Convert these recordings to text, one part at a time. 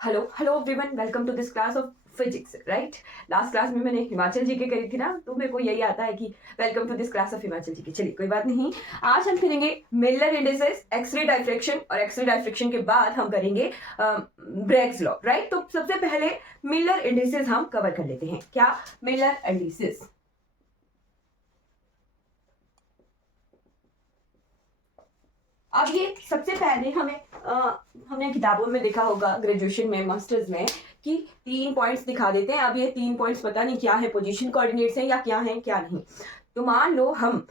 Hello hello everyone, welcome to this class of physics. Right, last class में मैंने हिमाचल जी के करी थी ना, तो मेरे को यही आता है कि welcome to this class of Himachal ji के। चलिए कोई बात नहीं, आज हम करेंगे मिलर इंडिसेस, एक्सरे डायफ्रैक्शन, और एक्सरे डायफ्रैक्शन के बाद हम करेंगे ब्रेग्स लॉ। राइट, तो सबसे पहले मिलर इंडिसेस हम कवर कर लेते हैं। क्या मिलर इंडिसेस? अब ये सबसे पहले हमने किताबों में देखा होगा, ग्रेजुएशन में, मास्टर्स में, कि 3 पॉइंट्स दिखा देते हैं। अब ये 3 पॉइंट्स पता नहीं क्या है, पोजीशन कोऑर्डिनेट्स हैं या क्या है क्या नहीं। तो मान लो हम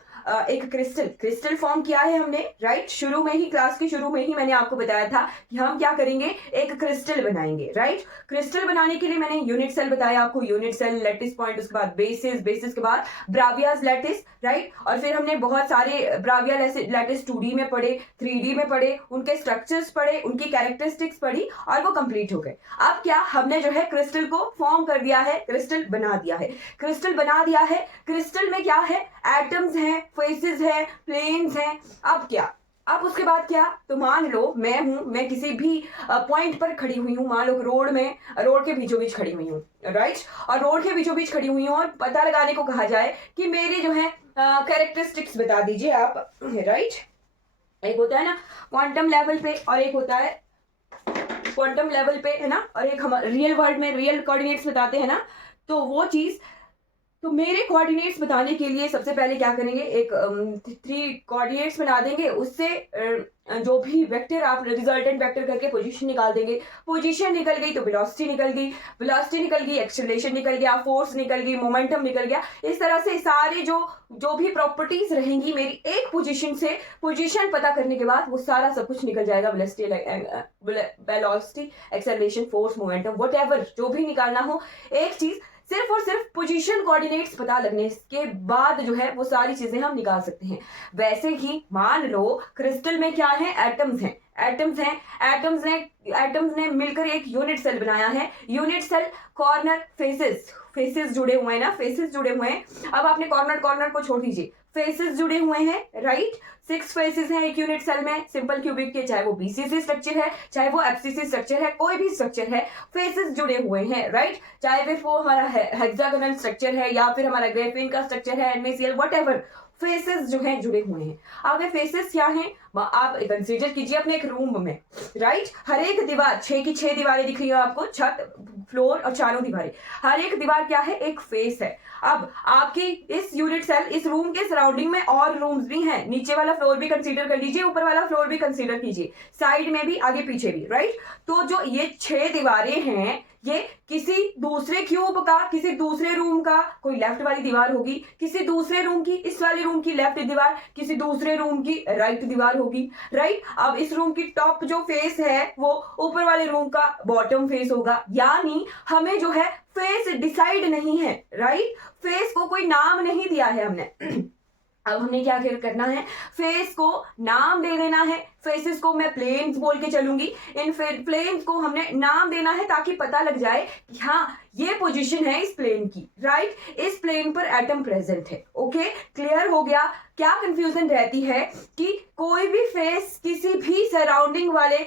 एक क्रिस्टल क्रिस्टल फॉर्म किया है हमने। राइट, शुरू में ही, क्लास के शुरू में ही मैंने आपको बताया था कि हम क्या करेंगे, एक क्रिस्टल बनाएंगे। राइट, क्रिस्टल बनाने के लिए मैंने यूनिट सेल बताया आपको, यूनिट सेल, लैटिस पॉइंट, उसके बाद बेसिस, बेसिस के बाद ब्रावियाज लैटिस। राइट, और फिर हमने बहुत सारे ब्राविया लैटिस 2D में पढ़े, 3D में पढ़े, उनके स्ट्रक्चर्स पढ़े, उनकी कैरेक्टरिस्टिक्स पढ़ी, और वो कंप्लीट हो गए। अब क्या हमने जो है क्रिस्टल को फॉर्म कर दिया है, क्रिस्टल बना दिया है। क्रिस्टल बना दिया है, क्रिस्टल में क्या है, एटम्स हैं, फेसेस हैं, प्लेन्स हैं। अब क्या, अब उसके बाद क्या, तो मान लो मैं किसी भी पॉइंट पर खड़ी हुई हूं, मान लो रोड के बीचों बीच खड़ी हुई हूँ। राइट, और रोड के बीचों बीच खड़ी हुई हूँ, और पता लगाने को कहा जाए कि मेरी जो है कैरेक्टरिस्टिक्स बता दीजिए आप। राइट, एक होता है ना क्वांटम लेवल पे, और एक होता है क्वांटम लेवल पे, है ना, और एक हम रियल वर्ल्ड में रियल कोऑर्डिनेट्स बताते हैं ना। तो वो चीज, तो मेरे कोऑर्डिनेट्स बताने के लिए सबसे पहले क्या करेंगे, एक 3 कोऑर्डिनेट्स बना देंगे। उससे जो भी वेक्टर, आप रिजल्टेंट वेक्टर करके पोजीशन निकाल देंगे। पोजीशन निकल गई तो वेलोसिटी निकल गई, वेलोसिटी निकल गई, एक्सेलरेशन निकल गया, फोर्स निकल गई, मोमेंटम निकल गया। इस तरह से सारे जो जो भी प्रॉपर्टीज रहेंगी मेरी एक पोजीशन से, पोजीशन पता करने के बाद वो सारा सब कुछ निकल जाएगा। Velocity, acceleration, force, momentum, whatever जो भी निकालना हो, एक चीज सिर्फ और सिर्फ पोजीशन कोऑर्डिनेट्स पता लगने के बाद जो है वो सारी चीजें हम निकाल सकते हैं। वैसे ही मान लो क्रिस्टल में क्या है, एटम्स हैं, एटम्स हैं, एटम्स ने मिलकर एक यूनिट सेल बनाया है। Unit cell, corner, faces, faces जुड़े हुए हैं ना, फेसेस जुड़े हुए हैं। अब आपने कॉर्नर कॉर्नर को छोड़ दीजिए, फेसेस जुड़े हुए हैं। राइट, 6 फेसेस हैं एक यूनिट सेल में, सिंपल क्यूबिक के, चाहे वो बीसीसी स्ट्रक्चर है, चाहे वो एफसीसी स्ट्रक्चर है, कोई भी स्ट्रक्चर है, फेसेस जुड़े हुए हैं। राइट, चाहे फिर वो हमारा हेक्सागोनल स्ट्रक्चर है या फिर हमारा ग्रेफीन का स्ट्रक्चर है, NaCl, व्हाटएवर, फेसेस जो है जुड़े हुए हैं। अब ये फेसेस क्या हैं, आप कंसीडर कीजिए अपने एक रूम में। राइट, हर एक दीवार, 6 की 6 दीवारें दिख रही है आपको, छत, फ्लोर और चारों दीवारें, हर एक दीवार क्या है, एक फेस है। अब आपकी इस यूनिट सेल, इस रूम के सराउंडिंग में और रूम्स भी हैं, नीचे वाला फ्लोर भी कंसीडर कर लीजिए, ऊपर वाला फ्लोर भी कंसीडर कीजिए, साइड में भी, आगे पीछे भी। राइट, तो जो ये 6 दीवारें हैं, ये किसी दूसरे क्यूब का, किसी दूसरे रूम का, कोई लेफ्ट वाली दीवार होगी, किसी दूसरे रूम की, इस वाली रूम की लेफ्ट दीवार, किसी दूसरे रूम की राइट दीवार होगी। राइट, अब इस रूम की टॉप जो फेस है वो ऊपर वाले रूम का बॉटम फेस होगा। यानी हमें जो है फेस डिसाइड नहीं है। राइट, फेस को कोई नाम नहीं दिया है हमने। अब हमने क्या करना है, फेस को नाम दे देना है। फेसेस को मैं प्लेन्स बोल के चलूंगी, इन प्लेन्स को हमने नाम देना है ताकि पता लग जाए कि हाँ ये पोजीशन है इस प्लेन की। राइट, इस प्लेन पर एटम प्रेजेंट है। ओके, क्लियर हो गया। क्या कंफ्यूजन रहती है कि कोई भी फेस किसी भी सराउंडिंग वाले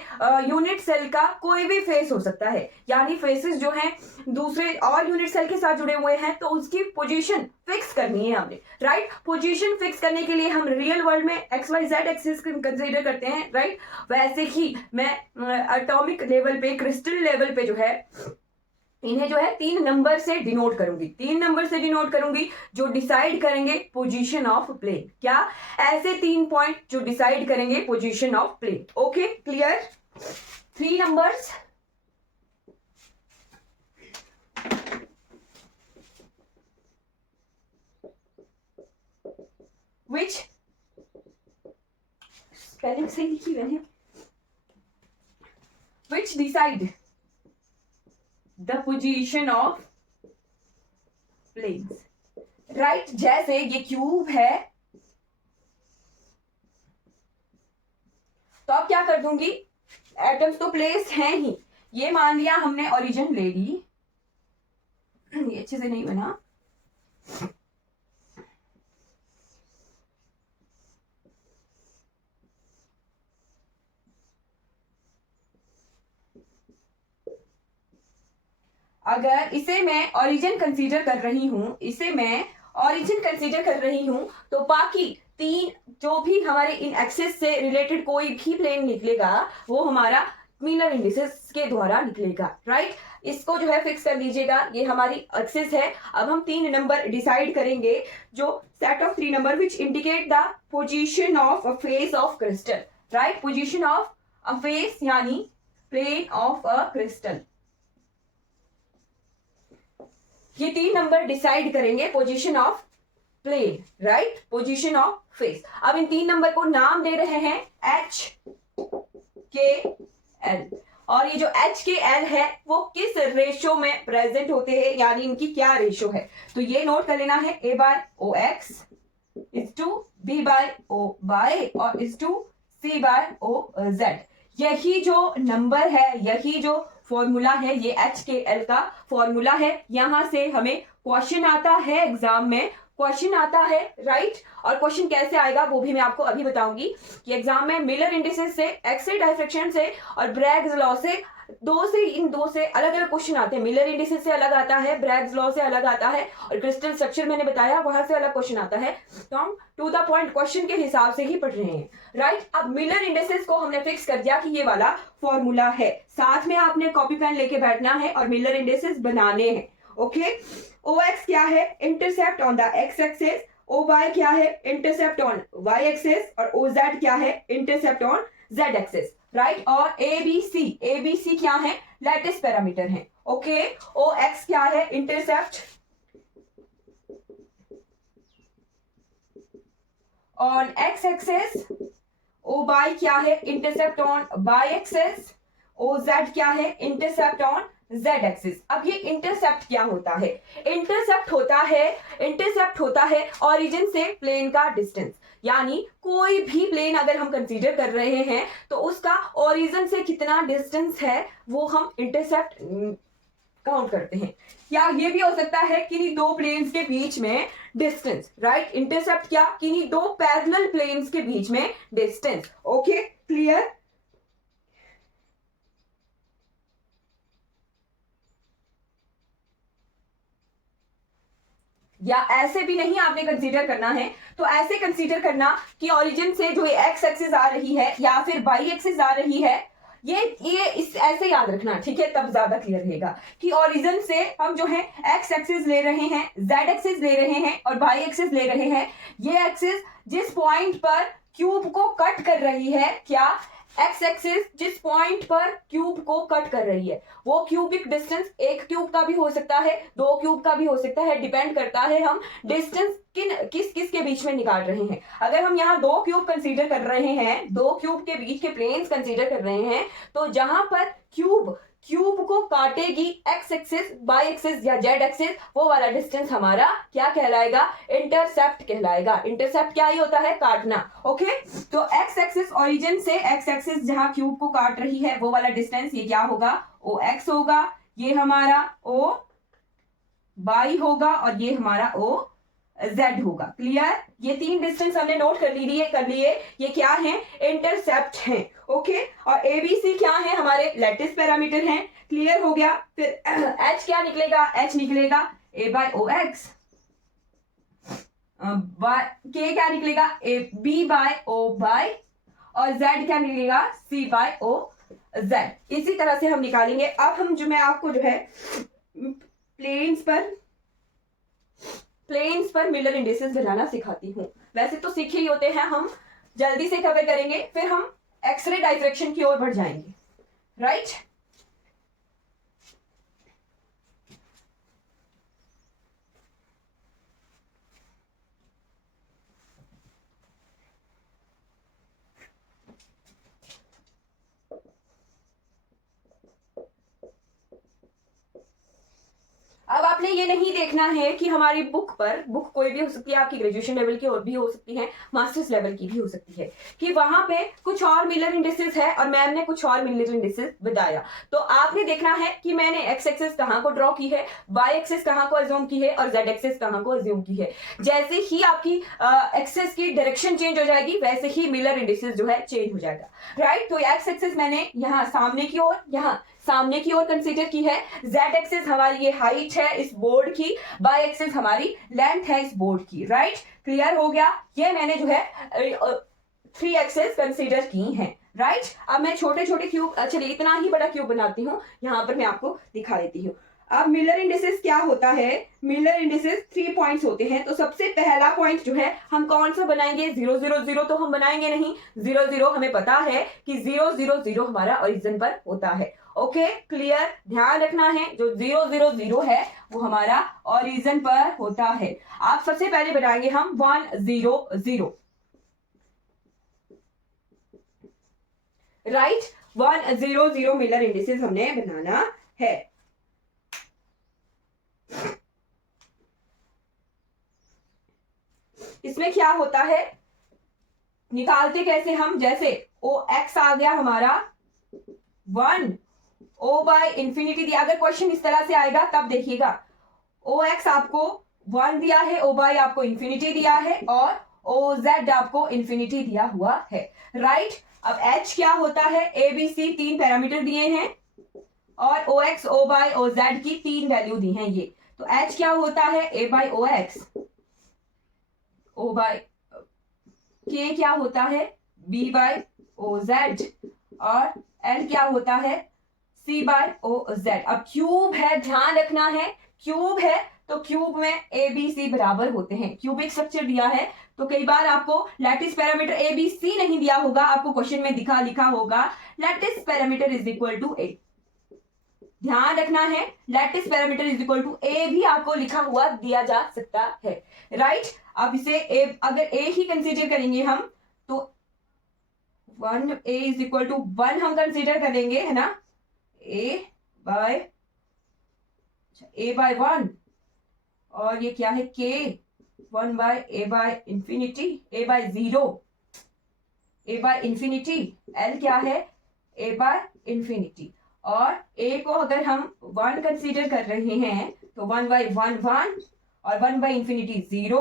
यूनिट सेल का कोई भी फेस हो सकता है, यानी फेसेस जो हैं दूसरे और यूनिट सेल के साथ जुड़े हुए हैं, तो उसकी पोजीशन फिक्स करनी है हमने। राइट, पोजीशन फिक्स करने के लिए हम रियल वर्ल्ड में XYZ एक्सिस कंसीडर करते हैं। राइट, वैसे ही मैं एटॉमिक लेवल पे, क्रिस्टल लेवल पे जो है इन्हें जो है 3 नंबर से डिनोट करूंगी, 3 नंबर से डिनोट करूंगी, जो डिसाइड करेंगे पोजीशन ऑफ प्लेन। क्या, ऐसे 3 पॉइंट जो डिसाइड करेंगे position of plane. Okay, clear. 3 numbers, which spelling सही लिखी मैंने, which decide the position of planes। Right, जैसे ये क्यूब है, तो अब क्या कर दूंगी, एटम्स तो प्लेस हैं ही, ये मान लिया हमने, ओरिजिन ले ली, ये अच्छे से नहीं बना, अगर इसे मैं ओरिजिन कंसीडर कर रही हूं, इसे मैं ओरिजिन कंसीडर कर रही हूं, तो बाकी तीन जो भी हमारे इन एक्सिस से रिलेटेड कोई भी प्लेन निकलेगा वो हमारा मिलर इंडिसेस के द्वारा निकलेगा, राइट। इसको जो है फिक्स कर लीजिएगा, ये हमारी एक्सिस है। अब हम 3 नंबर डिसाइड करेंगे, जो set of 3 number which indicate the position of a face of crystal, right. Position of a face यानी प्लेन ऑफ अ क्रिस्टल, ये 3 नंबर डिसाइड करेंगे position of plane, right, position of face. अब इन 3 number को नाम दे रहे हैं H, K, L, और ये जो H, K, L है वो किस रेशो में प्रेजेंट होते हैं, यानी इनकी क्या रेशो है, तो ये नोट कर लेना है। A by OX is to B by OY और is to C by OZ। यही जो नंबर है, यही जो फॉर्मूला है, ये HKL का फॉर्मूला है। यहां से हमें क्वेश्चन आता है, एग्जाम में क्वेश्चन आता है, राइट। और क्वेश्चन कैसे आएगा वो भी मैं आपको अभी बताऊंगी कि एग्जाम में मिलर इंडिसेस से, एक्स-रे डायफ्रैक्शन से और ब्रैग्स लॉ से इन दो से अलग अलग क्वेश्चन आते हैं। मिलर इंडिसेस से अलग आता है, ब्रैग्स लॉ से अलग आता है, और क्रिस्टल स्ट्रक्चर मैंने बताया वहां से अलग क्वेश्चन आता है। तो हम टू द पॉइंट क्वेश्चन के हिसाब से ही पढ़ रहे हैं, राइट। अब मिलर इंडिसेस को हमने फिक्स कर दिया कि ये वाला फॉर्मूला है, साथ में आपने कॉपी पेन लेके बैठना है और मिलर इंडिसेस बनाने हैं, ओके। OX क्या है, intercept on the X axis, OY क्या है, इंटरसेप्ट ऑन वाई एक्सिस, और OZ क्या है, intercept on Z axis, right. और ABC क्या है, लैटिस पैरामीटर है, ओके। OX क्या है, intercept on X axis, OY क्या है, intercept on Y axis, OZ क्या है, इंटरसेप्ट ऑन Z एक्सिस। अब ये इंटरसेप्ट क्या होता है, इंटरसेप्ट होता है ओरिजिन से प्लेन का डिस्टेंस, यानी कोई भी प्लेन अगर हम कंसीडर कर रहे हैं तो उसका ओरिजिन से कितना डिस्टेंस है वो हम इंटरसेप्ट काउंट करते हैं। या ये भी हो सकता है किन्हीं दो प्लेन्स के बीच में डिस्टेंस, राइट। इंटरसेप्ट क्या, किन्हीं दो पैरेलल प्लेन्स के बीच में डिस्टेंस, ओके, क्लियर। या ऐसे भी नहीं आपने कंसीडर करना है, तो ऐसे कंसीडर करना कि ओरिजिन से जो एक्स एक्सिस आ रही है या फिर वाई एक्सिस आ रही है, ये इस ऐसे याद रखना, ठीक है, तब ज्यादा क्लियर रहेगा कि ओरिजिन से हम जो है एक्स एक्सिस ले रहे हैं, जेड एक्सिस ले रहे हैं और वाई एक्सिस ले रहे हैं। ये एक्सिस जिस पॉइंट पर क्यूब को कट कर रही है, क्या, एक्स एक्सिस जिस पॉइंट पर क्यूब को कट कर रही है, वो क्यूबिक डिस्टेंस एक क्यूब का भी हो सकता है, दो क्यूब का भी हो सकता है, डिपेंड करता है हम डिस्टेंस किस के बीच में निकाल रहे हैं। अगर हम यहाँ दो क्यूब कंसीडर कर रहे हैं, दो क्यूब के बीच के प्लेन्स कंसीडर कर रहे हैं, तो जहां पर क्यूब को काटेगी एक्स एक्सिस, वाई एक्सिस या जेड एक्सिस, वो वाला डिस्टेंस हमारा क्या कहलाएगा, इंटरसेप्ट कहलाएगा। इंटरसेप्ट क्या ही होता है, काटना, ओके। तो एक्स एक्सिस ओरिजिन से एक्स एक्सिस जहां क्यूब को काट रही है वो वाला डिस्टेंस ये क्या होगा, ओ एक्स होगा, ये हमारा ओ वाई होगा और ये हमारा ओ Z होगा, क्लियर। ये तीन डिस्टेंस हमने नोट कर लिए, ये क्या है, इंटरसेप्ट हैं, ओके। और ABC क्या है, हमारे लैटिस पैरामीटर हैं, क्लियर हो गया। फिर H क्या निकलेगा, H निकलेगा A by OX, K क्या निकलेगा, B by OY, और Z क्या निकलेगा, C by OZ। इसी तरह से हम निकालेंगे। अब हम मैं आपको जो है प्लेन्स पर मिलर इंडिसेस बनाना सिखाती हूँ। वैसे तो सीखे ही होते हैं, हम जल्दी से कवर करेंगे, फिर हम एक्सरे डायफ्रैक्शन की ओर बढ़ जाएंगे, राइट। अब आपने ये नहीं देखना है कि हमारी बुक कोई भी हो सकती है, आपकी ग्रेजुएशन लेवल की और भी हो सकती है, मास्टर्स लेवल की भी हो सकती है, कि वहां पे कुछ और मिलर इंडिसेस है और मैम ने कुछ और मिलर इंडिसेस बताया। तो आपने देखना है कि मैंने एक्स एक्सिस कहाँ को ड्रॉ की है, वाई एक्सिस कहाँ को अज्यूम की है और जेड एक्सिस कहाँ को अज्यूम की है। जैसे ही आपकी एक्सिस की डायरेक्शन चेंज हो जाएगी वैसे ही मिलर इंडिसेस जो है चेंज हो जाएगा, राइट। तो एक्स एक्सिस मैंने यहाँ सामने की ओर, यहाँ सामने की ओर कंसीडर की है, z एक्सिस हमारी ये हाइट है इस बोर्ड की, y एक्सिस हमारी लेंथ है इस बोर्ड की, राइट। क्लियर हो गया, ये मैंने जो है 3 एक्सिस कंसीडर की हैं, राइट। अब मैं छोटे छोटे क्यूब, चलिए इतना ही बड़ा क्यूब बनाती हूँ, यहाँ पर मैं आपको दिखा देती हूँ। अब मिलर इंडिसेस क्या होता है, मिलर इंडिसेस 3 पॉइंट्स होते हैं। तो सबसे पहला पॉइंट जो है हम कौन सा बनाएंगे, 0 0 0 तो हम बनाएंगे नहीं, 0 0 हमें पता है कि 0 0 0 हमारा ओरिजिन पर होता है। ओके क्लियर, ध्यान रखना है जो 0 0 0 है वो हमारा ओरिजिन पर होता है। आप सबसे पहले बनाएंगे हम 1 0 0, राइट। 1 0 0 मिलर इंडिसेस हमने बनाना है। इसमें क्या होता है, निकालते कैसे हम, जैसे ओ एक्स आ गया हमारा 1, ओ बाय इंफिनिटी दिया, अगर क्वेश्चन इस तरह से आएगा तब देखिएगा, ओ एक्स आपको 1 दिया है, ओ बाय आपको इंफिनिटी दिया है और ओ जेड आपको इंफिनिटी दिया हुआ है, राइट। अब एच क्या होता है, ए बी सी 3 पैरामीटर दिए हैं और ओ एक्स ओ बाय ओ जेड की 3 वैल्यू दी हैं ये, तो एच क्या होता है, ए बाय ओ एक्स, ओ बाय के क्या होता है, बी बाय ओ जेड और एल क्या होता है, सी बाय ओ जेड। अब क्यूब है, ध्यान रखना है, क्यूब है तो क्यूब में ए बी सी बराबर होते हैं, क्यूबिक स्ट्रक्चर दिया है तो कई बार आपको lattice parameter A B C नहीं दिया होगा, आपको क्वेश्चन में लिखा होगा lattice parameter is equal to A, ध्यान रखना है, lattice parameter is equal to A भी आपको लिखा हुआ दिया जा सकता है, राइट। अब इसे ए, अगर ए ही कंसीडर करेंगे हम तो 1 ए इज इक्वल टू 1 हम कंसीडर करेंगे, है ना, ए बाय 1 और ये क्या है के 1 बाय ए बाय इंफिनिटी, ए बाय 0, ए बाय इंफिनिटी, एल क्या है, ए बाय इंफिनिटी, और ए को अगर हम 1 कंसीडर कर रहे हैं तो 1 बाय 1 1 और 1 बाय इंफिनिटी 0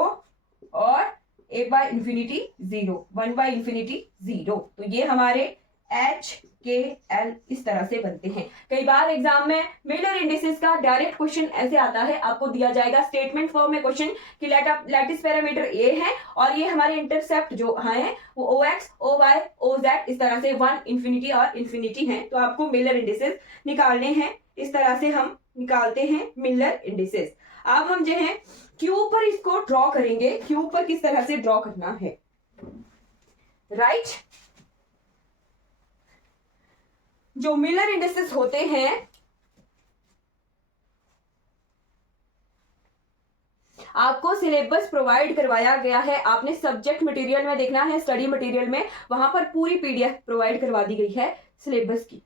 और ए बाय इंफिनिटी 0, 1 बाय इंफिनिटी 0, तो ये हमारे एच के एल इस तरह से बनते हैं। कई बार एग्जाम में मिलर इंडिसेस का डायरेक्ट क्वेश्चन ऐसे आता है, आपको दिया जाएगा स्टेटमेंट फॉर्म में क्वेश्चन कि लैटिस पैरामीटर ए है और ये हमारे इंटरसेप्ट जो है वो O X O Y O Z इस तरह से 1 इंफिनिटी और इंफिनिटी है, तो आपको मिलर इंडिसेस निकालने हैं, इस तरह से हम निकालते हैं मिलर इंडिसेस। अब हम जो है क्यूब पर इसको ड्रॉ करेंगे, क्यूब पर किस तरह से ड्रॉ करना है, राइट। जो मिलर इंडिसेस होते हैं आपको सिलेबस प्रोवाइड करवाया गया है, आपने सब्जेक्ट मटेरियल में देखना है, स्टडी मटेरियल में वहां पर पूरी पीडीएफ प्रोवाइड करवा दी गई है सिलेबस की।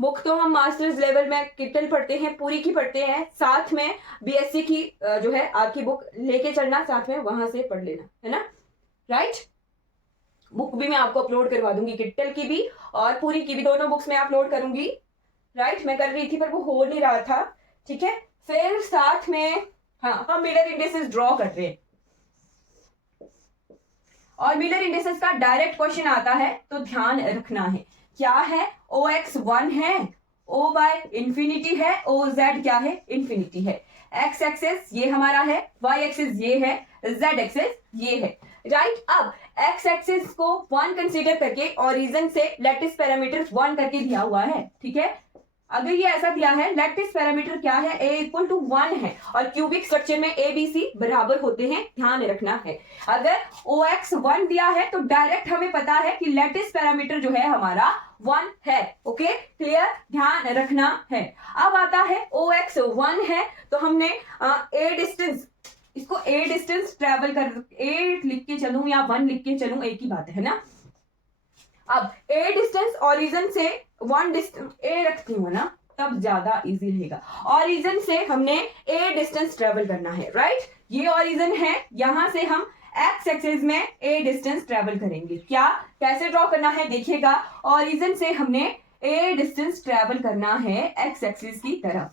बुक तो हम मास्टर्स लेवल में किटल पढ़ते हैं, पूरी की पढ़ते हैं, साथ में बीएससी की जो है आपकी बुक लेके चलना, साथ में वहां से पढ़ लेना, है ना, राइट। बुक भी मैं आपको अपलोड करवा दूंगी, किटल की भी और पूरी की भी, दोनों बुक्स मैं अपलोड करूंगी, राइट। मैं कर रही थी पर वो हो नहीं रहा था, ठीक है। फिर साथ में हाँ हम मिलर इंडिसेस ड्रॉ कर रहे हैं और मिलर इंडिसेस का डायरेक्ट क्वेश्चन आता है तो ध्यान रखना है, क्या है, ओ एक्स 1 है, ओ बाय इंफिनिटी है, ओ जेड क्या है, इंफिनिटी है, एक्स एक्सेस ये हमारा है, वाई एक्सेस ये है, जेड एक्सेस ये है, राइट। अब एक्स एक्सिस को 1 कंसीडर करके ओरिजिन से लैटिस पैरामीटर 1 करके दिया हुआ है, ठीक है। अगर ये ऐसा दिया है लैटिस पैरामीटर क्या है, a इक्वल टू 1 है और क्यूबिक स्ट्रक्चर में ए बी सी बराबर होते हैं, ध्यान रखना है। अगर ओ एक्स 1 दिया है तो डायरेक्ट हमें पता है कि लैटिस पैरामीटर जो है हमारा 1 है, ओके क्लियर, ध्यान रखना है। अब आता है ओ एक्स 1 है तो हमने ए डिस्टेंस, इसको ए डिस्टेंस ट्रेवल कर, ए लिख के चलूं या 1 लिख के चलूं एक ही बात है ना। अब ए डिस्टेंस ओरिजिन से 1 डिस्टेंस ए रखती हूँ ना, तब ज्यादा इजी रहेगा। ओरिजिन से हमने ए डिस्टेंस ट्रेवल करना है, राइट। ये ओरिजिन है, यहां से हम एक्स एक्सिस में ए डिस्टेंस ट्रेवल करेंगे। क्या कैसे ड्रॉ करना है देखिएगा, ओरिजिन से हमने ए डिस्टेंस ट्रेवल करना है एक्स एक्सिस की तरफ,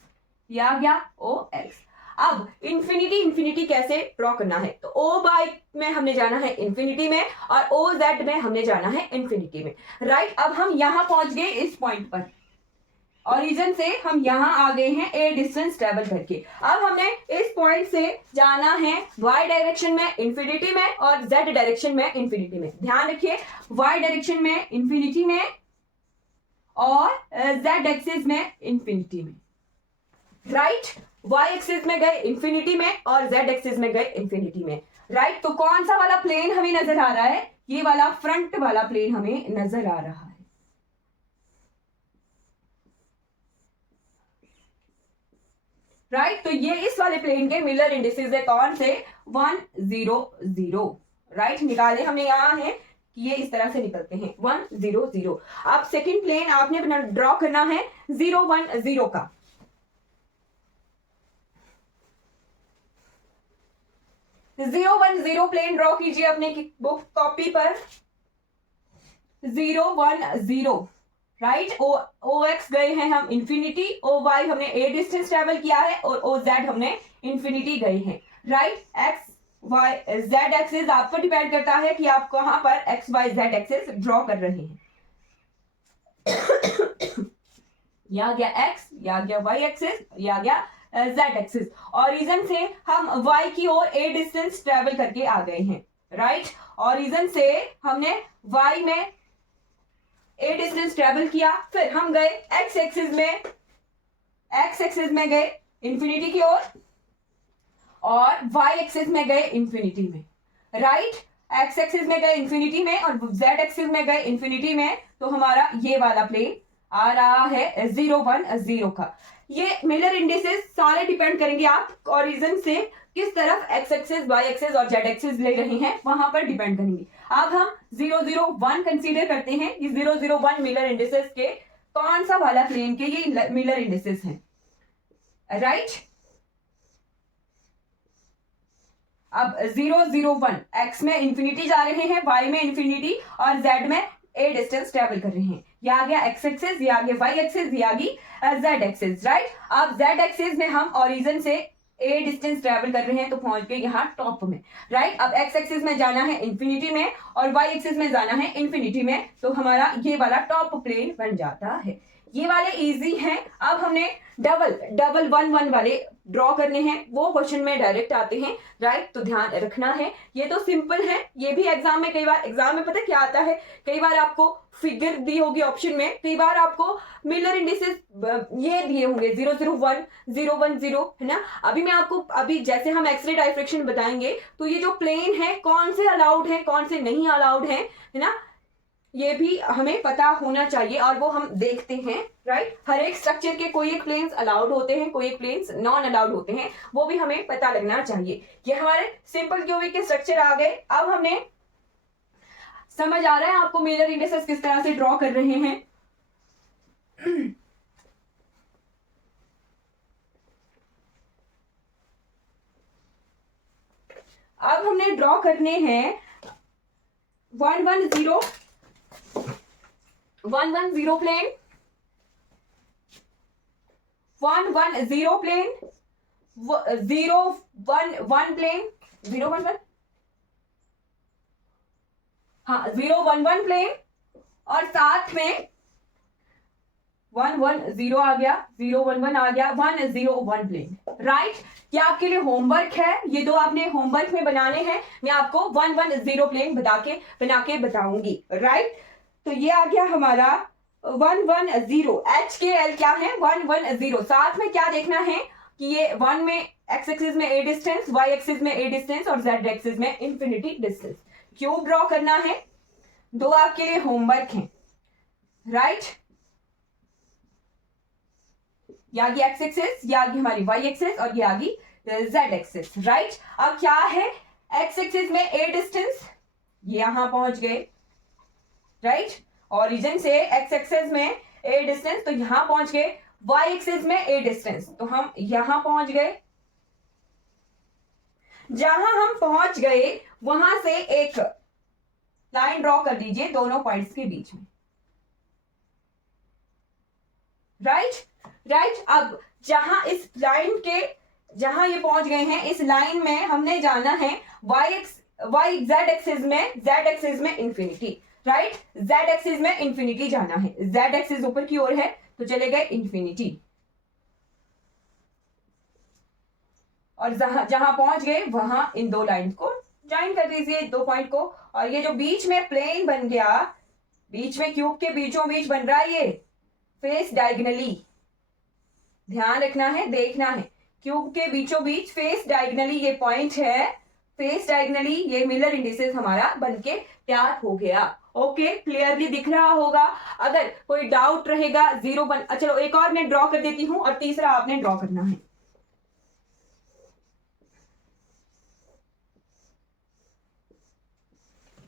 ये आ गया ओ एक्स। अब इंफिनिटी इंफिनिटी कैसे ड्रॉ करना है, तो ओ बाय में हमने जाना है इंफिनिटी में और ओ जेड में हमने जाना है इंफिनिटी में, राइट। अब हम यहां पहुंच गए इस पॉइंट पर, ओरिजिन से हम यहां आ गए हैं ए डिस्टेंस ट्रेवल करके। अब हमने इस पॉइंट से जाना है वाई डायरेक्शन में इंफिनिटी में और जेड डायरेक्शन में इंफिनिटी में। ध्यान रखिए, वाई डायरेक्शन में इंफिनिटी में और जेड एक्सिस में इंफिनिटी में, राइट। वाई एक्सिस में गए इंफिनिटी में और जेड एक्सिस में गए इंफिनिटी में, राइट। तो कौन सा वाला प्लेन हमें नजर आ रहा है, ये वाला फ्रंट वाला प्लेन हमें नजर आ रहा है, राइट। तो ये इस वाले प्लेन के मिलर इंडिसेस है, कौन से, 1 0 0, राइट। निकाले हमने, यहां है कि ये इस तरह से निकलते हैं 1 0 0। अब सेकंड प्लेन आपने अपना ड्रॉ करना है 0 1 0 का। 0 1 0 प्लेन ड्रॉ कीजिए अपने बुक कॉपी पर, 0 1 0, राइट। ओ एक्स गए हैं हम इंफिनिटी, ओ वाई हमने ए डिस्टेंस ट्रेवल किया है और ओ जेड हमने इंफिनिटी गए हैं, right. X Y Z axis आप पर डिपेंड करता है कि आप कहां पर X Y Z axis draw कर रहे हैं। या गया एक्स, या गया वाई एक्सिस, या गया जेड एक्सिस। ओरिजिन से हम वाई की ओर ए डिस्टेंस ट्रेवल करके आ गए हैं, राइट। ओरिजिन से हमने वाई में ए डिस्टेंस ट्रेवल किया, फिर हम गए एक्स एक्सिस में गए इंफिनिटी की ओर और वाई एक्सिस में गए इंफिनिटी में, राइट। एक्स एक्सिस में गए इंफिनिटी में और जेड एक्सिस में गए इंफिनिटी में, तो हमारा ये वाला प्लेन आ रहा है 0 1 0 का। ये मिलर इंडिसेस सारे डिपेंड करेंगे आप ओरिजिन से किस तरफ एक्स एक्सिस वाई एक्सिस और जेड एक्सिस ले रहे हैं, वहां पर डिपेंड करेंगे। अब हम 0 0 1 कंसीडर करते हैं, ये 0 0 1 मिलर इंडिसेस के कौन सा वाला प्लेन के ये मिलर इंडिसेस हैं, राइट। अब 0 0 1 एक्स में इंफिनिटी जा रहे हैं, वाई में इंफिनिटी और जेड में ए डिस्टेंस ट्रेवल कर रहे हैं। ये आ गया एक्स एक्सिस, ये आ गया वाई एक्सिस, ये आ गई जेड एक्सिस, राइट। अब जेड एक्सिस में हम ओरिजिन से ए डिस्टेंस ट्रेवल कर रहे हैं तो पहुंच गए यहाँ टॉप में, राइट। अब एक्स एक्सिस में जाना है इंफिनिटी में और वाई एक्सिस में जाना है इंफिनिटी में, तो हमारा ये वाला टॉप प्लेन बन जाता है। ये वाले इजी हैं। अब हमने डबल 1 1 वाले ड्रॉ करने हैं, वो क्वेश्चन में डायरेक्ट आते हैं, राइट। तो ध्यान रखना है, ये तो सिंपल है, ये भी एग्जाम में कई बार, एग्जाम में पता क्या आता है, कई बार आपको फिगर दी होगी ऑप्शन में, कई बार आपको मिलर इंडिसेस ये दिए होंगे 0 0 1 0 1 0, है ना। अभी मैं आपको, अभी जैसे हम एक्सरे डायफ्रेक्शन बताएंगे तो ये जो प्लेन है कौन से अलाउड है कौन से नहीं अलाउड है ना, ये भी हमें पता होना चाहिए और वो हम देखते हैं, राइट। हर एक स्ट्रक्चर के कोई एक प्लेन्स अलाउड होते हैं, कोई एक प्लेन्स नॉन अलाउड होते हैं, वो भी हमें पता लगना चाहिए। ये हमारे सिंपल क्यूबिक के स्ट्रक्चर आ गए। अब हमने समझ आ रहा है आपको मिलर इंडिसेस किस तरह से ड्रॉ कर रहे हैं। अब हमने ड्रॉ करने हैं 1 1 0 1 1 0 प्लेन, 1 1 0 प्लेन, 0 1 1 प्लेन, 0 1 1, हाँ 0 1 1 प्लेन और साथ में 1 1 0 आ गया, 0 1 1 आ गया, 1 0 1 प्लेन, राइट। ये आपके लिए होमवर्क है, ये दो आपने होमवर्क में बनाने हैं, मैं आपको 1 1 0 प्लेन बना के बताऊंगी, राइट। तो ये आ गया हमारा 1 1 0, एच के एल क्या है 1 1 0। साथ में क्या देखना है कि ये 1 में एक्स एक्सिस में ए डिस्टेंस, वाई एक्सिस में ए डिस्टेंस और जेड एक्सिस में इंफिनिटी डिस्टेंस। क्यूब ड्रॉ करना है, दो आपके लिए होमवर्क हैं, राइट। ये आ गई एक्स एक्सिस, ये आ गई हमारी वाई एक्सिस और ये आ गई जेड एक्सिस, राइट। अब क्या है, एक्स एक्सिस में ए डिस्टेंस, ये यहां पहुंच गए, राइट। ओरिजिन से एक्स एक्सिस में ए डिस्टेंस, तो यहां पहुंच गए। वाई एक्सिस में ए डिस्टेंस, तो हम यहां पहुंच गए। जहां हम पहुंच गए वहां से एक लाइन ड्रॉ कर दीजिए दोनों पॉइंट्स के बीच में, राइट। अब जहां इस लाइन के जहां ये पहुंच गए हैं इस लाइन में हमने जाना है जेड एक्सिस में इंफिनिटी, राइट। जेड एक्सिस में इंफिनिटी जाना है, जेड एक्सिस ऊपर की ओर है तो चले गए इंफिनिटी, और जहां पहुंच गए वहां इन दो लाइंस को ज्वाइन कर दीजिए, दो पॉइंट को। और ये जो बीच में प्लेन बन गया, बीच में क्यूब के बीचों बीच बन रहा है ये फेस डायगनली, ध्यान रखना है, देखना है, क्यूब के बीचों बीच फेस डायगनली ये पॉइंट है, फेस डायगनली ये मिलर इंडिसेस हमारा बनके तैयार हो गया। ओके, क्लियरली दिख रहा होगा। अगर कोई डाउट रहेगा 0 1, चलो एक और मैं ड्रॉ कर देती हूं और तीसरा आपने ड्रॉ करना है।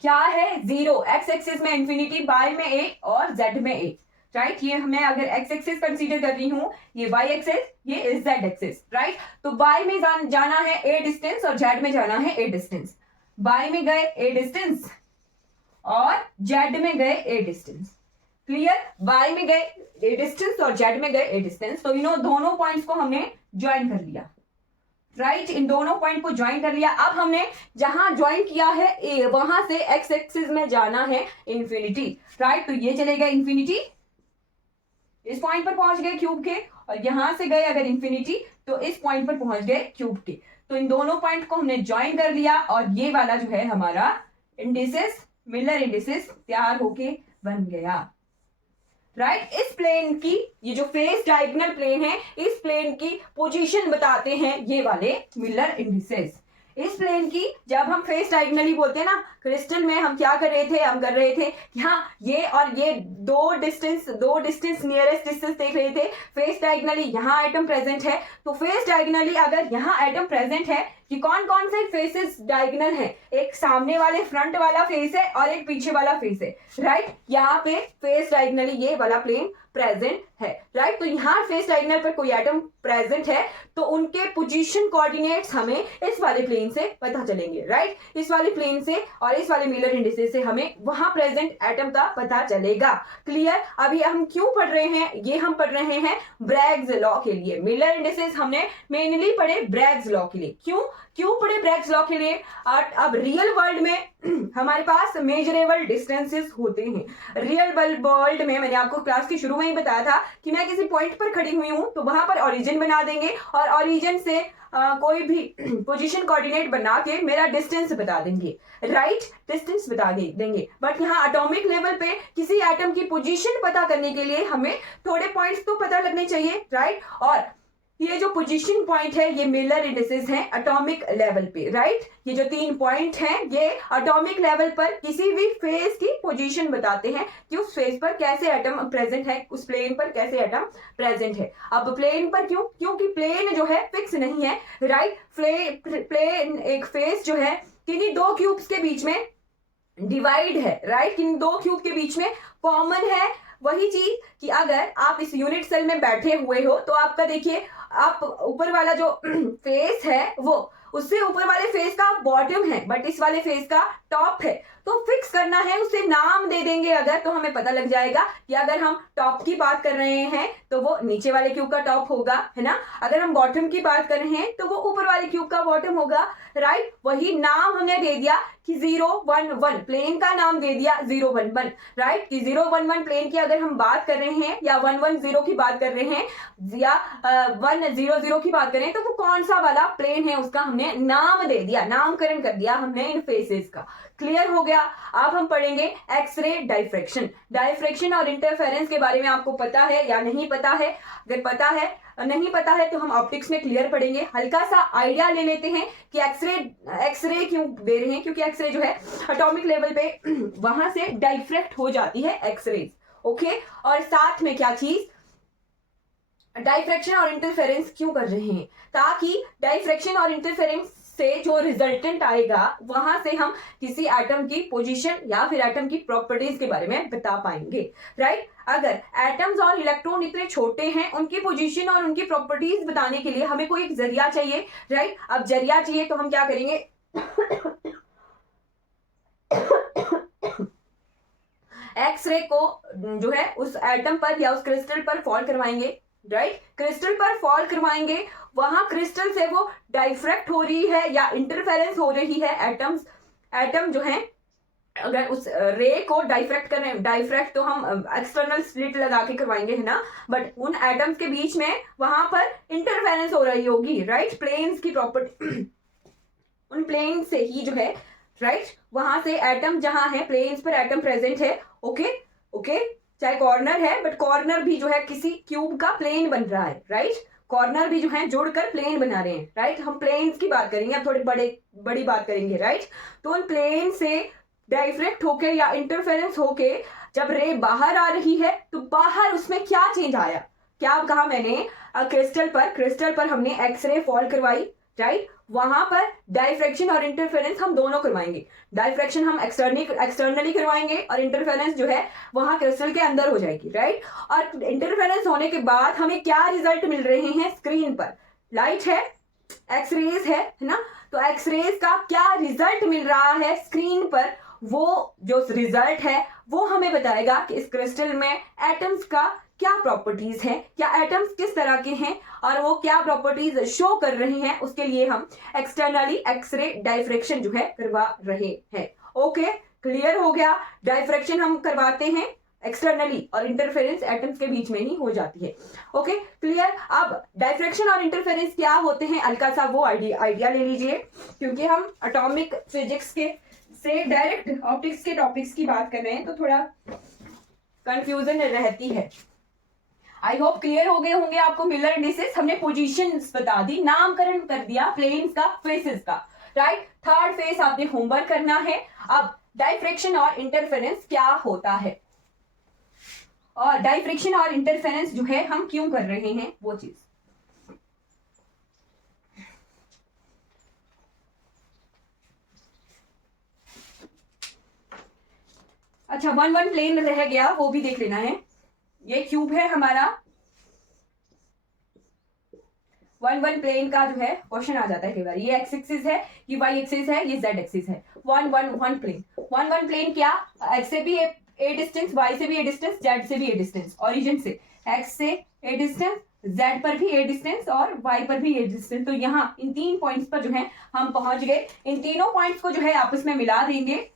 क्या है, 0, एक्स एक्सिस में इंफिनिटी, बाय में ए और जेड में ए, राइट। ये मैं अगर एक्स एक्सिस कंसीडर कर रही हूं, ये वाई एक्सिस, ये जेड एक्सिस, राइट। तो बाय में जाना है ए डिस्टेंस और जेड में जाना है ए डिस्टेंस। बाय में गए ए डिस्टेंस और जेड में गए ए डिस्टेंस, क्लियर। बाय में गए ए डिस्टेंस और जेड में गए ए डिस्टेंस, तो इन दोनों पॉइंट्स को हमने ज्वाइन कर लिया, राइट। इन दोनों पॉइंट को ज्वाइन कर लिया। अब हमने जहां ज्वाइन किया है ए, वहां से एक्स एक्सिस में जाना है इंफिनिटी, राइट। तो ये चलेगा इंफिनिटी, इस पॉइंट पर पहुंच गए क्यूब के, और यहां से गए अगर इंफिनिटी तो इस पॉइंट पर पहुंच गए क्यूब के। तो इन दोनों पॉइंट को हमने ज्वाइन कर लिया और ये वाला जो है हमारा इंडिसेस, मिलर इंडिसेस तैयार होके बन गया, राइट। इस प्लेन की, ये जो फेस डायगोनल प्लेन है, इस प्लेन की पोजीशन बताते हैं ये वाले मिलर इंडिसेस। इस प्लेन की जब हम फेस डायगोनली बोलते हैं ना, क्रिस्टल में हम क्या कर रहे थे, हम कर रहे थे कि हाँ ये और ये दो डिस्टेंस नियरेस्ट डिस्टेंस देख रहे थे। फेस डायगोनली यहाँ एटम प्रेजेंट है, तो फेस डायगोनली अगर यहाँ एटम प्रेजेंट है कि कौन कौन से फेसेस डायगोनल है, एक सामने वाले फ्रंट वाला फेस है और एक पीछे वाला फेस है, राइट। यहाँ पे फेस डायगोनली ये वाला प्लेन प्रेजेंट है, राइट। तो यहाँ फेस डायगोनल पर कोई एटम प्रेजेंट है तो उनके पोजीशन कोऑर्डिनेट्स हमें इस वाले प्लेन से पता चलेंगे, राइट। इस वाले प्लेन से और इस वाले मिलर इंडिसेस से हमें वहां प्रेजेंट एटम का पता चलेगा, क्लियर। अभी हम क्यों पढ़ रहे हैं, ये हम पढ़ रहे हैं ब्रैग्स लॉ के लिए। मिलर इंडिसेस हमने मेनली पढ़े ब्रैग्स लॉ के लिए। क्यों पढ़े ब्रैग्स लॉ के लिए? अब रियल वर्ल्ड में हमारे पास मेजरेबल डिस्टेंसेस होते हैं। रियल वर्ल्ड में मैंने आपको क्लास के शुरू में ही बताया था कि मैं किसी पॉइंट पर खड़ी हुई हूं तो वहां पर ओरिजिन बना देंगे और ओरिजिन से कोई भी पोजीशन कोऑर्डिनेट बना के मेरा डिस्टेंस बता देंगे, राइट। डिस्टेंस बता देंगे। बट यहाँ एटॉमिक लेवल पे किसी एटम की पोजीशन पता करने के लिए हमें थोड़े पॉइंट्स तो पता लगने चाहिए, राइट। और ये जो पोजीशन पॉइंट है ये मिलर इंडिसेस हैं एटॉमिक लेवल पे, राइट। ये जो 3 पॉइंट हैं ये एटॉमिक लेवल पर किसी भी फेस की पोजीशन बताते हैं कि उस फेस पर कैसे एटम प्रेजेंट है, उस प्लेन पर कैसे एटम प्रेजेंट है। अब प्लेन पर क्यों? क्योंकि प्लेन जो है फिक्स नहीं है, राइट। प्लेन एक फेस जो है किन्हीं दो क्यूब्स के बीच में डिवाइड है, राइट। किन्हीं दो क्यूब के बीच में कॉमन है। वही चीज कि अगर आप इस यूनिट सेल में बैठे हुए हो तो आपका देखिए, आप ऊपर वाला जो फेस है वो उससे ऊपर वाले फेस का बॉटम है बट इस वाले फेस का टॉप है, तो फिक्स करना है, उसे नाम दे देंगे अगर, तो हमें पता लग जाएगा कि अगर हम टॉप की बात कर रहे हैं तो वो नीचे वाले क्यूब का टॉप होगा, है ना। अगर हम बॉटम की बात कर रहे हैं तो वो ऊपर वाले क्यूब का बॉटम होगा, राइट। वही नाम हमने दे दिया कि 0 1 1, प्लेन का नाम दे दिया 0 1 1, राइट। कि 0 1 1 प्लेन की अगर हम बात कर रहे हैं या 1 1 0 की बात कर रहे हैं या 1 0 0 की बात कर रहे हैं, तो वो कौन सा वाला प्लेन है उसका हमने नाम दे दिया, नामकरण कर दिया हमने इन फेसेस का। क्लियर हो गया। अब हम पढ़ेंगे एक्सरे डायफ्रैक्शन और इंटरफेरेंस के बारे में आपको पता है या नहीं पता है? अगर पता है, नहीं पता है तो हम ऑप्टिक्स में क्लियर पढ़ेंगे। हल्का सा आइडिया ले लेते हैं कि एक्सरे क्यों दे रहे हैं, क्योंकि एक्सरे जो है एटॉमिक लेवल पे वहां से डाइफ्रैक्ट हो जाती है एक्सरे, ओके। और साथ में क्या चीज, डाइफ्रैक्शन और इंटरफेरेंस क्यों कर रहे हैं? ताकि डाइफ्रैक्शन और इंटरफेरेंस से जो रिजल्टेंट आएगा वहां से हम किसी एटम की पोजीशन या फिर एटम की प्रॉपर्टीज के बारे में बता पाएंगे, राइट। अगर एटम्स और इलेक्ट्रॉन इतने छोटे हैं, उनकी पोजीशन और उनकी प्रॉपर्टीज बताने के लिए हमें कोई एक जरिया चाहिए, राइट। अब जरिया चाहिए तो हम क्या करेंगे एक्सरे को जो है उस एटम पर या उस क्रिस्टल पर फॉल करवाएंगे, राइट, क्रिस्टल पर फॉल करवाएंगे, वहां क्रिस्टल से वो डाइफ्रैक्ट हो रही है या इंटरफेरेंस हो रही है, एटम जो है अगर उस रे को डाइफ्रैक्ट करें, डाइफ्रैक्ट तो हम एक्सटर्नल स्लिट लगा के करवाएंगे है ना, बट उन एटम्स के बीच में वहां पर इंटरफेरेंस हो रही होगी, राइट, प्लेन्स की प्रॉपर्टी उन प्लेन से ही जो है, राइट, वहां से एटम जहां है, प्लेन्स पर एटम प्रेजेंट है, ओके ओके, चाहे कॉर्नर है बट कॉर्नर भी जो है किसी क्यूब का प्लेन बन रहा है, राइट, कॉर्नर भी जो है जुड़कर प्लेन बना रहे हैं, राइट, हम प्लेन्स की बात करेंगे, अब थोड़ी बड़ी बात करेंगे, राइट, तो उन प्लेन से डाइफ्रैक्ट होके या इंटरफेरेंस होके जब रे बाहर आ रही है तो बाहर उसमें क्या चेंज आया, क्या कहा मैंने, क्रिस्टल पर हमने एक्सरे फॉल करवाई, राइट, वहां पर डाइफ्रैक्शन और इंटरफेरेंस हम दोनों करवाएंगे, डाइफ्रैक्शन हम एक्सटर्नली करवाएंगे और इंटरफेरेंस जो है वहां क्रिस्टल के अंदर हो जाएगी, राइट, और इंटरफेरेंस होने के बाद हमें क्या रिजल्ट मिल रहे हैं, स्क्रीन पर लाइट है, एक्सरेज है ना, तो एक्सरेज का क्या रिजल्ट मिल रहा है स्क्रीन पर, वो जो रिजल्ट है वो हमें बताएगा कि इस क्रिस्टल में एटम्स का क्या प्रॉपर्टीज है, या एटम्स किस तरह के हैं और वो क्या प्रॉपर्टीज शो कर रहे हैं, उसके लिए हम एक्सटर्नली एक्सरे डाइफ्रैक्शन जो है करवा रहे हैं। ओके, क्लियर हो गया, डाइफ्रैक्शन हम करवाते हैं एक्सटर्नली और इंटरफेरेंस एटम्स के बीच में ही हो जाती है। Okay, clear. अब डाइफ्रैक्शन और इंटरफेरेंस क्या होते हैं, हल्का सा वो आइडिया ले लीजिए, क्योंकि हम एटॉमिक फिजिक्स के से डायरेक्ट ऑप्टिक्स के टॉपिक्स की बात कर रहे हैं तो थोड़ा कंफ्यूजन रहती है। आई होप क्लियर हो गए होंगे आपको। मिलर इंडिसेस हमने पोजीशंस बता दी, नामकरण कर दिया प्लेन्स का, फेसेस का, राइट। थर्ड फेस आपने होमवर्क करना है। अब डाइफ्रैक्शन और इंटरफेरेंस क्या होता है, और डाइफ्रैक्शन और इंटरफेरेंस जो है हम क्यों कर रहे हैं वो चीज। अच्छा, वन प्लेन रह गया, वो भी देख लेना है। ये क्यूब है हमारा, वन प्लेन का जो है क्वेश्चन आ जाता है कई बार। ये एक्स एक्सिस है, ये वाई एक्सिस है, ये जेड एक्सिस है। वन प्लेन क्या, एक्स से भी ए डिस्टेंस, वाई से भी ए डिस्टेंस, जेड से भी ए डिस्टेंस, ओरिजिन से एक्स से ए डिस्टेंस, जेड पर भी ए डिस्टेंस और वाई पर भी ए डिस्टेंस। तो यहाँ इन 3 पॉइंट्स पर जो है हम पहुंच गए। इन तीनों पॉइंट्स को जो है आपस में मिला देंगे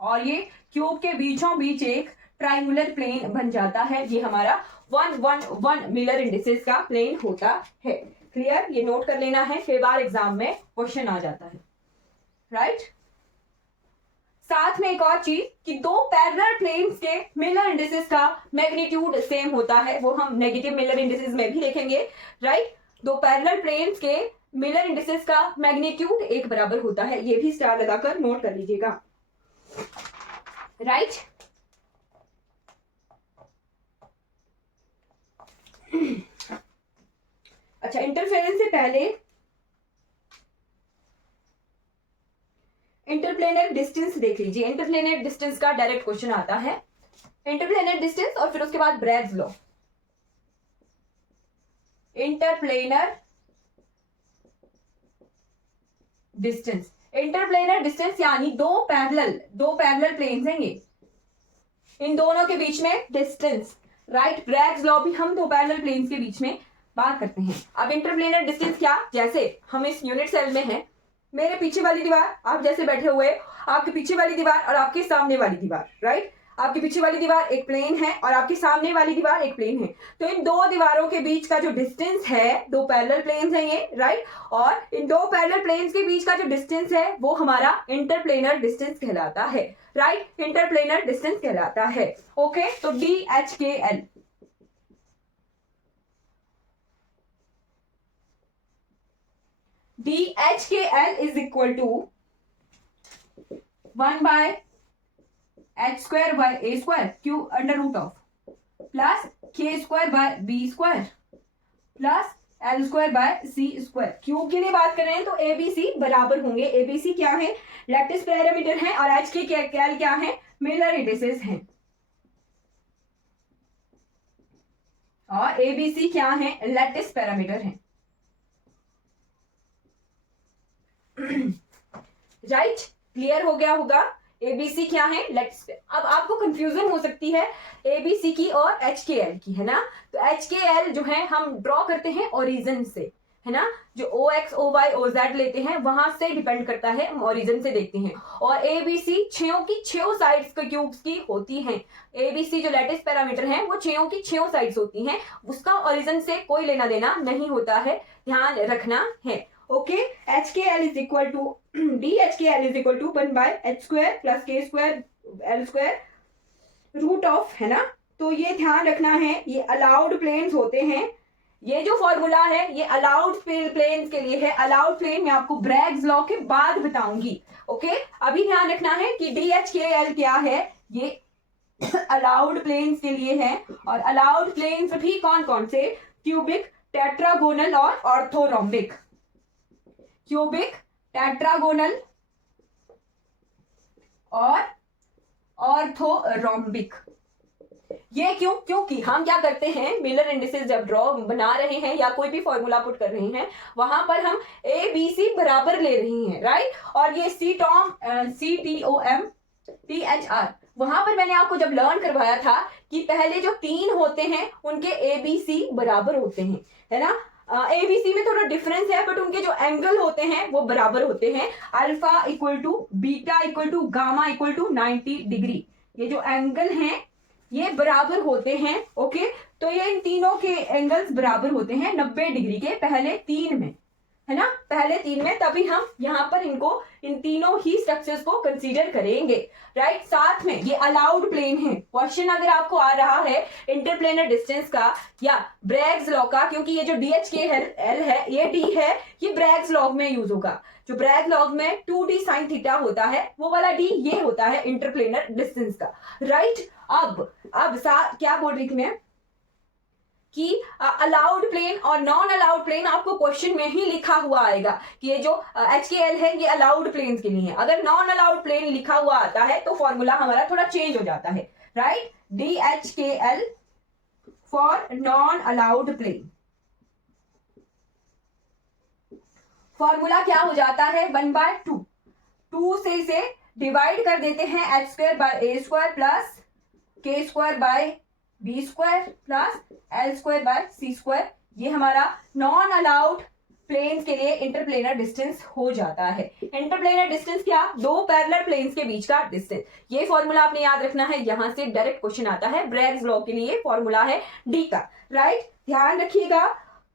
और ये क्यूब के बीचों बीच एक ट्राइंगुलर प्लेन बन जाता है। ये हमारा वन मिलर इंडिसेस का प्लेन होता है। क्लियर, ये नोट कर लेना है, कई बार एग्जाम में क्वेश्चन आ जाता है, राइट। साथ में एक और चीज कि दो पैरेलल प्लेन्स के मिलर इंडिसेस का मैग्नीट्यूड सेम होता है, वो हम नेगेटिव मिलर इंडिसेस में भी देखेंगे, राइट। दो पैरेलल प्लेन्स के मिलर इंडिसेस का मैग्नीट्यूड एक बराबर होता है, ये भी स्टार लगाकर नोट कर लीजिएगा, राइट। अच्छा, इंटरफेरेंस से पहले इंटरप्लेनर डिस्टेंस देख लीजिए। इंटरप्लेनर डिस्टेंस का डायरेक्ट क्वेश्चन आता है, इंटरप्लेनर डिस्टेंस और फिर उसके बाद Bragg's law. Interplanar distance, interplanar distance यानी दो पैरेलल प्लेन्स हैं ये, इन दोनों के बीच में डिस्टेंस, राइट। ब्रैग्स लॉ भी हम दो पैरेलल प्लेन्स के बीच में बात करते हैं। अब इंटरप्लेनर डिस्टेंस क्या, जैसे हम इस यूनिट सेल में हैं, मेरे पीछे वाली दीवार, आप जैसे बैठे हुए, आपके पीछे वाली दीवार और आपके सामने वाली दीवार, राइट। आपके पीछे वाली दीवार एक प्लेन है और आपके सामने वाली दीवार एक प्लेन है, तो इन दो दीवारों के बीच का जो डिस्टेंस है, दो पैरेलल प्लेन्स हैं ये, राइट, और इन दो पैरेलल प्लेन्स के बीच का जो डिस्टेंस है वो हमारा इंटरप्लेनर डिस्टेंस कहलाता है, राइट। इंटरप्लेनर डिस्टेंस कहलाता है। ओके, तो DHKL, DHKL is equal to 1/h² by a² Q under root of plus k² by b² plus l² by c²। Cube के लिए बात कर रहे हैं तो ABC बराबर होंगे। ABC क्या है, लैटिस पैरामीटर है, और HKL क्या है, मिलर इंडिसेस हैं, और ABC क्या है, लैटिस पैरामीटर है, राइट। क्लियर हो गया होगा। ABC क्या है, लेट्स, अब आपको कंफ्यूजन हो सकती है ABC की और HKL की, है ना। तो HKL जो है हम ड्रॉ करते हैं ओरिजिन से, है ना, जो OX OY OZ लेते हैं वहां से डिपेंड करता है, हम ओरिजिन से देखते हैं। और ABC छयों की छयों साइड्स के क्यूब्स की होती हैं। ABC जो लेटिस पैरामीटर है वो छयों की छयों साइड्स होती हैं, उसका ओरिजिन से कोई लेना देना नहीं होता है, ध्यान रखना है। Okay, HKL is equal to DHKL is equal to 1/h square plus k square l square root of, है ना। तो ये ध्यान रखना है, ये अलाउड प्लेन्स होते हैं। ये जो फॉर्मूला है ये अलाउड प्लेन्स के लिए है। अलाउड प्लेन मैं आपको ब्रैग्स लॉ के बाद बताऊंगी। ओके, अभी ध्यान रखना है कि DHKL क्या है, ये अलाउड प्लेन्स के लिए है। और अलाउड प्लेन्स भी कौन कौन से, क्यूबिक, टेट्रागोनल और ऑर्थोरोम्बिक। क्यूबिक, टेट्रागोनल और ऑर्थोरोम्बिक। ये क्यों, क्योंकि हम क्या करते हैं, मिलर इंडिसेस जब ड्रॉ बना रहे हैं या कोई भी फॉर्मूला पुट कर रहे हैं वहां पर हम ABC बराबर ले रहे हैं, राइट। और ये CTOM THR, वहां पर मैंने आपको जब लर्न करवाया था कि पहले जो 3 होते हैं उनके ABC बराबर होते हैं, है ना। ABC में थोड़ा डिफरेंस है बट उनके जो एंगल होते हैं वो बराबर होते हैं। Alpha equal to beta equal to gamma equal to 90 degree, ये जो एंगल हैं ये बराबर होते हैं। ओके, तो ये इन तीनों के एंगल्स बराबर होते हैं 90 डिग्री के, पहले 3 में, है ना, पहले 3 में। तभी हम यहाँ पर इनको, इन तीनों ही स्ट्रक्चर्स को कंसीडर करेंगे, राइट। साथ में ये अलाउड प्लेन है। क्वेश्चन अगर आपको आ रहा है इंटरप्लेनर डिस्टेंस का या ब्रैग्स लॉ का, क्योंकि ये जो DHKL है ये D है, ये ब्रैग्स लॉ में यूज होगा। जो ब्रैग लॉ में 2D साइन थीटा होता है वो वाला D ये होता है इंटरप्लेनर डिस्टेंस का, राइट। अब क्या बोल रही थी मैं कि अलाउड प्लेन और नॉन अलाउड प्लेन आपको क्वेश्चन में ही लिखा हुआ आएगा कि ये जो HKL है ये अलाउड प्लेन्स के लिए है। अगर नॉन अलाउड प्लेन लिखा हुआ आता है तो फॉर्मूला हमारा थोड़ा चेंज हो जाता है, right. DHKL for non allowed plane, formula क्या हो जाता है, 1/2। 2 से इसे डिवाइड कर देते हैं, h square by a square plus k square bye b square plus l square by c square. ये हमारा नॉन अलाउड प्लेन्स के लिए इंटरप्लेनर डिस्टेंस हो जाता है। इंटरप्लेनर डिस्टेंस क्या, 2 पैरेलल प्लेन्स के बीच का डिस्टेंस। ये फॉर्मूला आपने याद रखना है, यहां से डायरेक्ट क्वेश्चन आता है। ब्रैग्स लॉ के लिए फॉर्मूला है D का, राइट, ध्यान रखिएगा।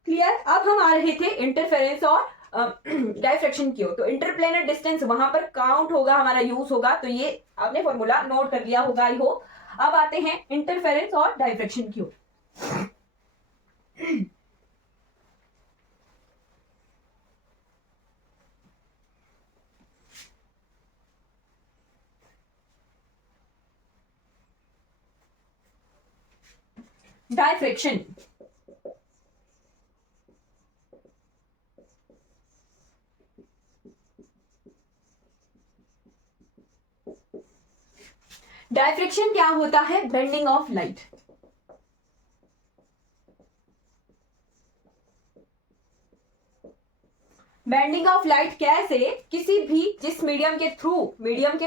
क्लियर। अब हम आ रहे थे इंटरफेरेंस और डायफ्रैक्शन की हो, तो इंटरप्लेनर डिस्टेंस वहां पर काउंट होगा, हमारा यूज होगा। तो ये आपने फॉर्मूला नोट कर लिया होगा, आई होप। अब आते हैं इंटरफेरेंस और डायफ्रैक्शन की ओर। डायफ्रैक्शन, डायफ्रैक्शन क्या होता है, bending of light. Bending of light कैसे, किसी भी जिस मीडियम के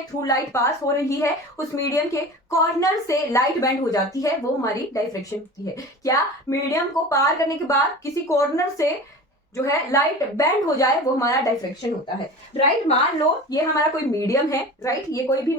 थ्रू लाइट पास हो रही है उस मीडियम के कॉर्नर से लाइट बेंड हो जाती है, वो हमारी डायफ्रैक्शन होती है। क्या, मीडियम को पार करने के बाद किसी कॉर्नर से जो है लाइट बेंड हो जाए, वो हमारा डायफ्रैक्शन होता है, राइट। मान लो ये हमारा कोई मीडियम है, राइट, ये कोई भी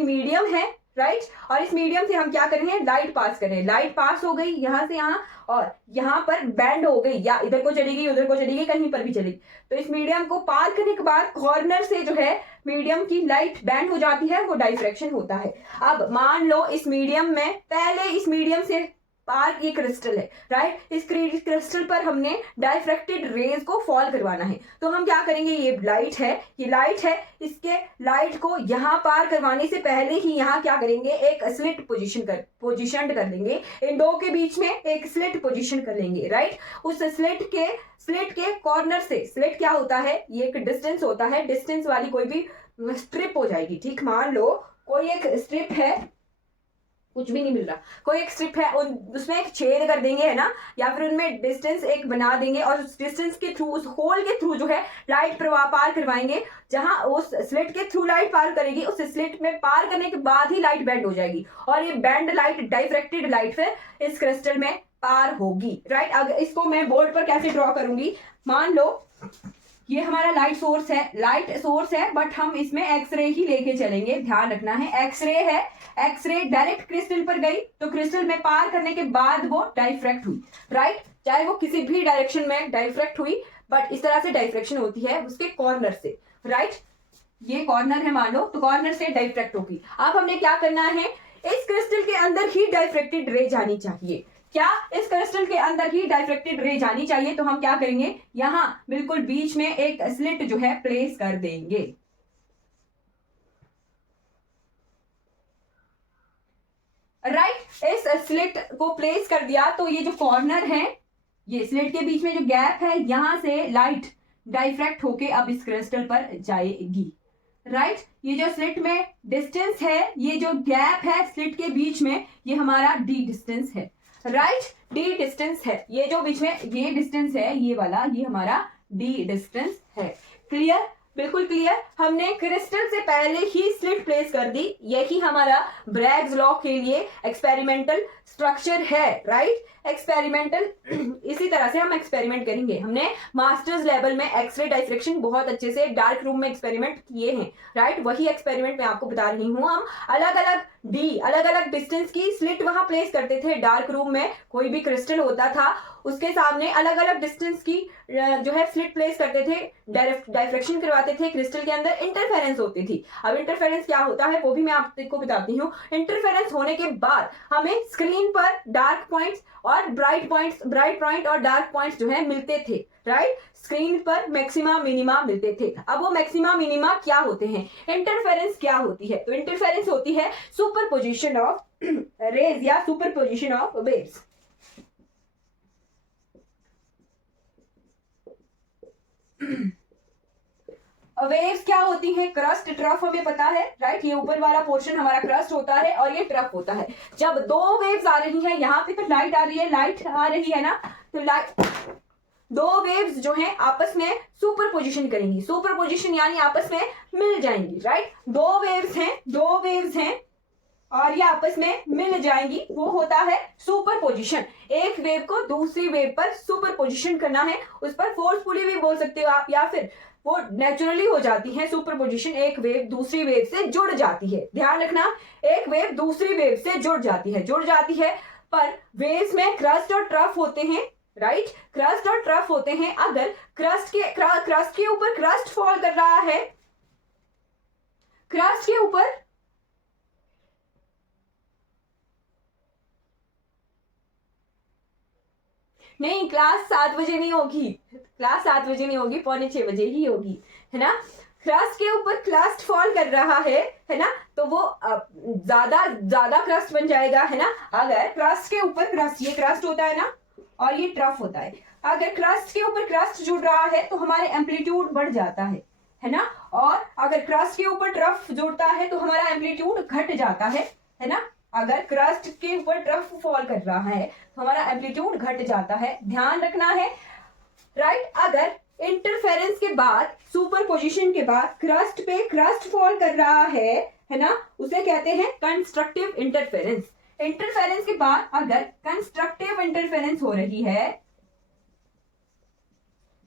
मीडियम है, राइट। और इस मीडियम से हम क्या कर रहे हैं, लाइट पास कर रहे हैं। लाइट पास हो गई यहां से यहां और यहां पर बैंड हो गई, या इधर को चली गई उधर को चली गई, कहीं पर भी चलेगी। तो इस मीडियम को पार करने के बाद कॉर्नर से जो है मीडियम की लाइट बैंड हो जाती है, वो डायफ्रैक्शन होता है। अब मान लो इस मीडियम में, पहले इस मीडियम से पार ये क्रिस्टल है, राइट। इस क्रिस्टल पर हमने डायफ्रैक्टेड रेज को फॉल करवाना है। तो हम क्या करेंगे, ये लाइट है, इसके लाइट को यहाँ पार करवाने से पहले ही यहाँ क्या करेंगे, एक स्लिट पोजिशन कर लेंगे। इन दो के बीच में एक स्लिट पोजिशन कर लेंगे, राइट। उस स्लिट के कॉर्नर से, स्लिट क्या होता है, ये एक डिस्टेंस होता है, डिस्टेंस वाली कोई भी स्ट्रिप हो जाएगी, ठीक। मान लो कोई एक स्ट्रिप है, कुछ भी नहीं मिल रहा। कोई एक स्ट्रिप है, उसमें एक छेद कर देंगे, है ना, या फिर उनमें डिस्टेंस एक बना देंगे और उस डिस्टेंस के थ्रू, उस होल के थ्रू जो है लाइट प्रवाह पार करवाएंगे। जहां उस स्लिट के थ्रू लाइट पार करेगी, उस स्लिट में पार करने के बाद ही लाइट बेंड हो जाएगी और ये बेंड लाइट, डाइफ्रैक्टेड लाइट फिर इस क्रिस्टल में पार होगी, राइट। अगर इसको मैं बोर्ड पर कैसे ड्रॉ करूंगी, मान लो ये हमारा लाइट सोर्स है, बट हम इसमें एक्सरे ही लेके चलेंगे, ध्यान रखना है। एक्सरे है, एक्सरे डायरेक्ट क्रिस्टल पर गई तो क्रिस्टल में पार करने के बाद वो डाइफ्रैक्ट हुई, राइट। चाहे वो किसी भी डायरेक्शन में डाइफ्रैक्ट हुई, बट इस तरह से डाइफ्रैक्शन होती है उसके कॉर्नर से, राइट। ये कॉर्नर है मान लो, तो कॉर्नर से डाइफ्रैक्ट होगी। अब हमने क्या करना है, इस क्रिस्टल के अंदर ही डाइफ्रैक्टेड रे जानी चाहिए। क्या इस क्रिस्टल के अंदर ही डाइफ्रैक्टेड रे जानी चाहिए? तो हम क्या करेंगे, यहां बिल्कुल बीच में एक स्लिट जो है प्लेस कर देंगे, राइट। इस स्लिट को प्लेस कर दिया तो ये जो कॉर्नर है, ये स्लिट के बीच में जो गैप है, यहां से लाइट डाइफ्रैक्ट होके अब इस क्रिस्टल पर जाएगी, राइट। ये जो स्लिट में डिस्टेंस है, ये जो गैप है स्लिट के बीच में, ये हमारा डी डिस्टेंस है, राइट। डी डिस्टेंस है, ये जो बीच में ये डिस्टेंस है, ये वाला, ये हमारा डी डिस्टेंस है। क्लियर, बिल्कुल क्लियर। हमने क्रिस्टल से पहले ही स्लिट प्लेस कर दी, यही हमारा ब्रैग्स लॉ के लिए एक्सपेरिमेंटल स्ट्रक्चर है, राइट। एक्सपेरिमेंटल इसी तरह से हम एक्सपेरिमेंट करेंगे। हमने मास्टर्स लेवल में एक्सरे डाइफ्रैक्शन बहुत अच्छे से डार्क रूम में एक्सपेरिमेंट किए हैं, राइट। वही एक्सपेरिमेंट मैं आपको बता रही हूँ। हम अलग अलग डिस्टेंस की स्लिट वहां प्लेस करते थे डार्क रूम में। कोई भी क्रिस्टल होता था उसके सामने अलग अलग डिस्टेंस की जो है स्लिट प्लेस करते थे, डाइफ्रैक्शन करवाते थे, क्रिस्टल के अंदर इंटरफेरेंस होती थी। अब इंटरफेरेंस क्या होता है वो भी मैं आपको बताती हूँ। इंटरफेरेंस होने के बाद हमें स्क्रीन पर डार्क पॉइंट्स और ब्राइट पॉइंट और डार्क पॉइंट्स जो है मिलते थे, राइट। स्क्रीन पर मैक्सिमा मिनिमा मिलते थे। अब वो मैक्सिमा मिनिमा क्या होते हैं, इंटरफेरेंस क्या होती है? तो इंटरफेरेंस होती है सुपरपोजिशन ऑफ रेज या सुपरपोजिशन ऑफ वेव्स। वेव्स क्या होती हैं? क्रस्ट, ट्रफ हमें पता है, राइट। ये ऊपर वाला पोर्शन हमारा क्रस्ट होता है और ये ट्रफ होता है। जब दो वेव्स आ रही हैं, यहाँ पे तो लाइट आ रही है ना, तो लाइट, दो वेव्स जो हैं आपस में सुपरपोजिशन करेंगी। सुपरपोजिशन यानी आपस में मिल जाएंगी, राइट। दो वेव्स हैं और ये आपस में मिल जाएंगी, वो होता है सुपरपोजिशन। एक वेव को दूसरी वेव पर सुपरपोजिशन करना है, उस पर फोर्सफुली भी बोल सकते हो आप, या फिर वो नेचुरली हो जाती है सुपरपोजिशन। एक वेव दूसरी वेव से जुड़ जाती है, ध्यान रखना, एक वेव दूसरी वेव से जुड़ जाती है। पर वेव्स में क्रस्ट और ट्रफ होते हैं, राइट। क्रस्ट और ट्रफ होते हैं। अगर क्रस्ट के ऊपर क्रस्ट फॉल कर रहा है, क्रस्ट के ऊपर नहीं, क्लास 7 बजे नहीं होगी, क्लास 7 बजे नहीं होगी, 5:45 बजे ही होगी, है ना। क्रस्ट के ऊपर क्रस्ट फॉल कर रहा है ना, तो वो ज्यादा क्रस्ट बन जाएगा, है ना। अगर क्रस्ट के ऊपर क्रस्ट, ये क्रस्ट होता है ना और ये ट्रफ होता है, अगर क्रस्ट के ऊपर क्रस्ट जुड़ रहा है तो हमारे एम्पलीट्यूड बढ़ जाता है ना। और अगर क्रस्ट के ऊपर ट्रफ जुड़ता है तो हमारा एम्पलीट्यूड घट जाता है ना। अगर क्रस्ट के ऊपर ट्रफ फॉल कर रहा है तो हमारा एम्पलीट्यूड घट जाता है, ध्यान रखना है, राइट। अगर इंटरफेरेंस के बाद, सुपरपोजिशन के बाद क्रस्ट पे क्रस्ट फॉल कर रहा है ना, उसे कहते हैं कंस्ट्रक्टिव इंटरफेरेंस। इंटरफेरेंस के बाद अगर कंस्ट्रक्टिव इंटरफेरेंस हो रही है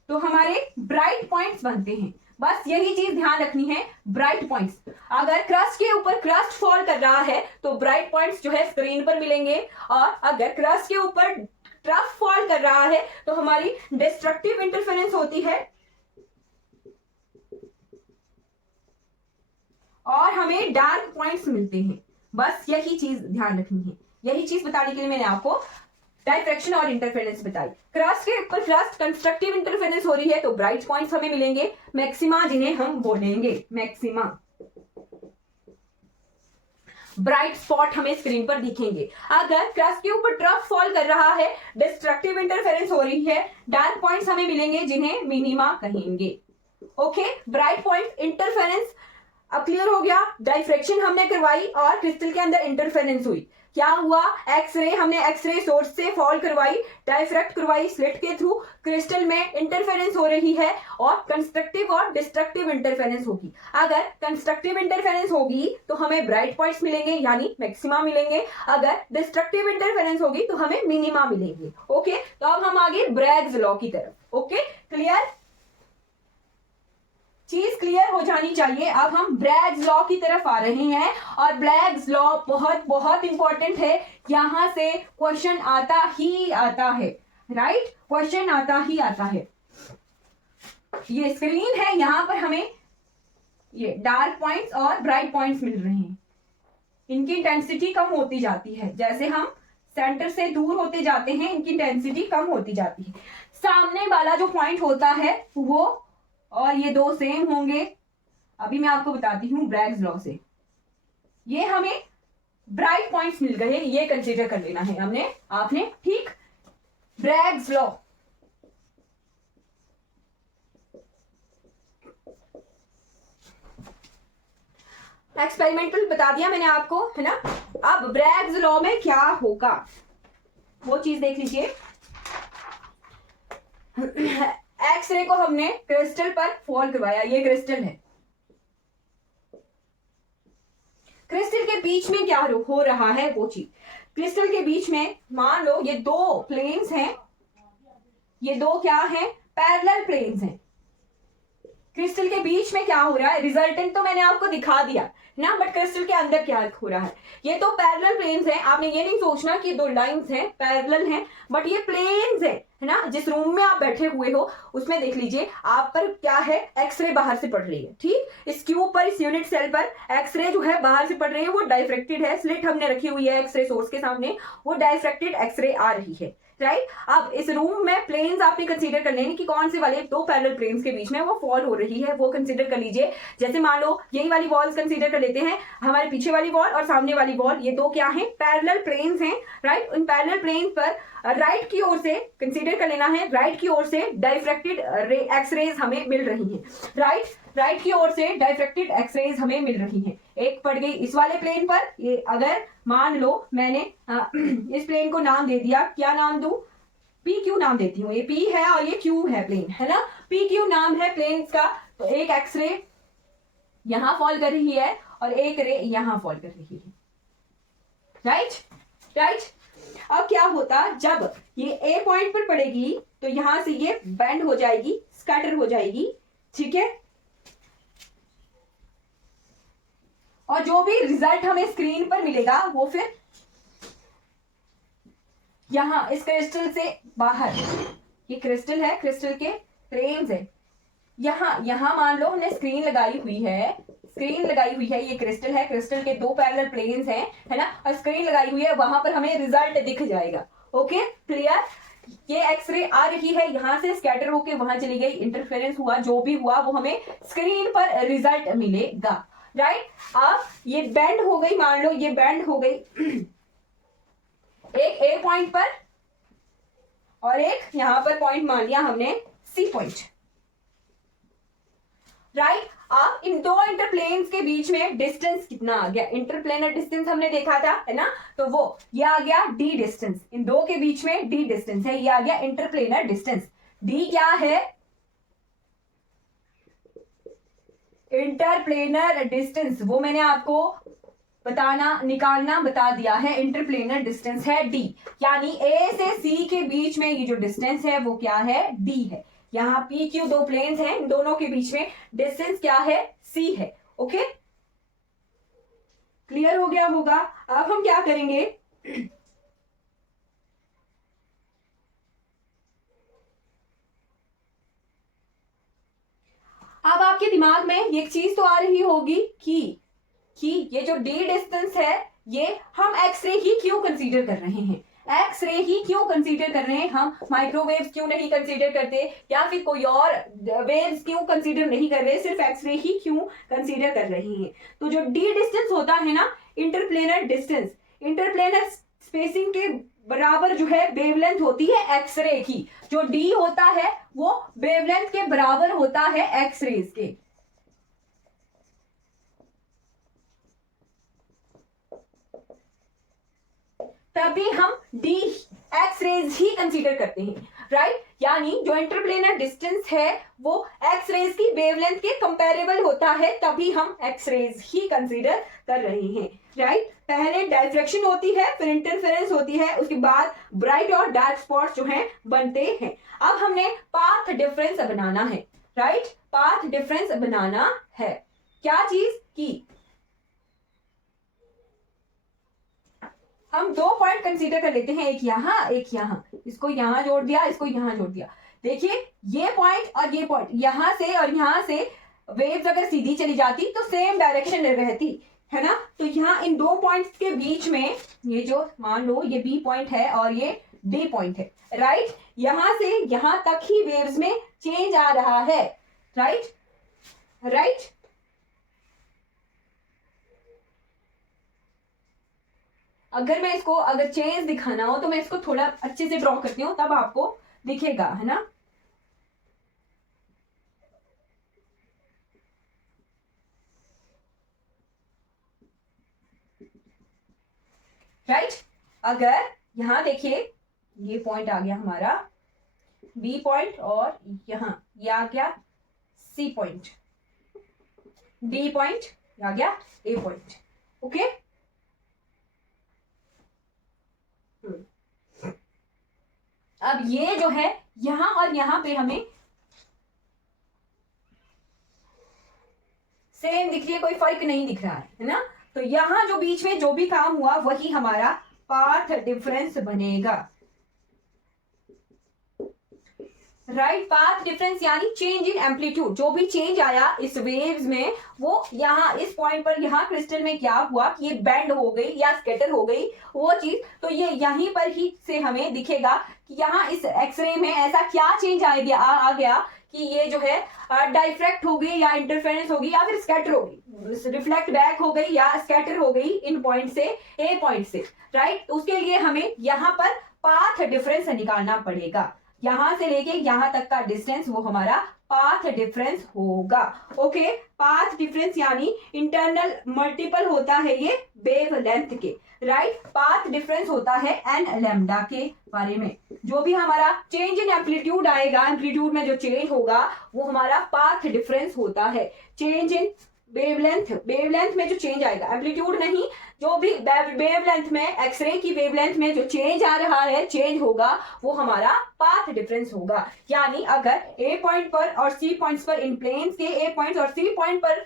तो हमारे ब्राइट पॉइंट्स बनते हैं। बस यही चीज ध्यान रखनी है, ब्राइट पॉइंट्स। अगर क्रस्ट के ऊपर क्रस्ट फॉल कर रहा है तो ब्राइट पॉइंट्स जो है स्क्रीन पर मिलेंगे, और अगर क्रस्ट के ऊपर ट्रफ फॉल कर रहा है तो हमारी डिस्ट्रक्टिव इंटरफेरेंस होती है और हमें डार्क पॉइंट्स मिलते हैं। बस यही चीज ध्यान रखनी है, यही चीज बताने के लिए मैंने आपको डाइफ्रैक्शन और इंटरफेरेंस बताई। क्रस्ट के ऊपर क्रस्ट कंस्ट्रक्टिव इंटरफेरेंस हो रही है तो ब्राइट पॉइंट्स हमें मिलेंगे, मैक्सिमा जिन्हें हम बोलेंगे मैक्सिमा, ब्राइट स्पॉट हमें स्क्रीन पर दिखेंगे। अगर क्रस्ट के ऊपर ट्रफ फॉल कर रहा है, डिस्ट्रक्टिव इंटरफेरेंस हो रही है, डार्क पॉइंट्स हमें मिलेंगे जिन्हें मिनिमा कहेंगे। ओके, ब्राइट पॉइंट इंटरफेरेंस अब क्लियर हो गया, डाइफ्रैक्शन हमने करवाई और क्रिस्टल के अंदर इंटरफेरेंस हुई, क्या हुआ, एक्सरे हमने एक्सरे सोर्स से फॉल करवाई, डाइफ्रैक्ट करवाई स्लिट के थ्रू, क्रिस्टल में इंटरफेरेंस हो रही है और कंस्ट्रक्टिव और डिस्ट्रक्टिव इंटरफेरेंस होगी। अगर कंस्ट्रक्टिव इंटरफेरेंस होगी तो हमें ब्राइट पॉइंट्स मिलेंगे यानी मैक्सिमा मिलेंगे, अगर डिस्ट्रक्टिव इंटरफेरेंस होगी तो हमें मिनिमा मिलेंगे। ओके, तो अब हम आगे ब्रैग्स लॉ की तरफ। ओके, क्लियर, चीज क्लियर हो जानी चाहिए। अब हम ब्रैग्स लॉ की तरफ आ रहे हैं और ब्रैग्स लॉ बहुत बहुत इंपॉर्टेंट है, यहां से क्वेश्चन आता ही आता है, राइट, क्वेश्चन आता ही आता है। ये स्क्रीन है, यहां पर हमें ये डार्क पॉइंट्स और ब्राइट पॉइंट्स मिल रहे हैं, इनकी इंटेंसिटी कम होती जाती है, जैसे हम सेंटर से दूर होते जाते हैं इनकी इंटेंसिटी कम होती जाती है। सामने वाला जो पॉइंट होता है वो और ये दो सेम होंगे, अभी मैं आपको बताती हूं ब्रैग्स लॉ से। ये हमें ब्राइट पॉइंट्स मिल गए, ये कंसीडर कर लेना है हमने, आपने, ठीक। ब्रैग्स लॉ, एक्सपेरिमेंटल बता दिया मैंने आपको, है ना। अब ब्रैग्स लॉ में क्या होगा वो चीज देख लीजिए। एक्सरे को हमने क्रिस्टल पर फॉल करवाया, ये क्रिस्टल है, क्रिस्टल के बीच में क्या हो रहा है वो चीज, क्रिस्टल के बीच में मान लो ये दो प्लेन्स हैं, ये दो क्या है, पैरेलल प्लेन्स हैं। क्रिस्टल के बीच में क्या हो रहा है, रिजल्टेंट तो मैंने आपको दिखा दिया ना, बट क्रिस्टल के अंदर क्या हो रहा है, ये तो पैरेलल प्लेन्स हैं। आपने ये नहीं सोचना कि दो लाइंस हैं पैरेलल हैं, बट ये प्लेन्स है ना। जिस रूम में आप बैठे हुए हो उसमें देख लीजिए आप पर क्या है, एक्सरे बाहर से पड़ रही है, ठीक। इस क्यूब पर, इस यूनिट सेल पर एक्सरे जो है बाहर से पड़ रही है, वो डाइफ्रैक्टेड है, स्लिट हमने रखी हुई है एक्सरे सोर्स के सामने, वो डाइफ्रैक्टेड एक्सरे आ रही है, राइट। अब इस रूम में प्लेन्स आपने कंसीडर कर लेनी कि कौन से वाले दो पैरेलल प्लेन्स के बीच में वो फॉल हो रही है, वो कंसीडर कर लीजिए। जैसे मान लो यही वाली वॉल्स कंसीडर कर लेते हैं, हमारे पीछे वाली वॉल और सामने वाली वॉल, ये दो क्या हैं, पैरेलल प्लेन्स हैं, राइट। उन पैरेलल प्लेन्स पर राइट की ओर से कंसीडर कर लेना है, राइट की ओर से डाइफ्रैक्टेड एक्सरेज हमें मिल रही हैं, राइट की ओर से डाइफ्रैक्टेड एक्सरेज हमें मिल रही हैं। एक पड़ गई इस वाले प्लेन पर, ये अगर मान लो मैंने इस प्लेन को नाम दे दिया, क्या नाम दूं, पी क्यू नाम देती हूँ, ये पी है और ये क्यू है प्लेन, है ना, पी क्यू नाम है प्लेन का। तो एक एक्सरे यहां फॉल कर रही है और एक रे यहां फॉल कर रही है, राइट। अब क्या होता, जब ये ए पॉइंट पर पड़ेगी तो यहां से ये बेंड हो जाएगी, स्कैटर हो जाएगी, ठीक है। और जो भी रिजल्ट हमें स्क्रीन पर मिलेगा वो फिर यहां इस क्रिस्टल से बाहर, ये क्रिस्टल है, क्रिस्टल के प्लेन्स है, यहां मान लो हमने स्क्रीन लगाई हुई है, ये क्रिस्टल है, क्रिस्टल के दो पैरेलल प्लेन्स हैं, है ना, और स्क्रीन लगाई हुई है, वहां पर हमें रिजल्ट दिख जाएगा। Okay, clear. ये एक्सरे आ रही है, यहां से स्कैटर होके वहां चली गई, इंटरफेरेंस हुआ, जो भी हुआ वो हमें स्क्रीन पर रिजल्ट मिलेगा, राइट। अब ये बेंड हो गई, मान लो ये बेंड हो गई एक ए पॉइंट पर और एक यहां पर पॉइंट मान लिया हमने सी पॉइंट, राइट। अब इन दो इंटरप्लेन्स के बीच में डिस्टेंस कितना आ गया, इंटरप्लेनर डिस्टेंस हमने देखा था, है ना, तो वो ये आ गया डी डिस्टेंस, इन दो के बीच में डी डिस्टेंस है, ये आ गया इंटरप्लेनर डिस्टेंस। डी क्या है, इंटरप्लेनर डिस्टेंस, वो मैंने आपको निकालना बता दिया है, इंटरप्लेनर डिस्टेंस है डी, यानी ए से सी के बीच में ये जो डिस्टेंस है वो क्या है, डी है। यहाँ पी क्यू दो प्लेन्स हैं, इन दोनों के बीच में डिस्टेंस क्या है, सी है। ओके, क्लियर हो गया होगा। अब हम क्या करेंगे, अब आपके दिमाग में एक चीज तो आ रही होगी कि ये जो डी डिस्टेंस है ये हम एक्सरे ही क्यों कंसीडर कर रहे हैं, एक्सरे ही क्यों कंसीडर कर रहे हैं, हम माइक्रोवेव्स क्यों नहीं कंसीडर करते, या फिर कोई और वेव्स क्यों कंसीडर नहीं कर रहे, सिर्फ एक्सरे ही क्यों कंसीडर कर रहे हैं। तो जो डी डिस्टेंस होता है ना, इंटरप्लेनर डिस्टेंस, इंटरप्लेनर स्पेसिंग के बराबर जो है वेवलेंथ होती है एक्सरे की, जो डी होता है वो वेवलेंथ के बराबर होता है एक्सरेज के, तभी हम डी एक्स रेज ही कंसीडर करते हैं, राइट। यानी जो इंटरप्लेनर डिस्टेंस है वो एक्स रेज की वेवलेंथ के कंपेरेबल होता है, तभी हम एक्स रेज ही कंसीडर कर रहे हैं, राइट। पहले डायफ्रैक्शन होती है, फिर इंटरफेरेंस होती है, उसके बाद ब्राइट और डार्क स्पॉट्स जो हैं बनते हैं। अब हमने पाथ डिफरेंस बनाना है, राइट। पाथ डिफरेंस बनाना है, क्या चीज की हम दो पॉइंट कंसीडर कर लेते हैं, एक यहां एक यहां, इसको यहां जोड़ दिया, इसको यहां जोड़ दिया। देखिए ये पॉइंट और ये पॉइंट, यहां से और यहां से वेव्स अगर सीधी चली जाती तो सेम डायरेक्शन रहती है ना। तो यहाँ इन दो पॉइंट्स के बीच में ये जो मान लो ये बी पॉइंट है और ये डी पॉइंट है, राइट। यहां से यहां तक ही वेव्स में चेंज आ रहा है, राइट, राइट। अगर मैं इसको अगर चेंज दिखाना हो तो मैं इसको थोड़ा अच्छे से ड्रॉ करती हूँ, तब आपको दिखेगा, है ना। राइट। अगर यहां देखिए ये पॉइंट आ गया हमारा बी पॉइंट और यहां ये आ गया सी पॉइंट, डी पॉइंट आ गया ए पॉइंट, ओके। अब ये जो है यहां और यहां पे हमें सेम दिख रही है, कोई फर्क नहीं दिख रहा है ना। तो यहां जो बीच में जो भी काम हुआ वही हमारा पाथ डिफरेंस बनेगा, राइट। पाथ डिफरेंस यानी चेंज इन एम्पलीट्यूड, जो भी चेंज आया इस वेव्स में वो यहाँ इस पॉइंट पर यहाँ क्रिस्टल में क्या हुआ कि ये बेंड हो गई या स्कैटर हो गई वो चीज, तो ये यहीं पर ही से हमें दिखेगा कि यहाँ इस एक्सरे में ऐसा क्या चेंज आ गया आ गया कि ये जो है डाइफ्रैक्ट हो गई या इंटरफेरेंस होगी या फिर स्कैटर हो गई, रिफ्लेक्ट बैक हो गई या स्कैटर हो गई इन पॉइंट से ए पॉइंट से, राइट। तो उसके लिए हमें यहाँ पर पाथ डिफरेंस निकालना पड़ेगा, यहां से लेके यहां तक का डिस्टेंस वो हमारा पाथ डिफरेंस होगा, ओके। पाथ डिफरेंस यानी इंटरनल मल्टीपल होता है ये वेव लेंथ के, राइट। पाथ डिफरेंस होता है एन लैम्डा के बारे में, जो भी हमारा चेंज इन एम्पलीट्यूड आएगा, एम्पलीट्यूड में जो चेंज होगा वो हमारा पाथ डिफरेंस होता है। चेंज इन वेवलेंथ, वेवलेंथ में जो चेंज आएगा, एम्पलीट्यूड नहीं, जो भी वेवलेंथ में एक्सरे की वेवलेंथ में जो चेंज आ रहा है, चेंज होगा वो हमारा पाथ डिफरेंस होगा। यानी अगर ए पॉइंट पर और सी पॉइंट्स पर इन प्लेन्स के ए पॉइंट और सी पॉइंट पर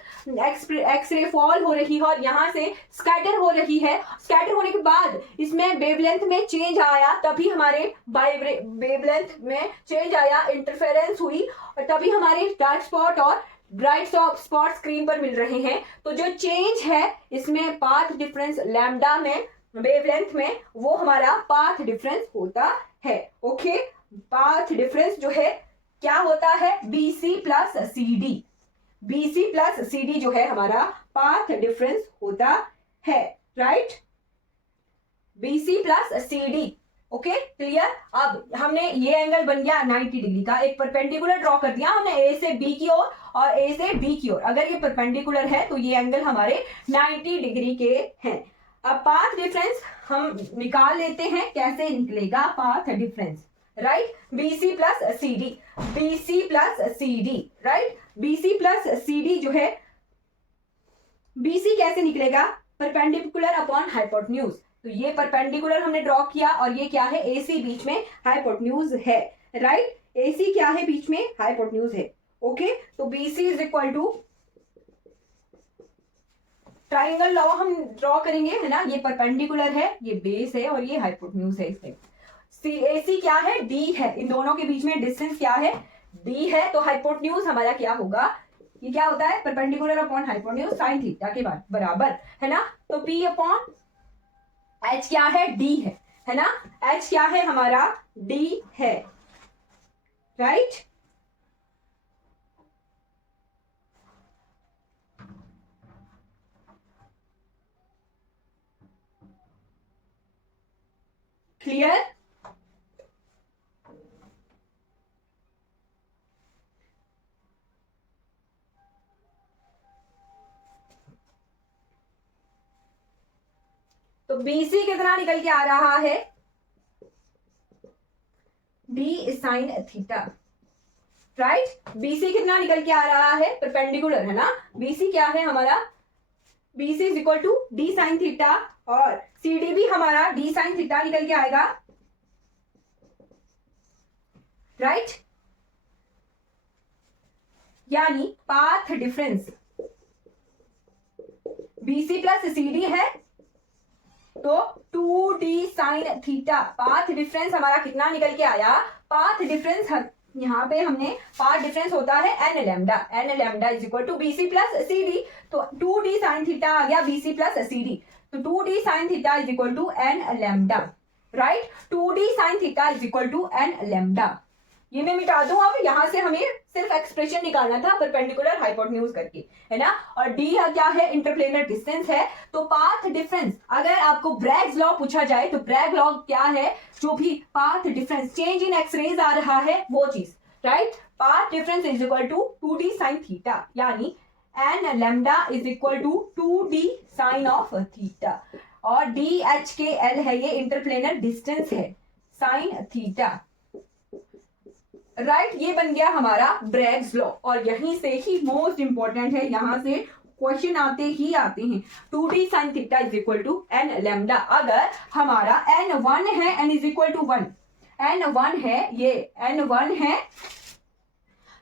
एक्सरे फॉल हो रही है और यहाँ से स्कैटर हो रही है, स्कैटर होने के बाद इसमें वेवलेंथ में चेंज आया, तभी हमारे वेवलेंथ में चेंज आया, इंटरफेरेंस हुई और तभी हमारे डार्क स्पॉट और ब्राइट स्पॉट स्क्रीन पर मिल रहे हैं। तो जो चेंज है इसमें पाथ डिफरेंस लैम्डा में वेवलेंथ में वो हमारा पाथ डिफरेंस होता है, ओके। पाथ डिफरेंस जो है क्या होता है, BC plus C D, BC plus C D जो है हमारा पाथ डिफरेंस होता है, right. BC plus C D, okay, clear. अब हमने ये एंगल बन गया 90 डिग्री का, एक परपेंडिकुलर ड्रॉ कर दिया हमने ए से बी की ओर और ए से बी की ओर। अगर ये परपेंडिकुलर है तो ये एंगल हमारे 90 डिग्री के हैं। अब पाथ डिफरेंस हम निकाल लेते हैं, कैसे निकलेगा path difference, right. BC plus C D, BC plus C D, right. BC plus C D जो है, बीसी कैसे निकलेगा, परपेंडिकुलर अपॉन हाइपोटेन्यूज। तो ये परपेंडिकुलर हमने ड्रॉ किया और ये क्या है, एसी बीच में हाइपोटेन्यूज है, राइट। एसी क्या है बीच में, हाइपोटेन्यूज है, ओके। तो BC is equal to triangle law हम ड्रॉ करेंगे, है ना। ये परपेंडिकुलर है, ये बेस है और ये हाइपोटेन्यूज है इसमें। एसी क्या है, डी है, इन दोनों के बीच में डिस्टेंस क्या है, डी है। तो हाइपोटेन्यूज हमारा क्या होगा, ये क्या होता है, perpendicular upon hypotenuse sine theta के बाद बराबर, है ना। तो पी अपॉन एच क्या है, डी है ना। एच क्या है हमारा, डी है, राइट। क्लियर। तो BC कितना निकल के आ रहा है, D sine theta, right. BC कितना निकल के आ रहा है, परपेंडिकुलर है ना, BC क्या है हमारा, BC is equal to D sine theta, और CD भी हमारा D साइन थीटा निकल के आएगा, राइट। यानी path difference BC plus CD है तो 2D sine theta, path difference हमारा कितना निकल के आया, पाथ डिफरेंस यहाँ पे हमने पाथ डिफरेंस होता है n lambda, n lambda is equal to BC plus CD, तो 2D साइन थीटा आ गया BC प्लस CD, तो 2D sine theta is equal to n lambda, right. 2D sine theta is equal to n lambda, ये मैं मिटा दूं, अब यहां से हमें सिर्फ एक्सप्रेशन निकालना था परपेंडिकुलर हाइपोटेन्यूज करके, है ना। और डी क्या है, इंटरप्लेनर डिस्टेंस है। तो पाथ डिफरेंस, अगर आपको ब्रैग्स लॉ पूछा जाए तो ब्रैग लॉ क्या है, जो भी path difference change in X rays आ रहा है वो चीज, right. Path difference is equal to 2D sine theta, यानी n lambda is equal to 2D sine of theta, और DHKL है ये इंटरप्लेनर डिस्टेंस है, साइन थीटा, राइट। ये बन गया हमारा ब्रैग्स लॉ, और यहीं से ही मोस्ट इंपॉर्टेंट है, यहां से क्वेश्चन आते हैं। 2D sine theta is equal to n lambda, अगर हमारा n1 है, n is equal to 1, n1 है, ये n1 है,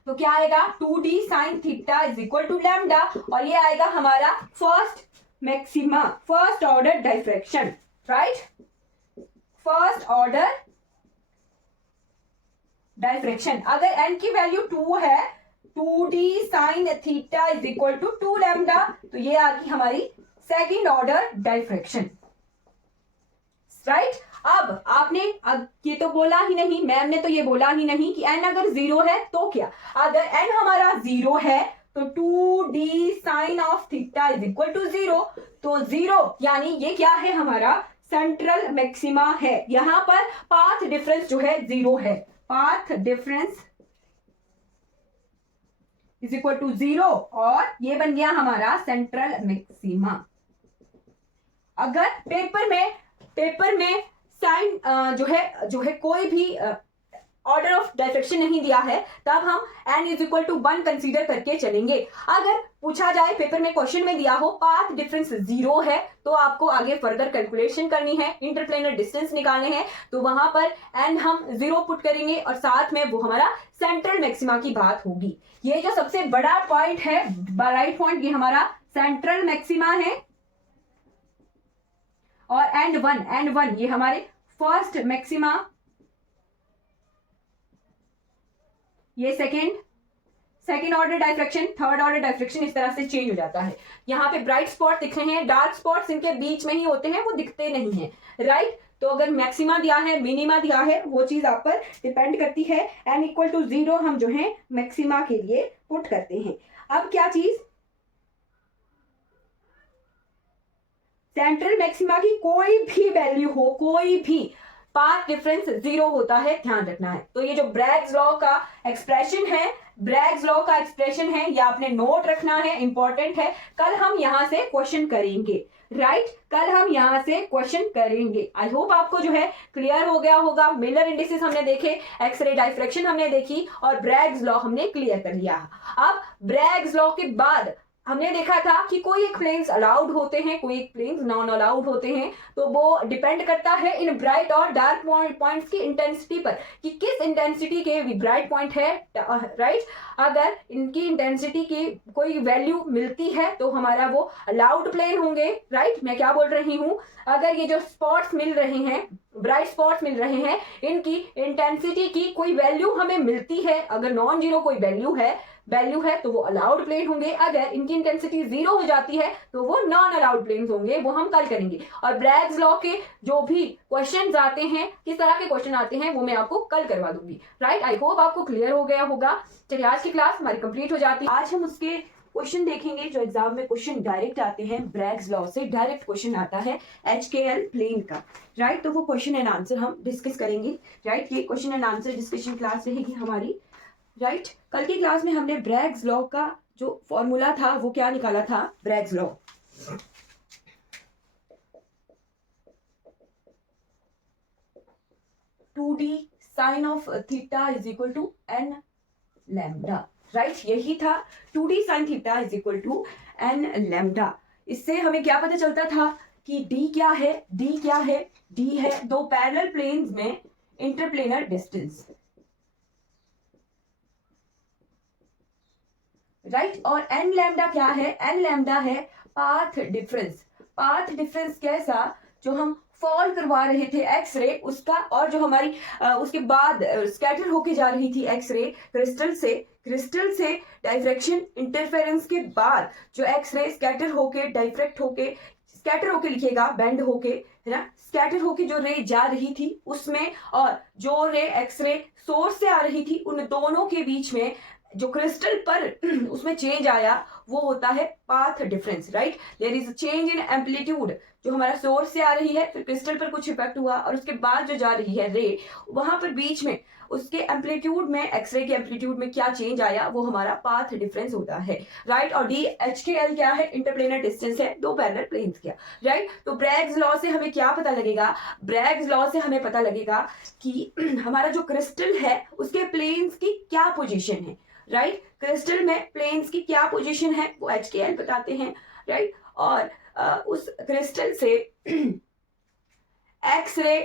तो क्या आएगा 2D sine theta is equal to lambda, और ये आएगा हमारा first maxima, first order diffraction, right, first order diffraction. अगर n की वैल्यू 2 है, 2D sine theta is equal to 2 lambda, तो ये आ गई हमारी सेकंड ऑर्डर डाइफ्रैक्शन, राइट। अब आपने ये तो बोला ही नहीं, मैम ने तो ये बोला ही नहीं कि n अगर 0 है तो क्या, अगर n हमारा 0 है तो 2D sine of theta is equal to 0, तो 0 यानी ये क्या है हमारा सेंट्रल मैक्सिमा है, यहां पर पाथ डिफरेंस जो है 0 है, path difference is equal to 0, और ये बन गया हमारा सेंट्रल मैक्सिमा। अगर पेपर में साइन जो है कोई भी ऑर्डर ऑफ डाइफ्रैक्शन नहीं दिया है, तब हम n is equal to 1 consider करके चलेंगे। अगर पूछा जाए पेपर में क्वेश्चन में दिया हो पाथ डिफरेंस 0 है, तो आपको आगे फर्दर कैलकुलेशन करनी है, इंटरप्लेनर डिस्टेंस निकालने हैं, तो वहां पर n हम 0 पुट करेंगे, और साथ में वो हमारा सेंट्रल मैक्सिमा की बात होगी। ये जो सबसे बड़ा पॉइंट है, राइट पॉइंट, ये हमारा सेंट्रल मैक्सिमा है, और n1 ये हमारे फर्स्ट मैक्सिमा, ये second order diffraction, third order diffraction, इस तरह से चेंज हो जाता है। यहाँ पे ब्राइट स्पॉट दिख रहे हैं, डार्क स्पॉट्स इनके बीच में ही होते हैं, वो दिखते नहीं है, राइट। तो अगर मैक्सिमा दिया है, मिनिमा दिया है, वो चीज आप पर डिपेंड करती है। n इक्वल टू 0 हम जो है मैक्सिमा के लिए पुट करते हैं। अब क्या चीज, सेंट्रल मैक्सिमा की कोई भी वैल्यू हो, कोई भी पाथ डिफरेंस 0 होता है, ध्यान रखना है। तो ये जो ब्रैग्स लॉ का एक्सप्रेशन है, ये आपने नोट रखना है, इंपॉर्टेंट है। कल हम यहां से क्वेश्चन करेंगे, राइट, कल हम यहां से क्वेश्चन करेंगे। आई होप आपको जो है क्लियर हो गया होगा। मिलर इंडिसेस हमने देखे, एक्सरे डाइफ्रैक्शन हमने देखी, और ब्रैग्स लॉ हमने क्लियर कर लिया। अब ब्रैग्स लॉ के बाद हमने देखा था कि कोई एक प्लेन्स अलाउड होते हैं, कोई एक प्लेन्स नॉन अलाउड होते हैं, तो वो डिपेंड करता है इन ब्राइट और डार्क पॉइंट्स की इंटेंसिटी पर, कि किस इंटेंसिटी के ब्राइट पॉइंट है, राइट। अगर इनकी इंटेंसिटी की कोई वैल्यू मिलती है तो हमारा वो अलाउड प्लेन होंगे, राइट। मैं क्या बोल रही हूँ, अगर ये जो स्पॉट्स मिल रहे हैं, ब्राइट स्पॉट्स मिल रहे हैं, इनकी इंटेंसिटी की कोई वैल्यू हमें मिलती है, अगर नॉन जीरो कोई वैल्यू है तो वो अलाउड प्लेन होंगे। अगर इनकी इंटेंसिटी 0 हो जाती है तो वो नॉन अलाउड प्लेन्स होंगे, वो हम कल करेंगे। और ब्रैग्स लॉ के जो भी क्वेश्चंस आते हैं, किस तरह के क्वेश्चन आते हैं, वो मैं आपको कल करवा दूंगी, राइट। आई होप आपको क्लियर हो गया होगा। चलिए आज की क्लास हमारी कंप्लीट हो जाती है। आज हम उसके क्वेश्चन देखेंगे जो एग्जाम में क्वेश्चन डायरेक्ट आते हैं, ब्रैग्स लॉ से डायरेक्ट क्वेश्चन आता है HKL प्लेन का, राइट। तो वो क्वेश्चन एंड आंसर हम डिस्कस करेंगे, राइट। ये question and answer discussion class रहेगी हमारी, राइट। कल की क्लास में हमने ब्रैग्स लॉ का जो फॉर्मूला था वो क्या निकाला था, Bragg's law, 2d sine of theta is equal to n lambda, right, यही था 2d sine theta is equal to n lambda. इससे हमें क्या पता चलता था कि d क्या है, d क्या है, d है दो पैरेलल प्लेन्स में इंटरप्लेनर डिस्टेंस, राइट। और n लैम्डा क्या है, n लैम्डा है पाथ डिफरेंस। पाथ डिफरेंस कैसा, जो हम फॉल करवा रहे थे एक्स रे उसका, और जो हमारी उसके बाद स्कैटर होके जा रही थी एक्स रे क्रिस्टल से डाइफ्रैक्शन इंटरफेरेंस के बाद जो एक्स रे स्कैटर होके डाइफ्रैक्ट होके, स्कैटर होके लिखिएगा बेंड होके, है ना, स्कैटर होके जो रे जा रही थी उसमें, और जो रे एक्स रे सोर्स से आ रही थी, उन दोनों के बीच में जो क्रिस्टल पर उसमें चेंज आया वो होता है path difference, right. There is change in amplitude, जो हमारा सोर्स से आ रही है, फिर क्रिस्टल पर कुछ इफेक्ट हुआ, और उसके बाद जो जा रही है रे, वहां पर बीच में उसके एम्पलीट्यूड में, एक्सरे के एम्पलीट्यूड में क्या चेंज आया, वो हमारा पाथ डिफरेंस होता है, राइट। और डी एच के एल क्या है, इंटरप्लेनर डिस्टेंस है दो पैरेलल प्लेन्स का, राइट। तो ब्रैग्स लॉ से हमें क्या पता लगेगा, ब्रैग्स लॉ से हमें पता लगेगा कि हमारा जो क्रिस्टल है उसके प्लेन्स की क्या पोजीशन है, राइट। क्रिस्टल में प्लेन्स की क्या पोजीशन है वो एच के एल बताते हैं, राइट। और उस क्रिस्टल से एक्स रे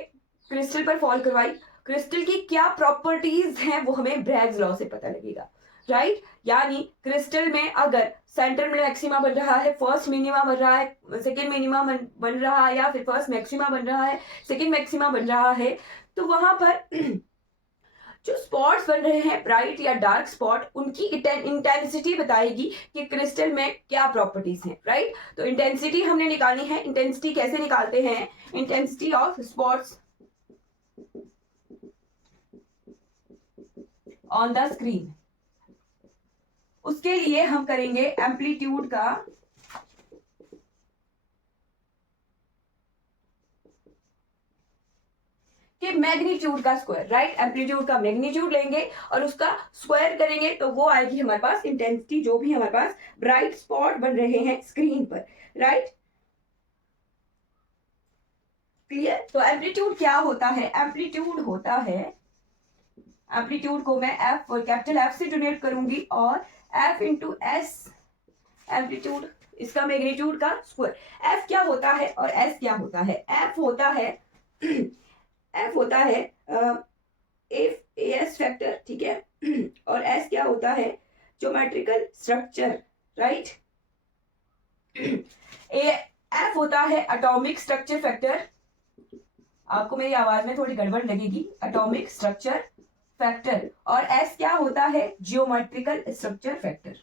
क्रिस्टल पर फॉल करवाई, क्रिस्टल की क्या प्रॉपर्टीज हैं वो हमें ब्रैग्स लॉ से पता लगेगा, राइट। यानी क्रिस्टल में अगर सेंटर में मैक्सिमा बन रहा है, फर्स्ट मिनिमा बन रहा है, सेकेंड मिनिमा बन रहा है, या फिर फर्स्ट मैक्सिमा बन रहा है, सेकेंड मैक्सिमा बन रहा है, तो वहां पर जो स्पॉट्स बन रहे हैं ब्राइट या डार्क स्पॉट, उनकी इंटेंसिटी बताएगी कि क्रिस्टल में क्या प्रॉपर्टीज हैं, राइट। तो इंटेंसिटी हमने निकालनी है। इंटेंसिटी कैसे निकालते हैं, intensity of spots on the screen, उसके लिए हम करेंगे एम्पलीट्यूड का कि मैग्नीट्यूड का स्क्वायर, राइट। एम्पलीट्यूड का मैग्नीट्यूड लेंगे और उसका स्क्वायर करेंगे तो वो आएगी हमारे पास इंटेंसिटी, जो भी हमारे पास ब्राइट स्पॉट बन रहे हैं स्क्रीन पर, राइट। क्लियर। तो एम्पलीट्यूड क्या होता है, एम्पलीट्यूड होता है, एम्पलीट्यूड को मैं एफ और कैपिटल एफ से डोनेट करूंगी, और एफ इंटू एस एम्पलीट्यूड, इसका मैग्नीट्यूड का स्क्वायर। एफ क्या होता है और एस क्या होता है, एफ होता है एफ होता है एस फैक्टर, ठीक है, और एस क्या होता है, ज्योमेट्रिकल स्ट्रक्चर, राइट। एफ होता है एटॉमिक स्ट्रक्चर फैक्टर, आपको मेरी आवाज में थोड़ी गड़बड़ लगेगी, एटॉमिक स्ट्रक्चर फैक्टर, और एस क्या होता है, geometrical structure factor,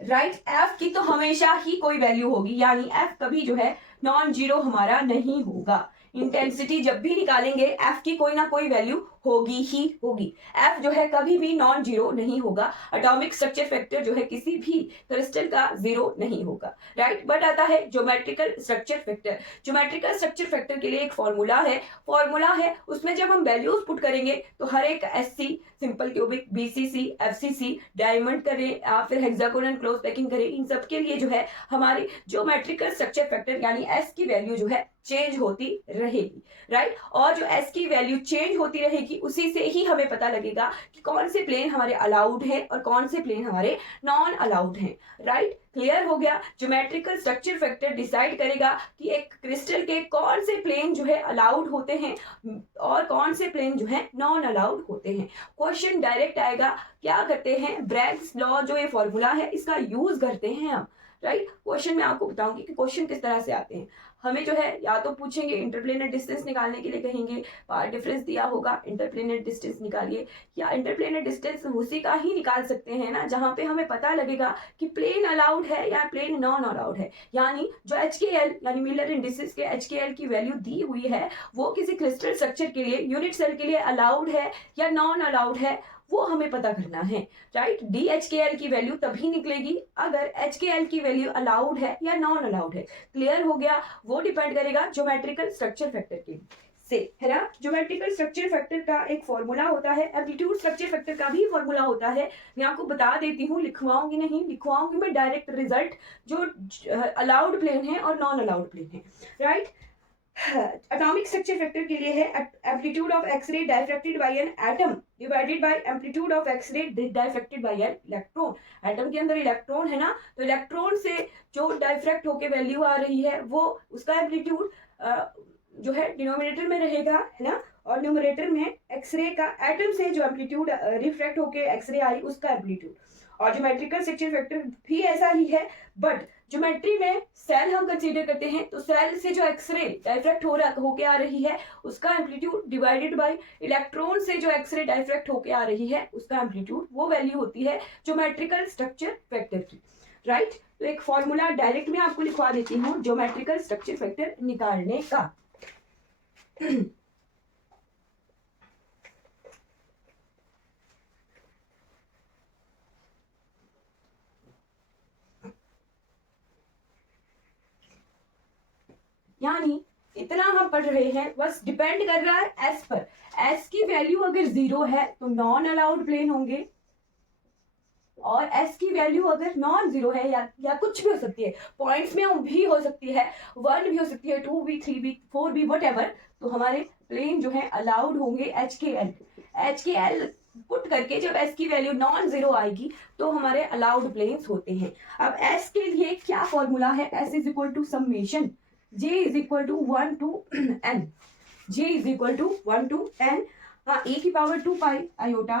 right. F की तो हमेशा ही कोई वैल्यू होगी, यानी एफ कभी जो है नॉन जीरो हमारा नहीं होगा। इंटेंसिटी जब भी निकालेंगे एफ की कोई ना कोई वैल्यू होगी ही होगी, एफ जो है कभी भी नॉन जीरो नहीं होगा। एटॉमिक स्ट्रक्चर फैक्टर जो है किसी भी क्रिस्टल का जीरो नहीं होगा, राइट। बट आता है geometrical structure factor. Geometrical structure factor के लिए एक फॉर्मूला है, उसमें जब हम वैल्यूज पुट करेंगे तो हर एक SC, simple cubic, BCC, FCC, diamond करें या फिर हेक्सागोनल क्लोज पैकिंग करें, इन सब के लिए जो है हमारी ज्योमेट्रिकल स्ट्रक्चर फैक्टर यानी एस की वैल्यू जो है चेंज होती रहेगी, राइट। और जो एस की वैल्यू चेंज होती रहेगी उसी से ही हमें पता लगेगा कि कौन से प्लेन हमारे अलाउड है और कौन से प्लेन हमारे नॉन अलाउड हैं, राइट। क्लियर हो गया। ज्योमेट्रिकल स्ट्रक्चर फैक्टर डिसाइड करेगा कि एक क्रिस्टल के कौन से प्लेन जो है अलाउड होते हैं और कौन से प्लेन जो है नॉन अलाउड होते हैं। क्वेश्चन डायरेक्ट आएगा, क्या करते हैं, ब्रैग्स लॉ जो ये फॉर्मूला है इसका यूज करते हैं हम, राइट। क्वेश्चन मैं आपको बताऊंगी कि क्वेश्चन किस तरह से आते हैं। हमें जो है या तो पूछेंगे इंटरप्लेनर डिस्टेंस निकालने के लिए, कहेंगे पार्ट डिफरेंस दिया होगा इंटरप्लेनर डिस्टेंस निकालिए, या इंटरप्लेनर डिस्टेंस उसी का ही निकाल सकते हैं ना जहां पे हमें पता लगेगा कि प्लेन अलाउड है या प्लेन नॉन अलाउड है। यानी जो HKL यानी मिलर इंडिसेस के HKL की वैल्यू दी हुई है वो किसी क्रिस्टल स्ट्रक्चर के लिए, यूनिट सेल के लिए अलाउड है या नॉन अलाउड है, वो हमें पता करना है, राइट। DHKL की वैल्यू तभी निकलेगी अगर HKL की वैल्यू अलाउड है या नॉन अलाउड है। क्लियर हो गया। वो डिपेंड करेगा ज्योमेट्रिकल स्ट्रक्चर फैक्टर के से, है ना। ज्योमेट्रिकल स्ट्रक्चर फैक्टर का एक फॉर्मूला होता है, एम्पलीट्यूड स्ट्रक्चर फैक्टर का भी फॉर्मूला होता है। मैं आपको बता देती हूँ, लिखवाऊंगी नहीं, लिखवाऊंगी मैं डायरेक्ट रिजल्ट जो अलाउड प्लेन है और नॉन अलाउड प्लेन है, राइट। एटॉमिक स्ट्रक्चर फैक्टर के लिए है amplitude of x ray diffracted by an atom divided by amplitude of x ray diffracted by an electron. Atom के अंदर इलेक्ट्रॉन है ना, तो इलेक्ट्रॉन से जो डाइफ्रैक्ट होके वैल्यू आ रही है वो उसका एम्पलीट्यूड जो है डिनोमिनेटर में रहेगा, है ना, और न्यूमरेटर में एक्सरे का एटम से जो एम्पलीट्यूड रिफ्रैक्ट होके एक्सरे आई उसका एम्पलीट्यूड। और ज्योमेट्रिकल स्ट्रक्चर फैक्टर भी ऐसा ही है, बट ज्योमेट्री में सेल हम कंसीडर करते हैं तो सेल से जो एक्सरे डाइफ्रैक्ट होके आ रही है उसका एम्पलीट्यूड डिवाइडेड बाय इलेक्ट्रॉन से जो एक्सरे डाइफ्रैक्ट होके आ रही है उसका एम्पलीट्यूड, वो वैल्यू होती है ज्योमेट्रिकल स्ट्रक्चर फैक्टर की, राइट। तो एक फॉर्मूला डायरेक्ट में आपको लिखवा देती हूँ ज्योमेट्रिकल स्ट्रक्चर फैक्टर निकालने का। यानी इतना हम पढ़ रहे हैं, बस डिपेंड कर रहा है एस पर। एस की वैल्यू अगर 0 है तो नॉन अलाउड प्लेन होंगे, और एस की वैल्यू अगर नॉन 0 है या कुछ भी हो सकती है, पॉइंट्स में भी हो सकती है, 1 भी हो सकती है, 2 भी, 3 भी, 4 भी, वट तो हमारे प्लेन जो है अलाउड होंगे एच के एल पुट करके जब एस की वैल्यू नॉन 0 आएगी तो हमारे अलाउड प्लेन्स होते हैं। अब एस के लिए क्या फॉर्मूला है, S is equal to summation J is equal to 1 to n, J is equal to 1 to n, e की power 2 pi iota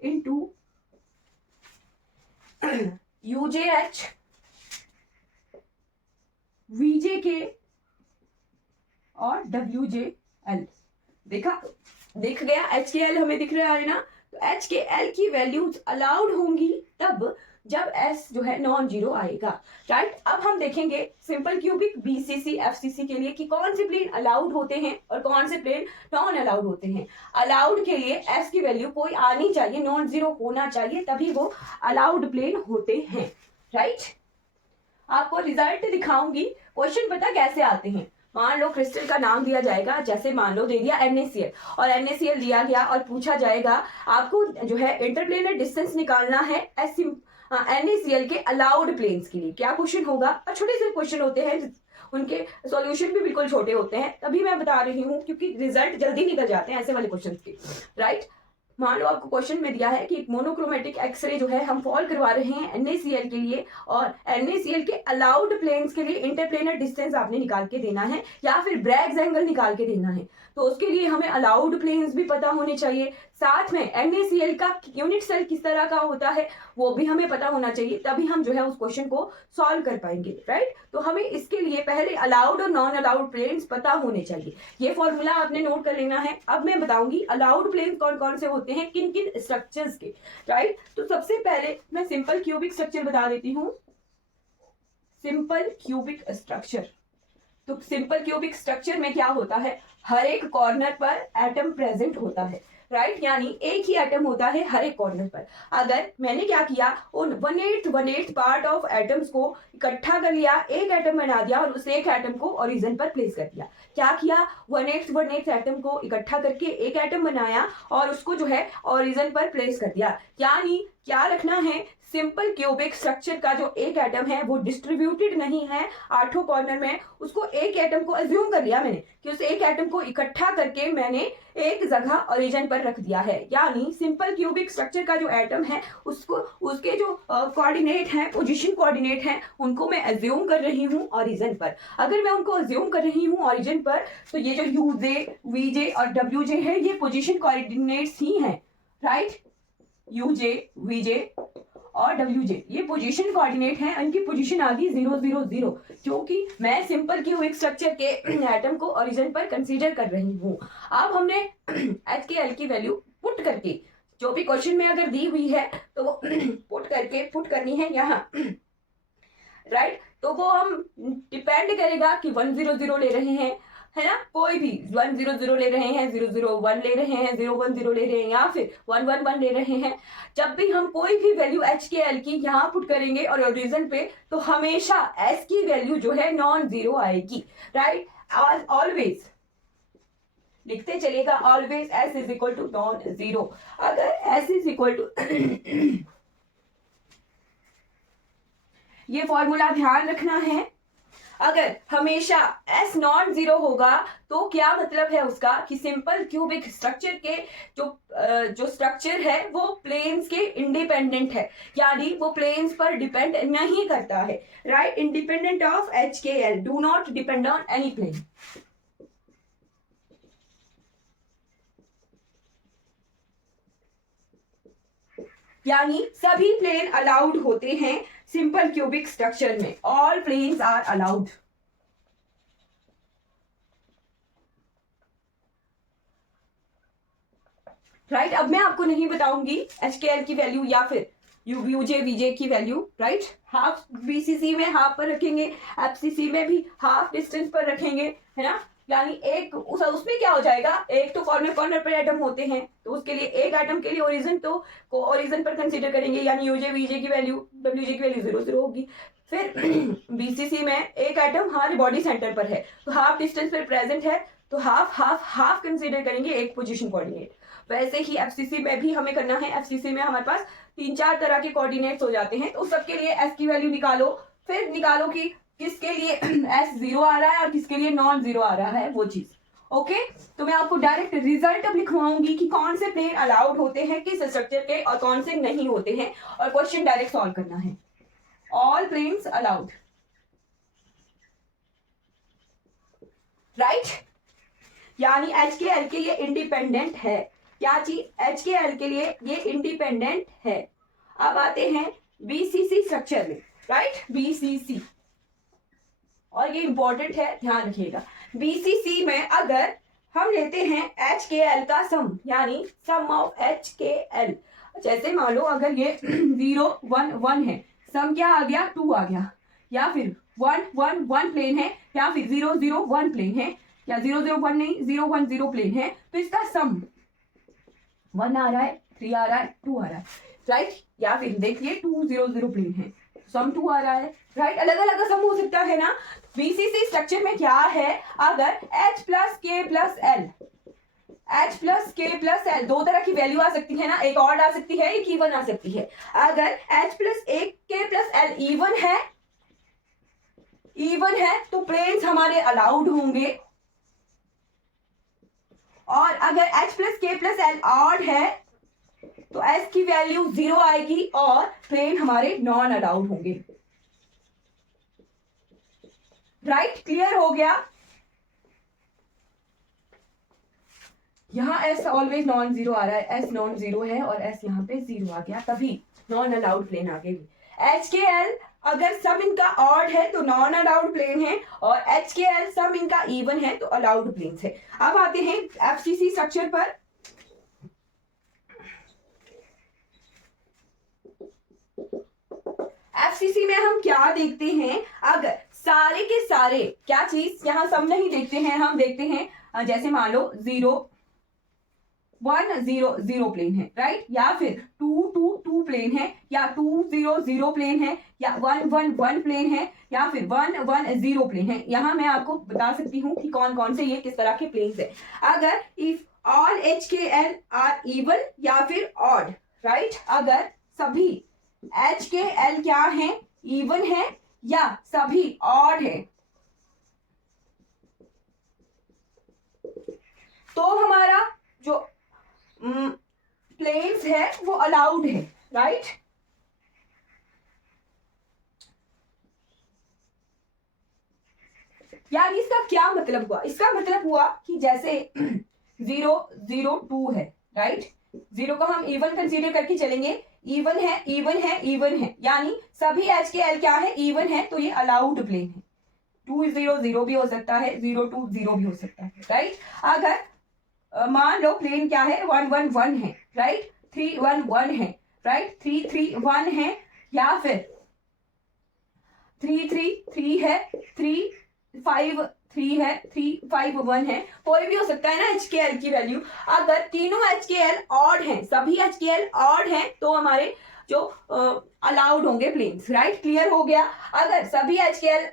into UJH VJK और WJL। देखा, दिख गया, HKL हमें दिख रहा है ना, तो HKL की वैल्यूज अलाउड होंगी तब जब S जो है नॉन 0 आएगा, राइट। अब हम देखेंगे सिंपल क्यूबिक BCC FCC के लिए कि कौन से प्लेन अलाउड होते हैं और कौन से प्लेन नॉन अलाउड होते हैं। अलाउड के लिए S की वैल्यू कोई आनी चाहिए, नॉन 0 होना चाहिए, तभी वो अलाउड प्लेन होते हैं, राइट। आपको रिजल्ट दिखाऊंगी। क्वेश्चन पता कैसे आते हैं, मान लो क्रिस्टल का नाम दिया जाएगा, जैसे मान लो दे दिया NaCl, और NaCl दिया गया और पूछा जाएगा आपको जो है इंटरप्लेनर डिस्टेंस निकालना है NaCl के अलाउड प्लेन्स के लिए। क्या क्वेश्चन होगा, और छोटे से क्वेश्चन होते हैं, उनके सॉल्यूशन भी बिल्कुल छोटे होते हैं, तभी मैं बता रही हूँ क्योंकि रिजल्ट जल्दी निकल जाते हैं ऐसे वाले क्वेश्चन के, राइट। मान लो आपको क्वेश्चन में दिया है कि मोनोक्रोमेटिक एक्सरे जो है हम फॉल करवा रहे हैं NaCl के लिए, और NaCl के अलाउड प्लेन्स के लिए इंटरप्लेनर डिस्टेंस आपने निकाल के देना है या फिर ब्रैग्स एंगल निकाल के देना है। तो उसके लिए हमें अलाउड प्लेन्स भी पता होने चाहिए, साथ में NaCl का यूनिट सेल किस तरह का होता है वो भी हमें पता होना चाहिए, तभी हम जो है उस क्वेश्चन को सॉल्व कर पाएंगे, राइट। तो हमें इसके लिए पहले अलाउड और नॉन अलाउड प्लेन्स पता होने चाहिए। ये फॉर्मूला आपने नोट कर लेना है। अब मैं बताऊंगी अलाउड प्लेन्स कौन कौन से होते हैं, किन किन स्ट्रक्चर्स के, राइट। तो सबसे पहले मैं सिंपल क्यूबिक स्ट्रक्चर बता देती हूँ। सिंपल क्यूबिक स्ट्रक्चर, तो सिंपल क्यूबिक स्ट्रक्चर में क्या होता है, हर एक कॉर्नर पर एटम प्रेजेंट होता है, राइट। यानी एक ही एटम होता है हर एक कॉर्नर पर। अगर मैंने क्या किया, उन 1/8 पार्ट ऑफ एटम्स को इकट्ठा कर लिया, एक एटम बना दिया और उस एक एटम को ओरिजिन पर प्लेस कर दिया। क्या किया, 1/8 एटम को इकट्ठा करके एक एटम बनाया और उसको जो है ओरिजिन पर प्लेस कर दिया। यानी क्या रखना है, सिंपल क्यूबिक स्ट्रक्चर का जो एक एटम है वो डिस्ट्रीब्यूटेड नहीं है 8 कॉर्नर में, उसको एक एटम को अज्यूम कर लिया मैंने कि उस एक एटम को इकट्ठा करके मैंने एक जगह ओरिजिन पर रख दिया है। यानी सिंपल क्यूबिक स्ट्रक्चर का जो एटम है उसको उसके जो कोऑर्डिनेट हैं, पोजीशन कोऑर्डिनेट हैं, उनको मैं अज्यूम कर रही हूँ ओरिजिन पर। अगर मैं उनको अज्यूम कर रही हूँ ओरिजिन पर तो ये जो UJ, VJ और WJ है ये पोजीशन कोऑर्डिनेट्स ही हैं, राइट। UJ, VJ और WJ ये पोजीशन कोऑर्डिनेट हैं, इनकी पोजीशन आ गई 0 0 0, क्योंकि मैं सिंपल क्यूबिक स्ट्रक्चर के एटम को ओरिजिन पर कंसीडर कर रही हूँ। अब हमने HKL की वैल्यू पुट करके, जो भी क्वेश्चन में अगर दी हुई है तो वो पुट करनी है यहाँ, राइट। तो वो हम डिपेंड करेगा कि 1 0 0 ले रहे हैं, है ना, कोई भी 1 0 0 ले रहे हैं, 0 0 1 ले रहे हैं, 0 1 0 ले रहे हैं, या फिर 1 1 1 ले रहे हैं। जब भी हम कोई भी वैल्यू HKL की यहाँ पुट करेंगे और ओरिजिन पे, तो हमेशा S की वैल्यू जो है नॉन 0 आएगी, राइट। ऑलवेज लिखते चलेगा, always S is equal to non 0। अगर S इज इक्वल टू ये फॉर्मूला ध्यान रखना है, अगर हमेशा S नॉन जीरो होगा तो क्या मतलब है उसका कि सिंपल क्यूबिक स्ट्रक्चर के जो स्ट्रक्चर है वो प्लेन्स के इंडिपेंडेंट है, यानी वो प्लेन्स पर डिपेंड नहीं करता है, right, independent of HKL, do not depend on any plane. यानी सभी प्लेन अलाउड होते हैं सिंपल क्यूबिक स्ट्रक्चर में, all planes are allowed. Right, अब मैं आपको नहीं बताऊंगी HKL की वैल्यू या फिर UJ VJ की वैल्यू, राइट, हाफ BCC में हाफ पर रखेंगे, FCC में भी हाफ डिस्टेंस पर रखेंगे, है ना, यानी एक उसमें क्या हो जाएगा, एक तो कॉर्नर कॉर्नर पर एटम होते हैं तो उसके लिए एक एटम के लिए ओरिजिन तो ओरिजिन पर कंसीडर करेंगे, यानी UJ VJ की वैल्यू WJ की वैल्यू 0 0 होगी। फिर BCC में एक एटम हमारे बॉडी सेंटर पर है तो हाफ डिस्टेंस पर प्रेजेंट है तो हाफ हाफ हाफ कंसीडर करेंगे एक पोजीशन कोऑर्डिनेट। वैसे ही FCC में भी हमें करना है, FCC में हमारे पास 3-4 तरह के कोऑर्डिनेट्स हो जाते हैं तो सबके लिए S की वैल्यू निकालो, फिर निकालो कि किसके लिए S 0 आ रहा है और किसके लिए नॉन जीरो आ रहा है वो चीज। ओके, तो मैं आपको डायरेक्ट रिजल्ट अब लिखवाऊंगी कि कौन से प्लेन अलाउड होते हैं किस स्ट्रक्चर के और कौन से नहीं होते हैं, और क्वेश्चन डायरेक्ट सॉल्व करना है। ऑल प्लेन्स अलाउड, राइट, यानी HKL के लिए इंडिपेंडेंट है, क्या चीज, HKL के लिए ये इंडिपेंडेंट है। अब आते हैं BCC स्ट्रक्चर में, राइट, BCC, और ये इंपॉर्टेंट है, ध्यान रखिएगा। BCC में अगर हम लेते हैं HKL का सम, यानी सम ऑफ HKL, जैसे मान लो अगर ये 0 1 1 है, सम क्या आ गया, 2 आ गया, या फिर 1 1 1 प्लेन है, या फिर 0 0 1 प्लेन है, या 0 0 1 नहीं 0 1 0 प्लेन है, तो इसका सम 1 आ रहा है, 3 आ रहा है, 2 आ रहा है, राइट, या फिर देखिए 2 0 0 प्लेन है, सम 2 आ रहा है, राइट, अलग अलग का सम हो सकता है ना। BCC स्ट्रक्चर में क्या है, अगर H plus K plus L, H plus K plus L दो तरह की वैल्यू आ सकती है ना, एक ऑड आ सकती है एक इवन आ सकती है। अगर H plus K plus L even है तो प्लेन्स हमारे अलाउड होंगे, और अगर H plus K plus L odd है तो S की वैल्यू 0 आएगी और प्लेन हमारे नॉन अलाउड होंगे, राइट, क्लियर हो गया। यहां S ऑलवेज नॉन जीरो आ रहा है, S नॉन जीरो है और S यहाँ पे 0 आ गया, तभी नॉन अलाउड प्लेन आगे भी। HKL अगर सम इनका ऑड है तो नॉन अलाउड प्लेन है, और HKL सम इनका इवन है तो अलाउड प्लेन है। अब आते हैं FCC स्ट्रक्चर पर। FCC में हम क्या देखते हैं, अगर सारे के सारे क्या चीज, यहां सम नहीं देखते हैं, हम देखते हैं जैसे मान लो 0 1 0 0 प्लेन है, राइट, या फिर 2 2 2 प्लेन है, या 2 0 0 प्लेन है, या 1 1 1 प्लेन है, या फिर 1 1 0 प्लेन है। यहां मैं आपको बता सकती हूं कि कौन कौन से ये किस तरह के प्लेन्स है। अगर if all HKL are even या फिर ऑड, राइट, अगर सभी HKL क्या है, इवन है, या सभी ऑड है, तो हमारा जो प्लेन्स है वो अलाउड है, राइट। यार इसका क्या मतलब हुआ, इसका मतलब हुआ कि जैसे 0 0 2 है, राइट, 0 को हम इवन कंसीडर करके चलेंगे, इवन है इवन है इवन है, यानी सभी HKL क्या है, इवन है, तो ये अलाउड प्लेन है। 2 0 0 भी हो सकता है, 0 2 0 भी हो सकता है, राइट। अगर मान लो प्लेन क्या है, 1 1 1 है, राइट, 3 1 1 है, राइट, 3 3 1 है, या फिर 3 3 3 है, 3 5 3 है, 3 5 1 है, कोई भी हो सकता है ना HKL की वैल्यू। अगर तीनों HKL ऑड हैं, सभी HKL ऑड हैं, तो हमारे जो अलाउड होंगे प्लेन्स, राइट। क्लियर हो गया। अगर सभी HKL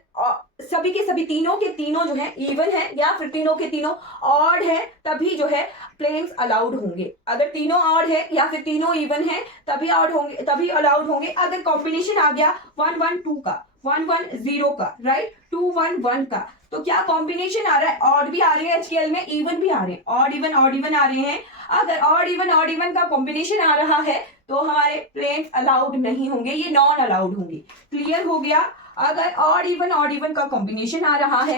सभी के सभी तीनों के तीनों जो है इवन है या फिर तीनों के तीनों ऑड है तभी जो है प्लेन्स अलाउड होंगे। अगर तीनों ऑड है या फिर तीनों इवन है तभी ऑड होंगे, तभी अलाउड होंगे। अगर कॉम्बिनेशन आ गया 1 1 2 का, 1 1 0 का, राइट, 2 1 1 का, तो क्या कॉम्बिनेशन आ रहा है, ऑड भी आ रहे हैं HKL में, इवन भी आ रहे हैं, ऑड इवन आ रहे हैं। अगर ऑड इवन का कॉम्बिनेशन आ रहा है तो हमारे प्लेन्स अलाउड नहीं होंगे, ये नॉन अलाउड होंगे। क्लियर हो गया। अगर ऑड इवन का कॉम्बिनेशन आ रहा है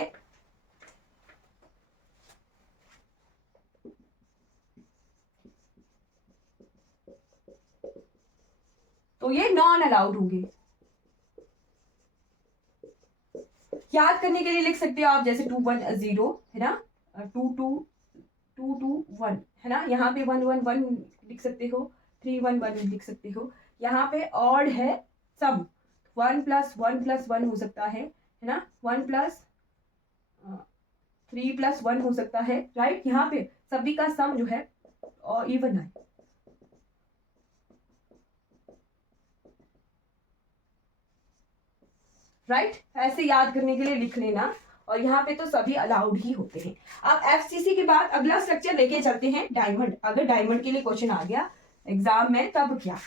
तो ये नॉन अलाउड होंगे। याद करने के लिए लिख सकते हो आप, जैसे 2 1 0 है ना, 2 2 2 2 1 है ना, यहाँ पे 1 1 1 लिख सकते हो, 3 1 1 लिख सकते हो। यहाँ पे ऑड है सम, 1 + 1 + 1 हो सकता है ना, 1 + 3 + 1 हो सकता है, राइट। यहाँ पे सभी का सम जो है और इवन है, राइट। ऐसे याद करने के लिए लिख लेना। और यहाँ पे तो सभी अलाउड ही होते हैं। अब FCC के बाद अगला स्ट्रक्चर लेके चलते हैं डायमंड। अगर डायमंड के लिए क्वेश्चन आ गया एग्जाम में तब क्या,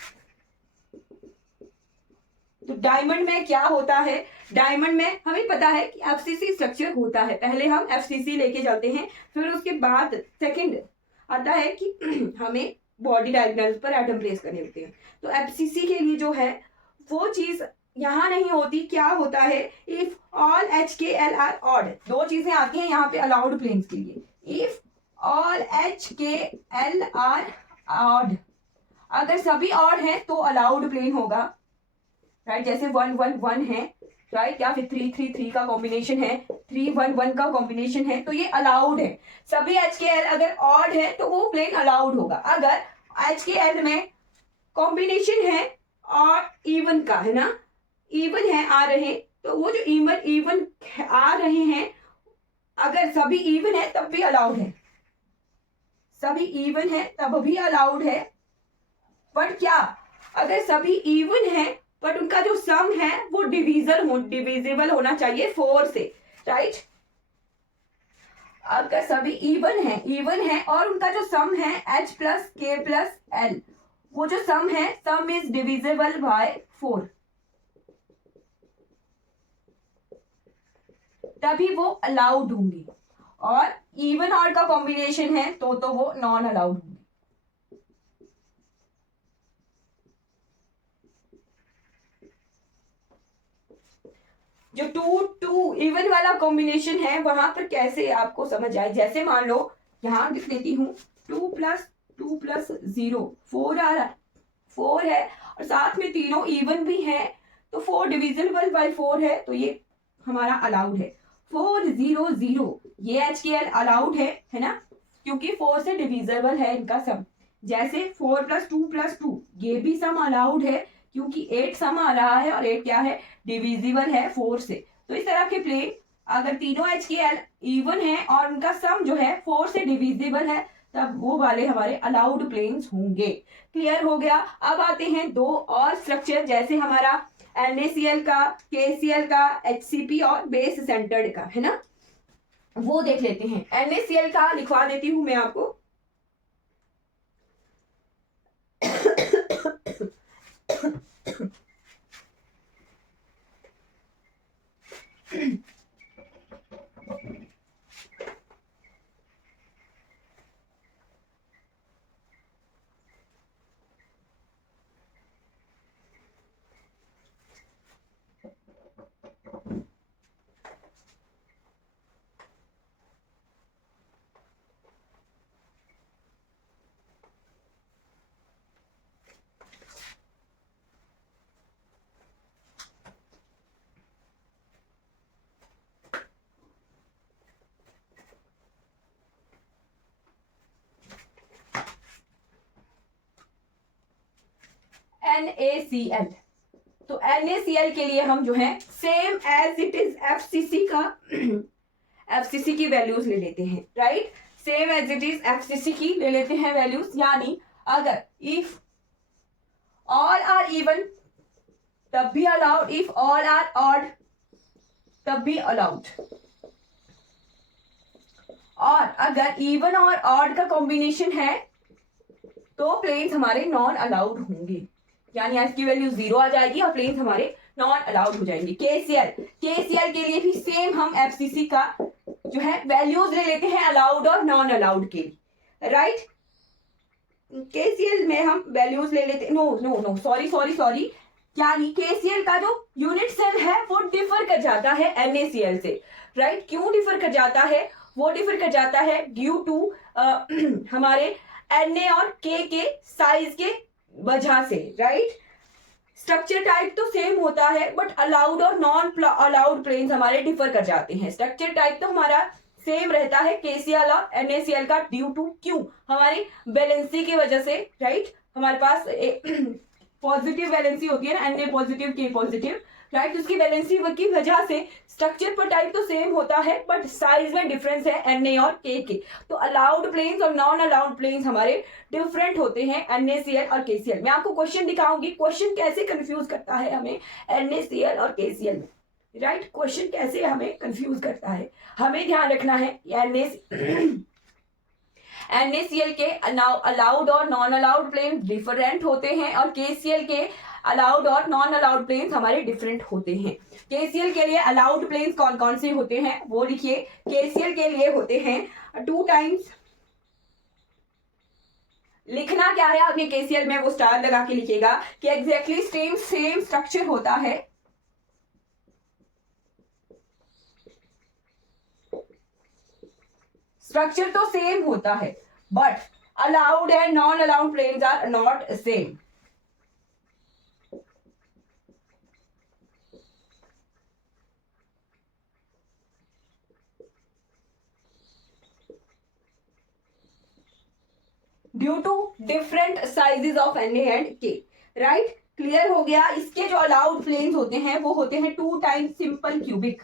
तो डायमंड में क्या होता है, डायमंड में हमें पता है कि FCC स्ट्रक्चर होता है। पहले हम FCC लेके चलते हैं, फिर उसके बाद सेकंड आता है कि हमें बॉडी डायगोनल पर एटम प्लेस करने होते हैं। तो FCC के लिए जो है वो चीज यहाँ नहीं होती। क्या होता है, if all HKL are odd, दो चीजें आती हैं यहाँ पे अलाउड प्लेन्स के लिए। If all HKL are odd, अगर सभी ऑड है तो अलाउड प्लेन होगा, राइट। जैसे 1 1 1 है, राइट, या फिर 3 3 3 का कॉम्बिनेशन है, 3 1 1 का कॉम्बिनेशन है, तो ये अलाउड है। सभी HKL अगर ऑड है तो वो प्लेन अलाउड होगा। अगर HKL में कॉम्बिनेशन है और इवन का है ना, इवन है आ रहे, तो वो जो इवन आ रहे हैं, अगर सभी इवन है तब भी अलाउड है, सभी इवन है तब भी अलाउड है। बट क्या, अगर सभी इवन है बट उनका जो सम है वो डिविजिबल होना चाहिए 4 से, राइट। अगर सभी इवन है और उनका जो सम है H + K + L, वो जो सम है, सम इज डिविजिबल बाय 4, तभी वो अलाउड होंगे। और इवन ऑड का कॉम्बिनेशन है तो वो नॉन अलाउड होंगे। जो 2 2 इवन वाला कॉम्बिनेशन है वहां पर कैसे आपको समझ आए, जैसे मान लो यहां लिख लेती हूँ 2 + 2 + 0 4 आ रहा है, 4 है और साथ में तीनों इवन भी है, तो 4 डिविजिबल बाय 4 है, तो ये हमारा अलाउड है। 4 0 0 ये HKL अलाउड है ना, क्योंकि 4 से डिविजिबल है इनका सम। जैसे 4 + 2 + 2 ये भी सम अलाउड है, क्योंकि 8 सम आ रहा है और 8 क्या है, डिविजिबल है 4 से। तो इस तरह के प्लेन अगर तीनों HKL इवन है और उनका सम जो है 4 से डिविजिबल है, तब वो वाले हमारे अलाउड प्लेन्स होंगे। क्लियर हो गया। अब आते हैं दो और स्ट्रक्चर, जैसे हमारा NaCl का, KCl का, HCP और बेस सेंटर्ड का, है ना, वो देख लेते हैं। NaCl का लिखवा देती हूं मैं आपको। NaCl, तो NaCl के लिए हम जो है same as it is FCC का FCC की वैल्यूज ले लेते हैं, राइट। Same as it is FCC की ले लेते हैं वैल्यूज, यानी अगर इफ ऑल आर इवन तब भी allowed, if all are odd तब भी अलाउड, और अगर इवन और ऑड का कॉम्बिनेशन है तो प्लेन्स हमारे नॉन अलाउड होंगे, यानी एस की वैल्यू 0 आ जाएगी और प्लेन्स हमारे नॉन अलाउड हो जाएंगे। केसीएल के लिए भी सेम हम एफसीसी का जो है वैल्यूज ले लेते हैं अलाउड और नॉन अलाउड के लिए, राइट। केसीएल में हम वैल्यूज ले लेते, नो सॉरी, यानी केसीएल का जो यूनिट सेल है वो डिफर कर जाता है एनएसीएल से, राइट। क्यों डिफर कर जाता है? वो डिफर कर जाता है ड्यू टू हमारे एनए और के साइज के वजह से, राइट। स्ट्रक्चर टाइप तो सेम होता है बट अलाउड और नॉन अलाउड प्लेन्स हमारे डिफर कर जाते हैं। स्ट्रक्चर टाइप तो हमारा सेम रहता है केसीएल और एनएसीएल का, ड्यू टू क्यों? हमारी बैलेंसी की वजह से, राइट। हमारे पास पॉजिटिव वैलेंसी होती है ना, एन ए पॉजिटिव के पॉजिटिव, राइट। उसकी वैलेंसी की वजह से स्ट्रक्चर पर टाइप तो सेम होता है बट साइज में डिफरेंस है एन ए और के। तो अलाउड प्लेन्स और नॉन अलाउड प्लेन्स हमारे डिफरेंट होते हैं एनएसीएल और केसीएल में। आपको क्वेश्चन दिखाऊंगी, क्वेश्चन कैसे कंफ्यूज करता है हमें एनएसीएल और केसीएल में, राइट। क्वेश्चन कैसे हमें कंफ्यूज करता है, हमें ध्यान रखना है एनएसीएल के अलाउड और नॉन अलाउड प्लेन डिफरेंट होते हैं और केसीएल के अलाउड और नॉन अलाउड प्लेन्स हमारे डिफरेंट होते हैं। केसीएल के लिए अलाउड प्लेन्स कौन कौन से होते हैं वो लिखिए। केसीएल के लिए होते हैं 2 टाइम्स, लिखना क्या है आपने केसीएल में, वो स्टार लगा के लिखिएगा कि एग्जैक्टली सेम स्ट्रक्चर होता है, स्ट्रक्चर तो सेम होता है but allowed and non allowed planes are not same. Due to different sizes of N and K, right. Clear हो गया। इसके जो अलाउड प्लेन्स होते हैं वो होते हैं 2 times simple cubic,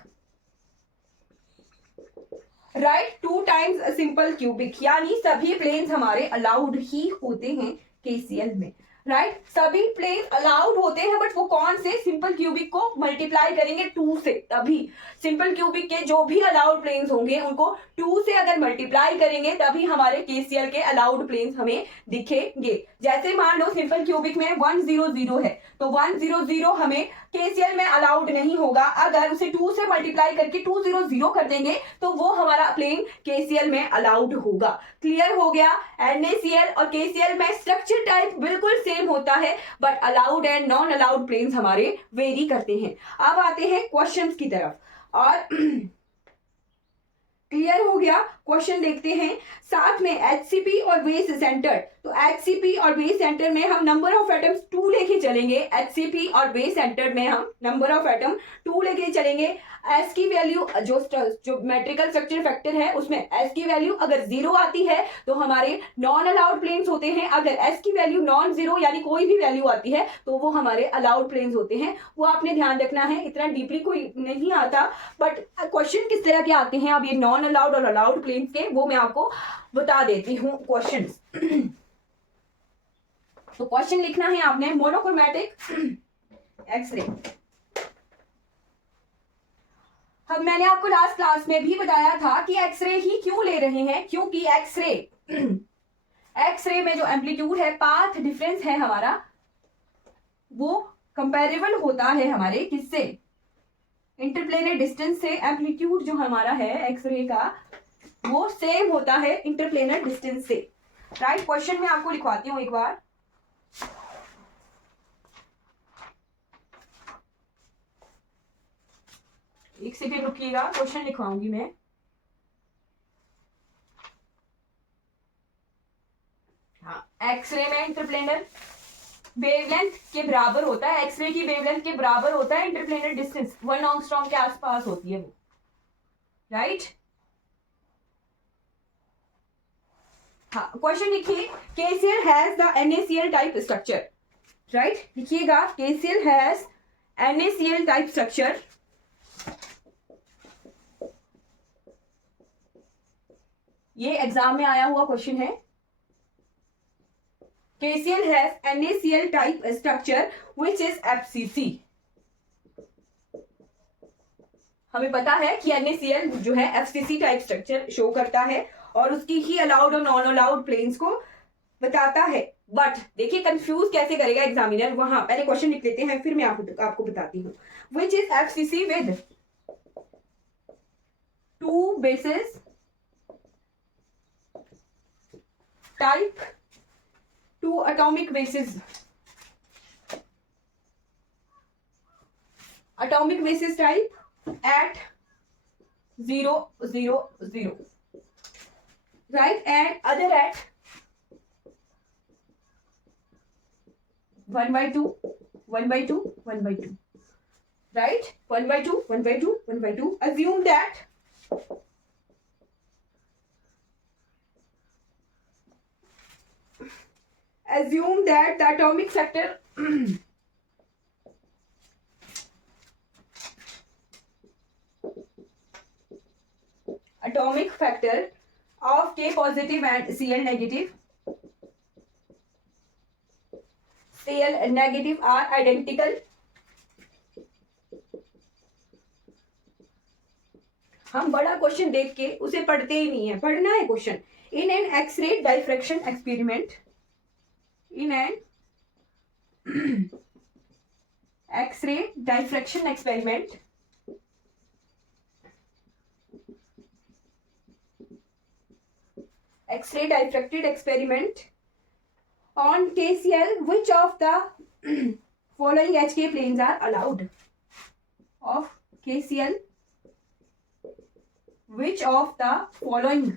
right. 2 times simple cubic, यानी सभी प्लेन्स हमारे अलाउड ही होते हैं केसीएल में, राइट। सभी प्लेन अलाउड होते हैं बट वो कौन से? सिंपल क्यूबिक को मल्टीप्लाई करेंगे 2 से, तभी सिंपल क्यूबिक के जो भी अलाउड प्लेन्स होंगे उनको 2 से अगर मल्टीप्लाई करेंगे तभी हमारे केसीएल के अलाउड प्लेन्स हमें दिखेंगे। जैसे मान लो सिंपल क्यूबिक में 100 है तो 100 हमें केसीएल में अलाउड नहीं होगा, अगर उसे 2 से मल्टीप्लाई करके 200 कर देंगे तो वो हमारा प्लेन केसीएल में अलाउड होगा। क्लियर हो गया। एनएसीएल और केसीएल में स्ट्रक्चर टाइप बिल्कुल सेम होता है but allowed and non allowed planes हमारे वेरी करते हैं। अब आते हैं क्वेश्चंस की तरफ और क्लियर हो गया। क्वेश्चन देखते हैं। साथ में एचसीपी और बेस सेंटर, तो एचसीपी और बेस सेंटर में हम नंबर ऑफ एटम्स 2 लेके चलेंगे। एचसीपी और बेस सेंटर में हम नंबर ऑफ एटम 2 लेके चलेंगे। एस की वैल्यू जो मेट्रिकल स्ट्रक्चर फैक्टर है उसमें एस की वैल्यू अगर 0 आती है तो हमारे नॉन अलाउड प्लेन्स होते हैं, अगर एस की वैल्यू नॉन 0 यानी कोई भी वैल्यू आती है तो वो हमारे अलाउड प्लेन्स होते हैं। वो आपने ध्यान रखना है, इतना डीपली कोई नहीं आता बट क्वेश्चन किस तरह के आते हैं अब ये नॉन अलाउड और अलाउड प्लेन्स के, वो मैं आपको बता देती हूँ क्वेश्चंस। तो क्वेश्चन लिखना है आपने मोनोक्रोमैटिक एक्सरे। अब मैंने आपको लास्ट क्लास में भी बताया था कि एक्सरे ही क्यों ले रहे हैं, क्योंकि एक्सरे में जो एम्पलीट्यूड है, पाथ डिफरेंस है हमारा, वो कंपैरेबल होता है हमारे किससे? इंटरप्लेनर डिस्टेंस से। एम्पलीट्यूड जो हमारा है एक्सरे का वो सेम होता है इंटरप्लेनर डिस्टेंस से, राइट। क्वेश्चन में आपको लिखवाती हूं एक बार। एक सेकेंड रुकिएगा, क्वेश्चन लिखवाऊंगी मैं। हाँ, एक्सरे में इंटरप्लेनर वेवलेंथ के बराबर होता है, एक्सरे की वेवलेंथ के बराबर होता है इंटरप्लेनर डिस्टेंस, 1 एंगस्ट्रॉम के आसपास होती है वो, राइट। हाँ, क्वेश्चन लिखिए। KCl has the NaCl type structure, right. लिखिएगा KCl has NaCl type structure. ये एग्जाम में आया हुआ क्वेश्चन है। KCl has NaCl type structure which is FCC. हमें पता है कि NaCl जो है FCC टाइप स्ट्रक्चर शो करता है और उसकी ही अलाउड और नॉन अलाउड प्लेन्स को बताता है. बट देखिए कंफ्यूज कैसे करेगा एग्जामिनर. वहां पहले क्वेश्चन लिख लेते हैं फिर मैं आपको बताती हूँ. Which is FCC with 2 bases type 2 atomic bases type at 0 0 0, right, and other at 1 by 2 1 by 2 1 by 2, right, 1 by 2 1 by 2 1 by 2. Assume that the atomic factor of K positive and Cl negative are identical. हम बड़ा question देख के उसे पढ़ते ही नहीं है. पढ़ना है question. In an X-ray diffraction experiment, X-ray diffraction experiment, X-ray diffracted experiment on KCl, which of the following HK planes are allowed? Of KCl, which of the following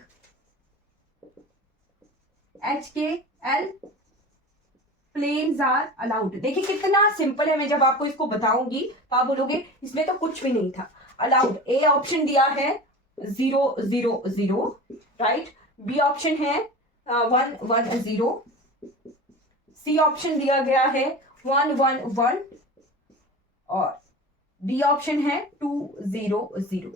HKl planes are allowed. देखिए कितना simple है. मैं जब आपको इसको बताऊंगी तो आप बोलोगे इसमें तो कुछ भी नहीं था. अलाउड ए ऑप्शन दिया है 0 0 0, राइट. बी ऑप्शन है 1 1 0. सी ऑप्शन दिया गया है 1 1 1 और डी ऑप्शन है 2 0 0,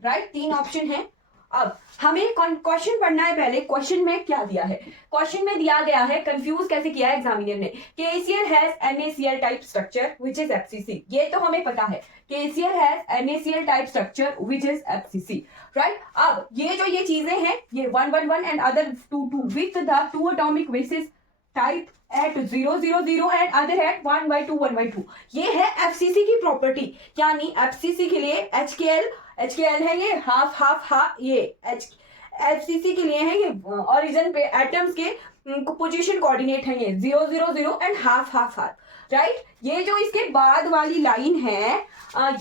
राइट. 3 ऑप्शन है. अब हमें क्वेश्चन पढ़ना है. पहले क्वेश्चन में क्या दिया है. क्वेश्चन में दिया गया है, कंफ्यूज कैसे किया है एग्जामिनर ने. KCl has NaCl type structure which is FCC. ये तो हमें पता है. KCl has NaCl type structure which is FCC, right. अब ये चीजें हैं, ये 1 1 1 and other 2 2 with the 2 atomic basis type at 0 0 0 and other at 1 by 2 1 by 2. ये है FCC की प्रॉपर्टी. यानी FCC के लिए HKl है ये हाफ. ये FCC के लिए है ये ओरिजिन पे एटम्स के पोजीशन कोऑर्डिनेट है ये 0 0 0 एंड हाफ, राइट. ये जो इसके बाद वाली लाइन है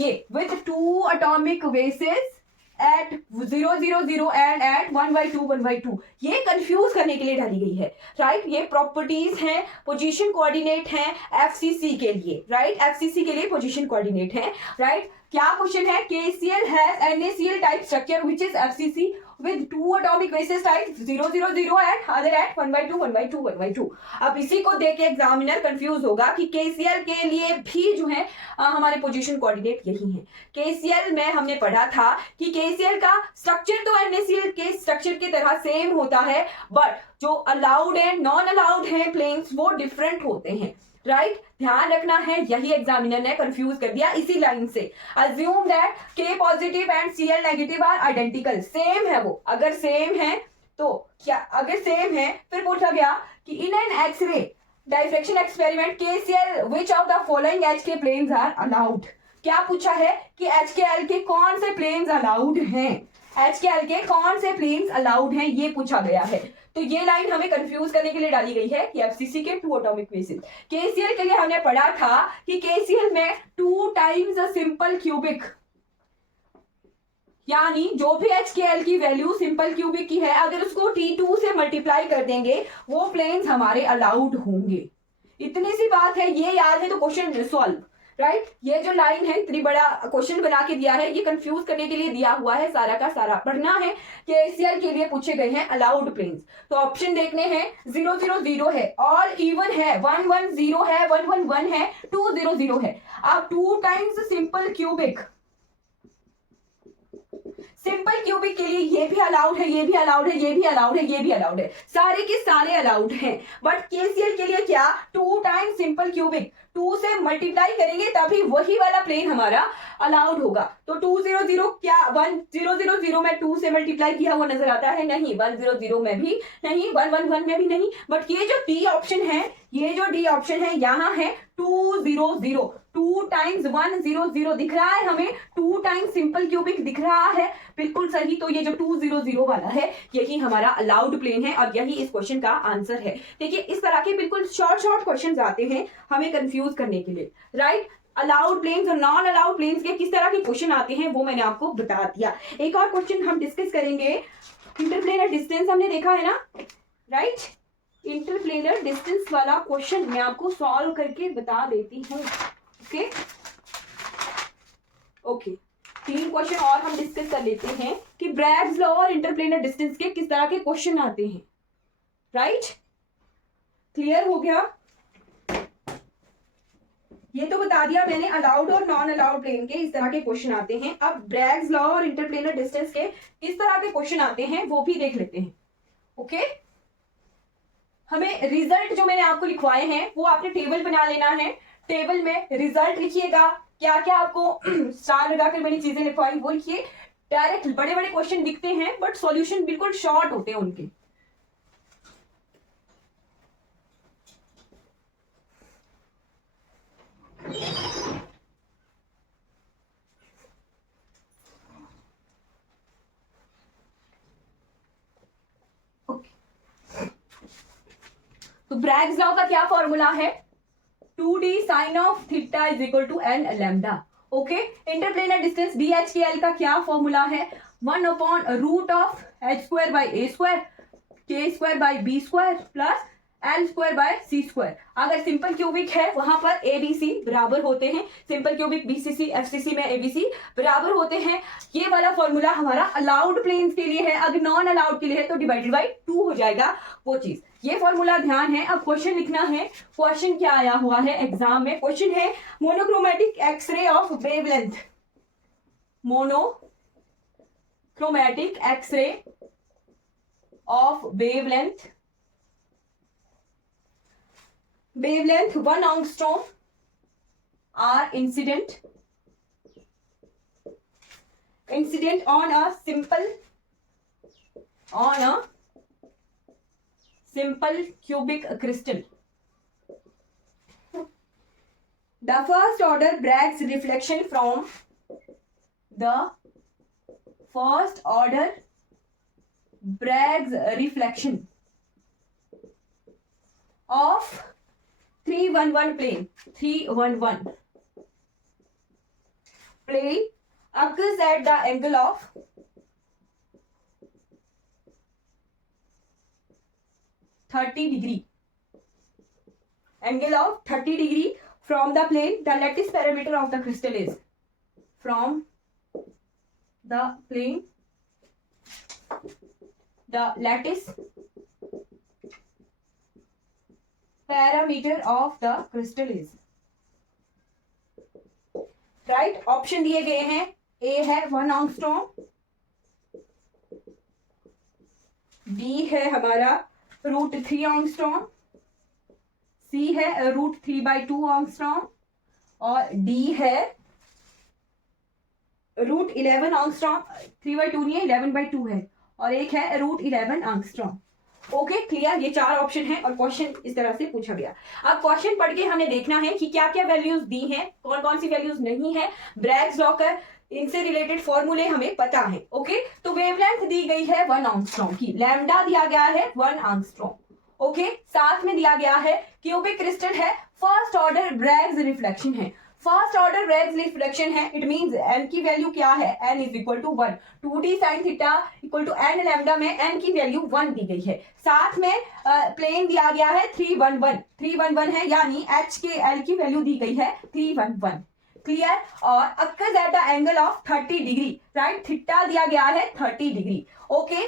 ये with 2 atomic basis at 0 0 0 and at 1 by 2 1 by 2, ये कंफ्यूज करने के लिए डाली गई है, राइट. ये प्रॉपर्टीज हैं, पोजीशन कोऑर्डिनेट हैं FCC के लिए, राइट. FCC के लिए पोजीशन कोऑर्डिनेट है, राइट. क्या क्वेश्चन है. KCl has NaCl type structure which is FCC with 2 atomic bases type 0 0 0 and other at 1 by 2 1 by 2 1 by 2. अब इसी को देख के एग्जामिनर कंफ्यूज होगा कि KCl के लिए भी जो है हमारे पोजीशन कोऑर्डिनेट यही है. KCl में हमने पढ़ा था कि KCl का स्ट्रक्चर तो NaCl के स्ट्रक्चर की तरह सेम होता है, बट जो अलाउड एंड नॉन अलाउड है प्लेन्स वो डिफरेंट होते हैं, राइट. ध्यान रखना है. यही एग्जामिनर ने कंफ्यूज कर दिया इसी लाइन से. Assume that K positive and Cl negative are identical. Same है वो. अगर सेम है तो क्या, अगर सेम है फिर पूछा गया कि in an X-ray diffraction experiment KCl which of the following HK planes are allowed. क्या पूछा है कि HKl के कौन से प्लेन्स अलाउड हैं. HKl के कौन से प्लेन्स अलाउड हैं ये पूछा गया है. तो ये लाइन हमें कंफ्यूज करने के लिए डाली गई है कि FCC के 2 एटॉमिक बेसिस. KCl के लिए हमने पढ़ा था कि KCl में 2 times सिंपल क्यूबिक, यानी जो भी HKl की वैल्यू सिंपल क्यूबिक की है अगर उसको T2 से मल्टीप्लाई कर देंगे वो प्लेन्स हमारे अलाउड होंगे. इतनी सी बात है. ये याद है तो क्वेश्चन सॉल्व, राइट. ये जो लाइन है इतनी बड़ा क्वेश्चन बना के दिया है, ये कंफ्यूज करने के लिए दिया हुआ है. सारा का सारा पढ़ना है. KCl के लिए पूछे गए हैं अलाउड प्लेन्स. तो ऑप्शन देखने हैं 0 0 0 है, ऑल इवन है, 1 1 0 है, 1 1 1 है, 2 0 0 है. अब 2 times सिंपल क्यूबिक के लिए ये भी अलाउड है, ये भी अलाउड है, ये भी अलाउड है, ये भी अलाउड है, सारे के सारे अलाउड हैं। बट केसीएल के लिए क्या, 2 टाइम्स सिंपल क्यूबिक, 2 से मल्टीप्लाई करेंगे तभी वही वाला प्लेन हमारा अलाउड होगा। तो 200 क्या 1000 में 2 से मल्टीप्लाई किया हुआ नजर आता है? नहीं। 100 में भी नहीं, 111 में भी नहीं। बट ये जो डी ऑप्शन है, ये जो डी ऑप्शन है यहाँ है 200, 2 टाइम्स 100 दिख रहा है हमें, 2 टाइम्स सिंपल क्यूबिक दिख रहा है, बिल्कुल सही। तो ये जो 200 वाला है यही हमारा अलाउड प्लेन है और यही इस क्वेश्चन का आंसर है। देखिए इस तरह के बिल्कुल शॉर्ट क्वेश्चन आते हैं हमें कंफ्यूज करने के लिए, राइट। अलाउड प्लेन्स और नॉन अलाउड प्लेन्स के किस तरह के क्वेश्चन आते हैं वो मैंने आपको बता दिया। एक और क्वेश्चन हम डिस्कस करेंगे, इंटरप्लेनर डिस्टेंस हमने देखा है ना, राइट। इंटरप्लेनर डिस्टेंस वाला क्वेश्चन मैं आपको सॉल्व करके बता देती हूँ। ओके 3 क्वेश्चन और हम डिस्कस कर लेते हैं कि ब्रैग्स लॉ और इंटरप्लेनर डिस्टेंस के किस तरह के क्वेश्चन आते हैं, राइट। क्लियर हो गया? ये तो बता दिया मैंने, अलाउड और नॉन अलाउड प्लेन के इस तरह के क्वेश्चन आते हैं। अब ब्रैग्स लॉ और इंटरप्लेनर डिस्टेंस के किस तरह के क्वेश्चन आते हैं वो भी देख लेते हैं। ओके हमें रिजल्ट जो मैंने आपको लिखवाए हैं वो आपने टेबल बना लेना है। टेबल में रिजल्ट लिखिएगा, क्या क्या आपको स्टार लगाकर मैंने चीजें लिखवाई वो लिखिए। डायरेक्ट बड़े बड़े क्वेश्चन दिखते हैं बट सॉल्यूशन बिल्कुल शॉर्ट होते हैं उनके। तो ब्रैग्स लॉ का क्या फॉर्मूला है, 2d sine of theta is equal to n lambda. Okay interplanar distance DH/L का क्या फॉर्मूला है, 1/√of h² k² b² plus l² c²। अगर सिंपल क्यूबिक है वहां पर ABC बराबर होते हैं, सिंपल क्यूबिक BCC FCC में ABC बराबर होते हैं। ये वाला फॉर्मूला हमारा अलाउड प्लेन्स के लिए है, अगर नॉन अलाउड के लिए है तो डिवाइडेड बाई 2 हो जाएगा वो चीज। ये फॉर्मूला ध्यान है। अब क्वेश्चन लिखना है, क्वेश्चन क्या आया हुआ है एग्जाम में, क्वेश्चन है monochromatic X-ray of wavelength, monochromatic X-ray of wavelength 1 angstrom are incident on a simple cubic crystal. The first order Bragg's reflection from the first order Bragg's reflection of 311 plane, 311 plane occurs at the angle of 30 degree. Angle of 30 degree from the plane. The lattice parameter of the crystal is, from the plane, the lattice parameter of the crystal is, right। Option दिए गए हैं, A है 1 angstrom, B है हमारा √3 angstrom, C है √3/2 angstrom और D है √11 angstrom। 3/2 नहीं है, 11/2 है और एक है √11 angstrom। ओके क्लियर, ये 4 ऑप्शन है और क्वेश्चन इस तरह से पूछा गया। अब क्वेश्चन पढ़ के हमें देखना है कि क्या क्या वैल्यूज दी हैं, कौन कौन सी वैल्यूज नहीं है। ब्रैग्स लॉ का इनसे रिलेटेड फॉर्मूले हमें पता है। ओके तो वेवलेंथ दी गई है 1 angstrom की, लैम्डा दिया गया है 1 angstrom। ओके साथ में दिया गया है क्यूबिक क्रिस्टल है, फर्स्ट ऑर्डर ब्रैग्स रिफ्लेक्शन है, फर्स्ट ऑर्डर ब्रैग्स रिफ्लेक्शन है। इट मींस n की वैल्यू क्या है, n is equal to 1, 2d sine theta equal to n lambda में n की वैल्यू 1 दी गई है। साथ में प्लेन दिया गया है 311 है, यानी h के l की वैल्यू दी गई है 311। क्लियर, और occurs at the angle of 30 degree, right. Theta दिया गया है 30 degree. Okay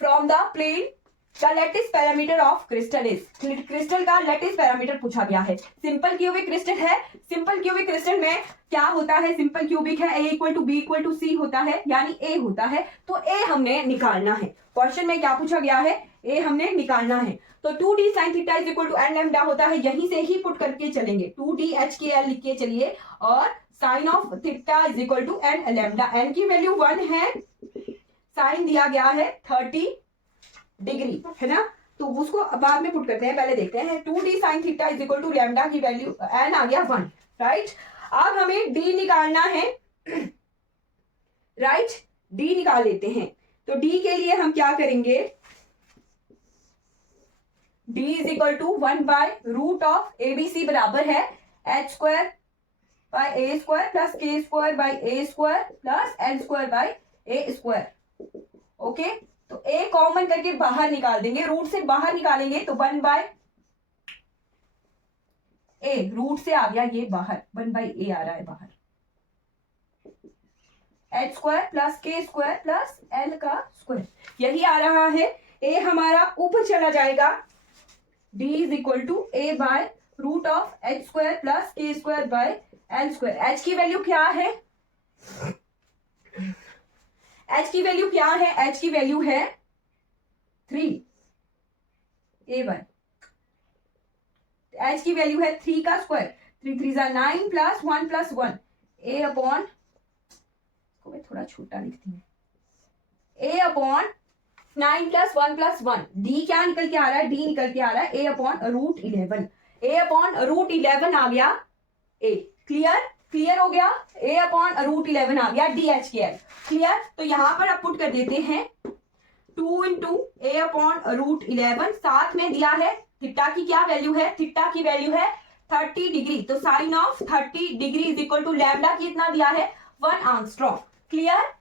from the plane the lattice parameter of crystal is, crystal का लेटिस पैरामीटर पूछा गया है। सिंपल क्यूबिक क्रिस्टल है, सिंपल क्यूबिक क्रिस्टल में क्या होता है, सिंपल क्यूबिक है, A equal to B equal to C होता है, यानी A होता है, तो A हमने निकालना है। क्वेश्चन में क्या पूछा गया है, A हमने निकालना है। तो 2d sin theta is equal to n lambda होता है, यहीं से ही पुट करके चलेंगे, 2d HKL लिख के चलिए, और sine of theta is equal to n lambda, n की वैल्यू 1 है, साइन दिया गया है 30 डिग्री, है ना, तो उसको बाद में पुट करते हैं, पहले देखते हैं 2d sin theta is equal to lambda की वैल्यू n आ गया 1, राइट। अब हमें d निकालना है, राइट, d निकाल लेते हैं। तो d के लिए हम क्या करेंगे, d is equal to 1 by root of ABC बराबर है h square by a square plus k square by a square plus n square by a square. Okay, तो a कॉमन करके बाहर निकाल देंगे, रूट से बाहर निकालेंगे तो 1 बाय a, रूट से आ गया ये बाहर, 1 बाय a आ रहा है बाहर, h square plus k square plus l का स्क्वायर, यही आ रहा है। a हमारा ऊपर चला जाएगा, d is equal to a by root of h square plus k square by l square. h की वैल्यू क्या है, h की वैल्यू क्या है, h की वैल्यू है 3 a1, h की वैल्यू है 3 का स्क्वायर, 3 3 जा 9 प्लस 1 प्लस 1 a अपॉन, को मैं थोड़ा छोटा लिखती हूँ, a upon 9 plus 1 plus 1, d क्या निकल के आ रहा है, d निकल के आ रहा है a upon root 11, a upon root 11 आ गया a, क्लियर, क्लियर हो गया, a अपॉन रूट 11 आ गया DHKL, क्लियर। तो यहां पर आप पुट कर देते हैं 2 इंटू a अपॉन रूट 11, साथ में दिया है थीटा की क्या वैल्यू है, थीटा की वैल्यू है 30 डिग्री, तो sine of 30 degree is equal to lambda कितना दिया है 1 एंगस्ट्रॉम, क्लियर,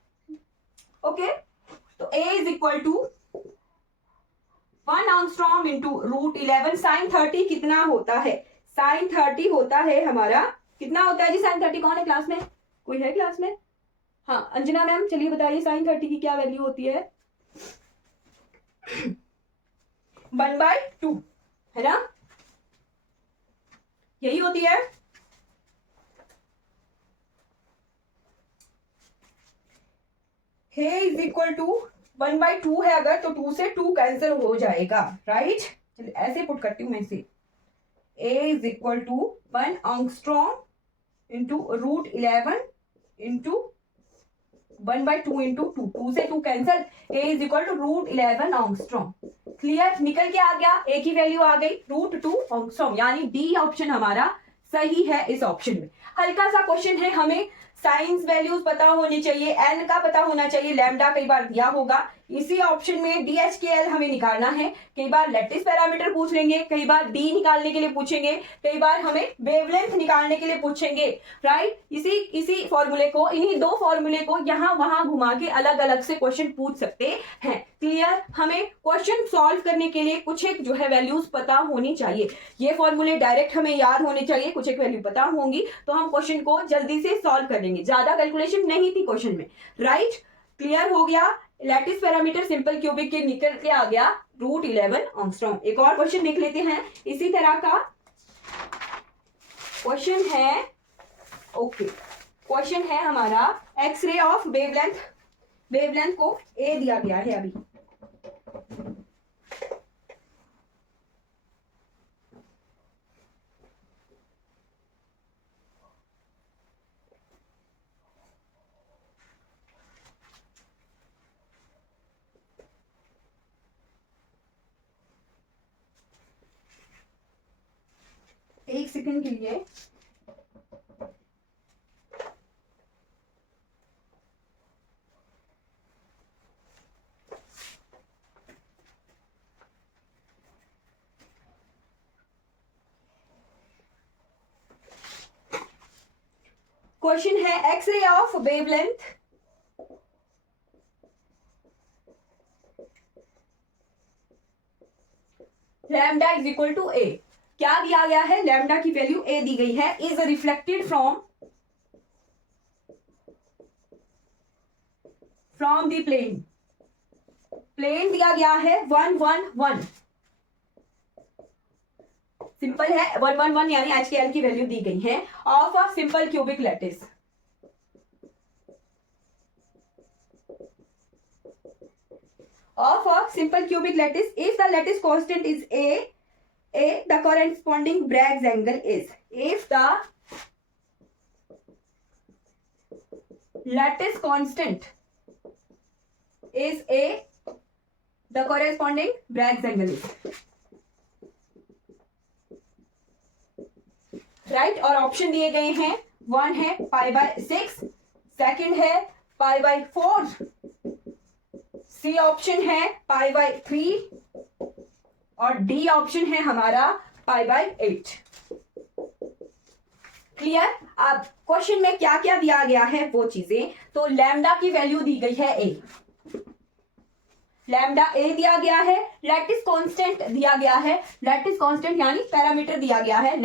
ओके। तो a is equal to 1 angstrom into root 11, sine 30 कितना होता है, साइन 30 होता है हमारा, कितना होता है जी साइन 30, कौन है क्लास में, कोई है क्लास में, हाँ अंजना मैम, चलिए बताइए साइन 30 की क्या वैल्यू होती है, 1/2, है ना, यही होती है। हे इज इक्वल टू 1/2 है अगर, तो 2 से 2 कैंसिल हो जाएगा, राइट। चलिए ऐसे पुट करती हूं मैं इसे, a is equal to 1 angstrom into root 11 into 1/2 into 2, 2 से 2 cancel, a is equal to root 11 angstrom, clear, निकल के आ गया, a की वैल्यू आ गई रूट 2 एंगस्ट्रॉम, यानी डी ऑप्शन हमारा सही है इस ऑप्शन में। हल्का सा क्वेश्चन है, हमें साइंस वैल्यूज पता होनी चाहिए, एन का पता होना चाहिए, लैम्डा कई बार दिया होगा, इसी ऑप्शन में DHKL हमें निकालना है, कई बार लैटिस पैरामीटर पूछ लेंगे, कई बार डी निकालने के लिए पूछेंगे, कई बार हमें वेवलेंथ निकालने के लिए पूछेंगे, राइट। इसी फॉर्मूले को, इन्हीं दो फॉर्मूले को यहां वहां घुमा के अलग अलग से क्वेश्चन पूछ सकते हैं, क्लियर। हमें क्वेश्चन सॉल्व करने के लिए कुछ एक जो है वैल्यूज पता होनी चाहिए, ये फॉर्मूले डायरेक्ट हमें याद होने चाहिए, कुछ एक वैल्यू पता होंगी तो हम क्वेश्चन को जल्दी से सॉल्व कर लेंगे, ज्यादा कैलकुलेशन नहीं थी क्वेश्चन में, राइट, क्लियर हो गया। लैटिस पैरामीटर सिंपल क्यूबिक के निकल के आ गया रूट 11 एंगस्ट्रॉम। एक और क्वेश्चन देख लेते हैं इसी तरह का, क्वेश्चन है, ओके, क्वेश्चन है हमारा एक्सरे ऑफ वेवलेंथ, वेवलेंथ को a दिया गया है अभी, एक सेकंड के लिए, क्वेश्चन है X-ray of wavelength, lambda is equal to a, क्या दिया गया है, लैम्डा की वैल्यू a दी गई है, is reflected from the plane, plane दिया गया है 111, सिंपल है 111 यानी HKL की वैल्यू दी गई है of a simple cubic lattice. Of a simple cubic lattice, if the lattice constant is the corresponding Bragg's angle is. If the lattice constant is the corresponding Bragg's angle is. Right और option दिए गए हैं, 1 है π/6, second है π/4, C option है π/3 और D option है हमारा π/8। क्लियर। अब क्वेश्चन में क्या क्या दिया गया है वो चीजें, तो लैम्डा की वैल्यू दी गई है ए, लैम्डा ए दिया गया है, लैटिस कांस्टेंट दिया गया है, लैटिस कांस्टेंट यानी पैरामीटर दिया गया है,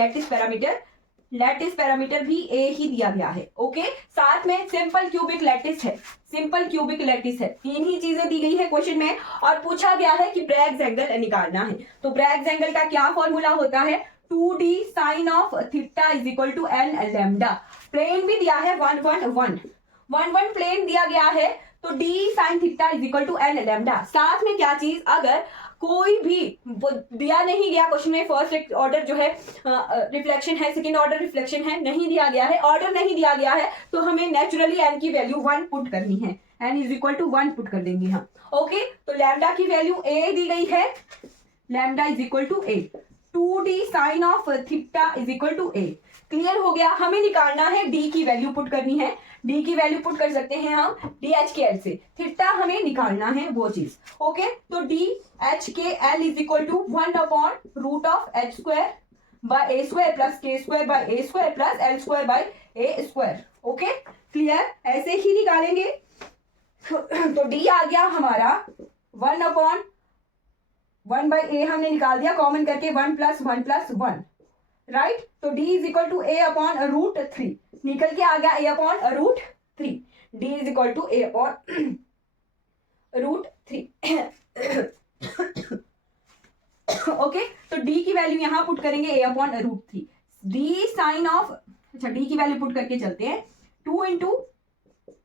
लैटिस पैरामीटर भी ए ही दिया गया है। ओके, साथ में सिंपल क्यूबिक लैटिस है, सिंपल क्यूबिक लैटिस है, तीन ही चीजें दी गई है क्वेश्चन में और पूछा गया है कि ब्रैग्स एंगल निकालना है। तो ब्रैग्स एंगल का क्या फॉर्मूला होता है, 2d sine of theta is equal to n lambda. Plane भी दिया है 111 प्लेन दिया गया है, तो d sine theta is equal to n lambda. साथ में क्या चीज, अगर कोई भी दिया नहीं गया क्वेश्चन में, फर्स्ट ऑर्डर जो है रिफ्लेक्शन है, सेकंड ऑर्डर रिफ्लेक्शन है, नहीं दिया गया है, ऑर्डर नहीं दिया गया है, तो हमें नेचुरली एन की वैल्यू 1 पुट करनी है, n is equal to 1 put कर देंगे हम। ओके, तो लैम्डा की वैल्यू ए दी गई है, lambda is equal to A, 2d sine of theta is equal to A. Clear हो गया। हमें निकालना है डी की वैल्यू पुट करनी है, डी की वैल्यू पुट कर सकते हैं हम DHKL से, थीटा हमें निकालना है वो चीज। ओके, तो DHKL is equal to 1/√h² by a square plus k² by a square plus l² by a square. Okay, clear, ऐसे ही निकालेंगे। तो D आ गया हमारा 1/1/a हमने निकाल दिया कॉमन करके, 1 + 1 + 1, राइट। तो D is equal to a/√3 निकल के आ गया a/√3, D is equal to a/√3। Okay, तो D की वैल्यू यहां पुट करेंगे a/√3, D साइन ऑफ, अच्छा D की वैल्यू पुट करके चलते हैं, 2 ×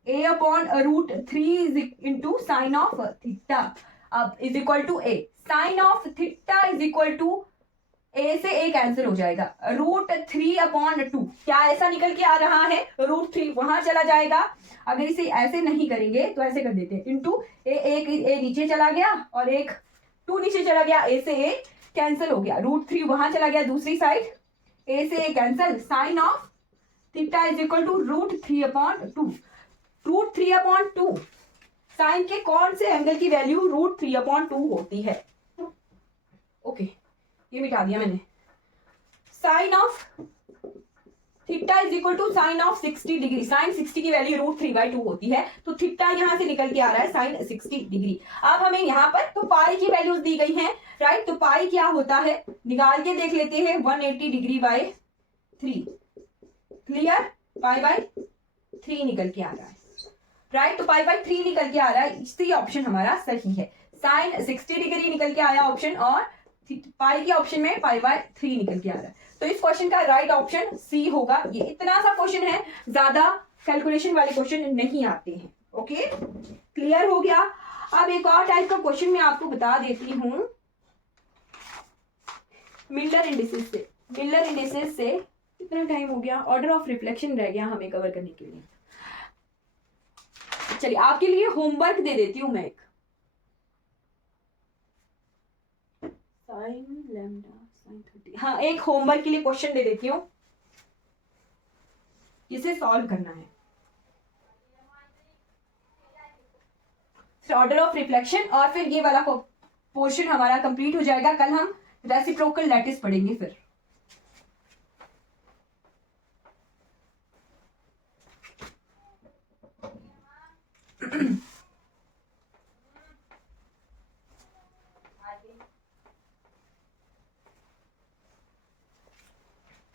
a/√3 into sine of theta, अब is equal to a, sine of theta is equal to a से a कैंसिल हो जाएगा, √3/2, क्या ऐसा निकल के आ रहा है, √3 वहां चला जाएगा। अगर इसे ऐसे नहीं करेंगे तो ऐसे कर देते हैं, इंटू a नीचे चला गया और एक 2 नीचे चला गया, a से a कैंसिल हो गया, √3 वहां चला गया दूसरी साइड, a से a cancel, sine of theta is equal to √3/2, √3/2 sine के कौन से एंगल की वैल्यू √3/2 होती है। ओके, ये मिटा दिया मैंने। Sine of theta is equal to sine of 60 degree, sine 60 की वैल्यू √3/2 होती है, तो थीटा यहां से निकल के आ रहा है साइन 60 डिग्री। अब हमें यहाँ पर तो पाई की वैल्यूज दी गई हैं, राइट। तो पाई क्या होता है, निकाल के देख लेते हैं, 180 डिग्री बाय 3, क्लियर, π/3 निकल के आ रहा है, राइट। तो π/3 निकल के आ रहा है, सी ऑप्शन हमारा सही है, साइन 60 डिग्री निकल के आया ऑप्शन, और पाई के ऑप्शन में π/3 निकल के आ रहा है। तो इस क्वेश्चन का राइट ऑप्शन सी होगा। ये इतना सा क्वेश्चन है, ज्यादा कैलकुलेशन वाले क्वेश्चन नहीं आते हैं। ओके, क्लियर हो गया। अब एक और टाइप का क्वेश्चन मैं आपको बता देती हूँ, मिलर इंडिसेस से। मिलर इंडिसेस से कितना टाइम हो गया, ऑर्डर ऑफ रिफ्लेक्शन रह गया हमें कवर करने के लिए। चलिए आपके लिए होमवर्क दे देती हूँ मैं, एक साइन लैम्डा साइन 30, हाँ एक होमवर्क के लिए क्वेश्चन दे देती हूँ, इसे सॉल्व करना है। ऑर्डर ऑफ रिफ्लेक्शन, और फिर ये वाला पोर्शन हमारा कंप्लीट हो जाएगा। कल हम रेसिप्रोकल लैटिस पढ़ेंगे फिर।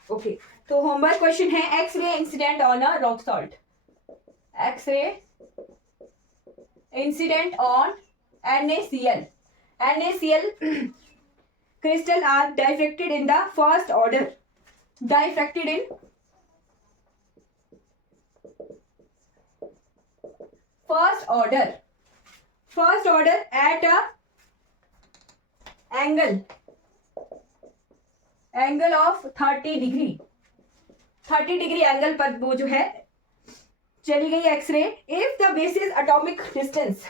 ओके, तो होमवर्क क्वेश्चन है, X-ray incident on a rock salt, X-ray incident on NaCl. NaCl crystal are diffracted in the first order. Diffracted in first order. First order at a angle of 30 degree. 30 degree angle पर वो जो है चली गई X-ray. If the basis atomic distance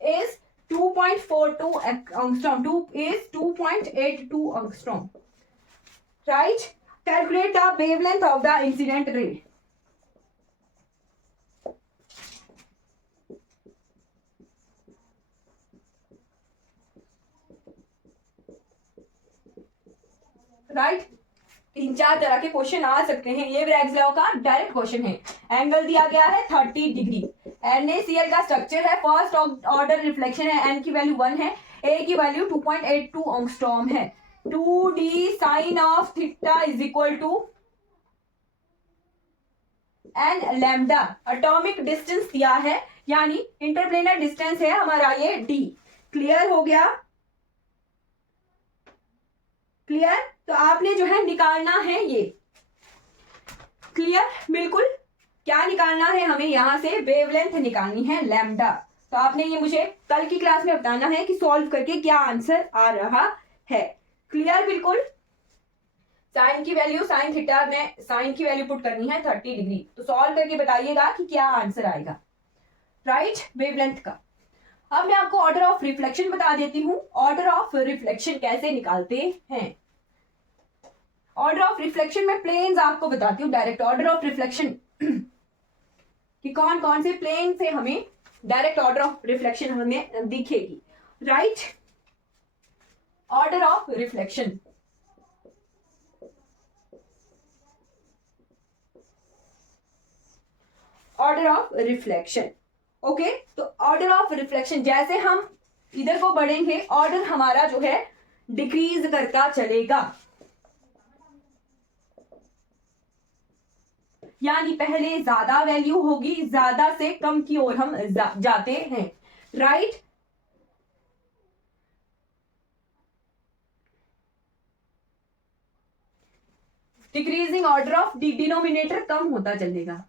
is 2.42 angstrom, 2.82 angstrom. Right? Calculate the wavelength of the incident ray. Right तीन चार तरह के क्वेश्चन आ सकते हैं. ये ब्रैग्स लॉ का डायरेक्ट क्वेश्चन है. एंगल दिया गया है 30 डिग्री. NaCl का स्ट्रक्चर है फर्स्ट ऑर्डर रिफ्लेक्शन है. n की वैल्यू 1 है, a की वैल्यू 2.82 एंगस्ट्रॉम है. 2d sine of theta is equal to n lambda. Atomic distance दिया है यानी इंटरप्लेनर डिस्टेंस है हमारा ये d. क्लियर हो गया? क्लियर? तो आपने जो है निकालना है ये. क्लियर? बिल्कुल. क्या निकालना है हमें? यहां से वेवलेंथ निकालनी है लैम्डा. तो आपने ये मुझे कल की क्लास में बताना है कि सॉल्व करके क्या आंसर आ रहा है. क्लियर? बिल्कुल. साइन की वैल्यू साइन थीटा में साइन की वैल्यू पुट करनी है 30 डिग्री. तो सॉल्व करके बताइएगा कि क्या आंसर आएगा. राइट? वेवलेंथ का. अब मैं आपको ऑर्डर ऑफ रिफ्लेक्शन बता देती हूं. ऑर्डर ऑफ रिफ्लेक्शन कैसे निकालते हैं. ऑर्डर ऑफ रिफ्लेक्शन में प्लेन्स आपको बताती हूँ. डायरेक्ट ऑर्डर ऑफ रिफ्लेक्शन कि कौन कौन से प्लेन से हमें डायरेक्ट ऑर्डर ऑफ रिफ्लेक्शन हमें दिखेगी. Right? Order of reflection. Order of reflection. Okay. तो ऑर्डर ऑफ रिफ्लेक्शन जैसे हम इधर को बढ़ेंगे ऑर्डर हमारा जो है डिक्रीज करता चलेगा. यानी पहले ज्यादा वैल्यू होगी, ज्यादा से कम की ओर हम जाते हैं. Right? Decreasing order of denominator कम होता चलेगा.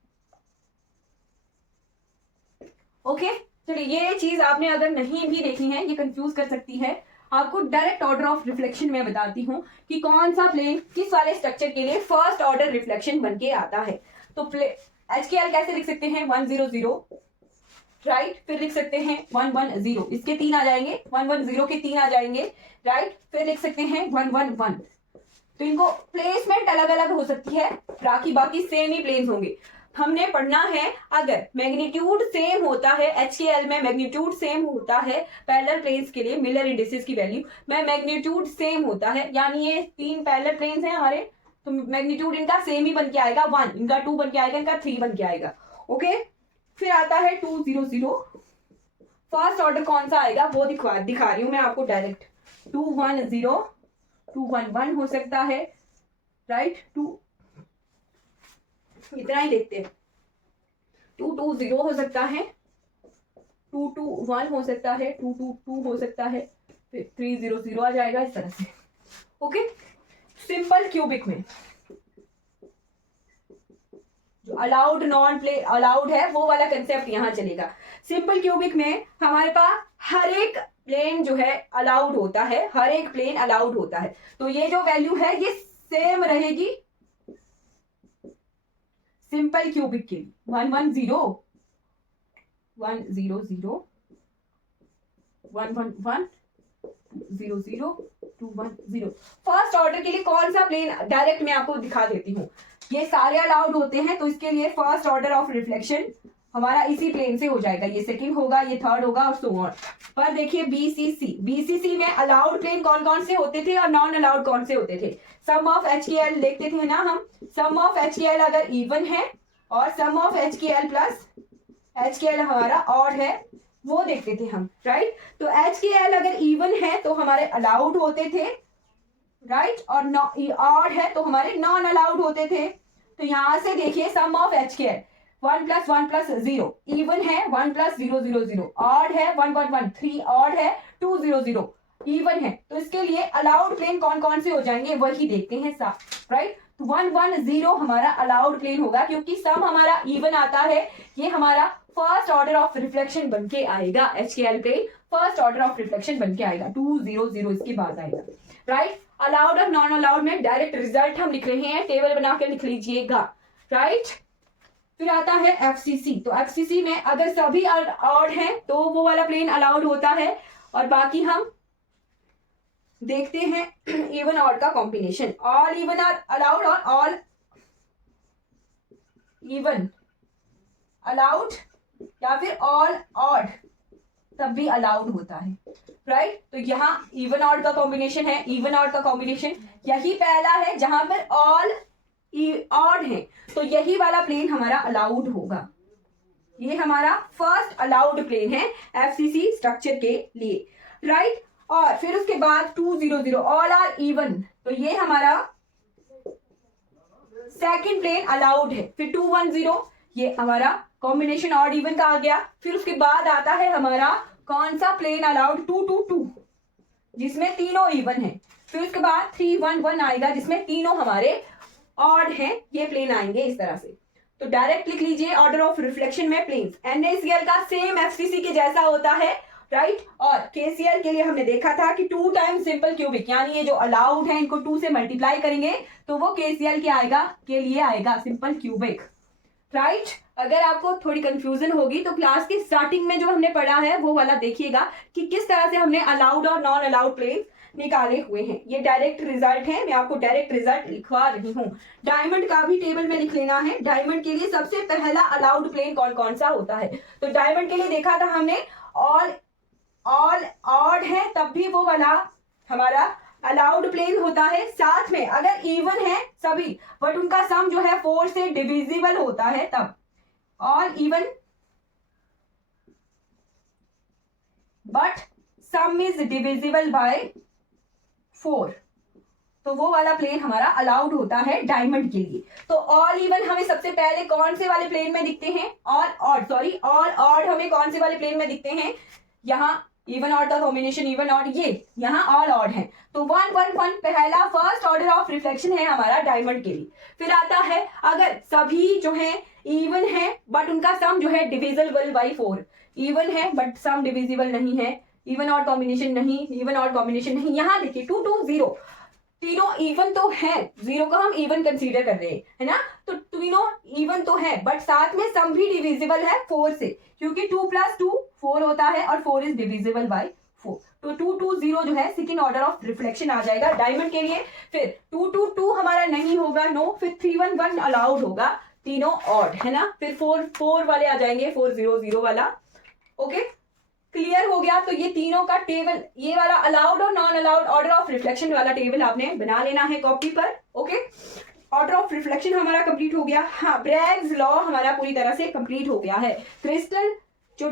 ओके. चलिए ये चीज आपने अगर नहीं भी देखनी है, ये कंफ्यूज कर सकती है आपको. डायरेक्ट ऑर्डर ऑफ रिफ्लेक्शन में बताती हूं कि कौन सा प्लेन किस वाले स्ट्रक्चर के लिए फर्स्ट ऑर्डर रिफ्लेक्शन बन के आता है. तो HKl कैसे लिख सकते हैं? 100. राइट? फिर लिख सकते हैं 110. इसके 3 आ जाएंगे. 110 के 3 आ जाएंगे. राइट? फिर लिख सकते हैं 111. तो इनको प्लेसमेंट अलग अलग हो सकती है, बाकी सेम ही प्लेन्स होंगे. हमने पढ़ना है अगर मैग्नीट्यूड सेम होता है HKl में मैग्नीट्यूड सेम होता है पैरेलल प्लेन्स के लिए मिलर इंडिसेस की वैल्यू में मैग्नीट्यूड सेम होता है यानी ये 3 पैरेलल प्लेन्स हैं हमारे. तो मैग्नीट्यूड इनका सेम ही बन के आएगा. 1 इनका 2 बन के आएगा, इनका 3 बन के आएगा. ओके. फिर आता है 200. फर्स्ट ऑर्डर कौन सा आएगा वो दिखा रही हूं मैं आपको डायरेक्ट. 210 211 हो सकता है. राइट? 2 इतना ही देखते हैं. 220 हो सकता है, 221 हो सकता है, 222 हो सकता है, फिर 300 आ जाएगा इस तरह से. ओके. सिंपल क्यूबिक में जो अलाउड नॉन प्ले अलाउड है वो वाला कंसेप्ट यहां चलेगा. सिंपल क्यूबिक में हमारे पास हर एक प्लेन जो है अलाउड होता है. हर एक प्लेन अलाउड होता है. तो ये जो वैल्यू है ये सेम रहेगी सिंपल क्यूबिक के लिए. 110 100 111 200 210. फर्स्ट ऑर्डर के लिए कौन सा प्लेन डायरेक्ट मैं आपको दिखा देती हूँ. ये सारे अलाउड होते हैं तो इसके लिए फर्स्ट ऑर्डर ऑफ रिफ्लेक्शन हमारा इसी प्लेन से हो जाएगा. ये सेकंड होगा, ये थर्ड होगा और सो ऑन. पर देखिए बीसीसी में अलाउड प्लेन कौन कौन से होते थे और नॉन अलाउड कौन से होते थे. सम ऑफ HKl देखते थे ना हम. सम ऑफ HKl अगर इवन है और सम ऑफ HKl प्लस HKl हमारा ऑड है वो देखते थे हम. राइट? तो HKl अगर इवन है तो हमारे अलाउड होते थे. राइट? और ऑड है तो हमारे नॉन अलाउड होते थे. तो यहां से देखिए सम ऑफ HKL 1 + 1 + 0 इवन है 1 + 0 0 0 ऑड है 1 1 1 3 ऑड है 2 0 0 इवन है। तो इसके लिए अलाउड प्लेन कौन कौन से हो जाएंगे वही देखते हैं साथ, राइट। तो 1 1 0 हमारा अलाउड प्लेन होगा क्योंकि सम हमारा इवन आता है, ये हमारा फर्स्ट ऑर्डर ऑफ रिफ्लेक्शन बन के आएगा। HKL plane first order of reflection बन के आएगा, 2 0 0 इसके बाद आएगा, राइट। अलाउड और नॉन अलाउड में डायरेक्ट रिजल्ट हम लिख रहे हैं, टेबल बना के लिख लीजिएगा, राइट। फिर आता है FCC। तो FCC में अगर सभी ऑड हैं तो वो वाला प्लेन अलाउड होता है, और बाकी हम देखते हैं इवन ऑड का combination. All even are allowed और ऑल इवन अलाउड, या फिर ऑल ऑड तब भी अलाउड होता है, राइट। तो यहाँ इवन ऑड का कॉम्बिनेशन है, इवन ऑड का कॉम्बिनेशन यही पहला है जहां पर ऑल ऑड है, तो यही वाला प्लेन हमारा अलाउड होगा। ये हमारा फर्स्ट अलाउड प्लेन है FCC स्ट्रक्चर के लिए, राइट। और फिर उसके बाद 2 0 0 ऑल आर इवन, तो ये हमारा सेकंड प्लेन अलाउड है। फिर 2 1 0 ये हमारा कॉम्बिनेशन ऑड इवन का आ गया। फिर उसके बाद आता है हमारा कौन सा प्लेन अलाउड, 2 2 2 जिसमें तीनों इवन है। फिर उसके बाद 3 1 1 आएगा जिसमें तीनों हमारे ऑड है, ये प्लेन आएंगे इस तरह से। तो डायरेक्ट लिख लीजिए ऑर्डर ऑफ रिफ्लेक्शन में प्लेन्स। NaCl का सेम FCC के जैसा होता है, राइट। और KCl के लिए हमने देखा था कि 2 टाइम्स सिंपल क्यूबिक, यानी ये जो अलाउड है इनको 2 से मल्टीप्लाई करेंगे तो वो KCl के लिए आएगा सिंपल क्यूबिक, राइट। अगर आपको थोड़ी कंफ्यूजन होगी तो क्लास की स्टार्टिंग में जो हमने पढ़ा है वो वाला देखिएगा कि किस तरह से हमने अलाउड और नॉन अलाउड प्लेन निकाले हुए हैं। ये डायरेक्ट रिजल्ट है, मैं आपको डायरेक्ट रिजल्ट लिखवा रही हूँ। डायमंड का भी टेबल में लिख लेना है। डायमंड के लिए सबसे पहला अलाउड प्लेन कौन कौन सा होता है, तो डायमंड के लिए देखा था हमने ऑल ऑड है तब भी वो वाला हमारा अलाउड प्लेन होता है। साथ में अगर इवन है सभी बट उनका सम जो है 4 से डिविजिबल होता है तब all even but some is divisible by 4, तो वो वाला प्लेन हमारा अलाउड होता है डायमंड के लिए। तो ऑल इवन हमें सबसे पहले कौन से वाले प्लेन में दिखते हैं, ऑल ऑड हमें कौन से वाले प्लेन में दिखते हैं, यहाँ इवन ऑड का कॉम्बिनेशन इवन ऑड, ये यहाँ ऑल ऑड है। तो 1 1 1 पहला फर्स्ट ऑर्डर ऑफ रिफ्लेक्शन है हमारा डायमंड के लिए। फिर आता है अगर सभी जो है इवन है बट उनका सम जो है डिविजिबल बाय 4, इवन है बट सम डिविजिबल नहीं है, इवन ऑड कॉम्बिनेशन नहीं, इवन ऑड कॉम्बिनेशन नहीं। यहाँ देखिए 2 2 0 तीनों इवन तो है, 0 को हम इवन कंसीडर कर रहे हैं, है ना। तो तीनों इवन तो है बट साथ में सम भी डिविजिबल है 4 से, क्योंकि 2 + 2 4 होता है और 4 इज डिविजिबल बाय 4। तो 2 2 0 जो है सेकंड ऑर्डर ऑफ रिफ्लेक्शन आ जाएगा डायमंड के लिए। फिर 2 2 2 हमारा नहीं होगा, नो। फिर 3 1 1 अलाउड होगा, तीनों ऑड है ना। फिर 4 4 वाले आ जाएंगे, 4 0 0 वाला, ओके। क्लियर हो गया। तो ये तीनों का टेबल, ये वाला अलाउड और non allowed order of reflection वाला टेबल आपने बना लेना है कॉपी पर, ओके। ऑर्डर ऑफ रिफ्लेक्शन हमारा कंप्लीट हो गया। हाँ, ब्रैग्स लॉ हमारा पूरी तरह से कंप्लीट हो गया है। क्रिस्टल जो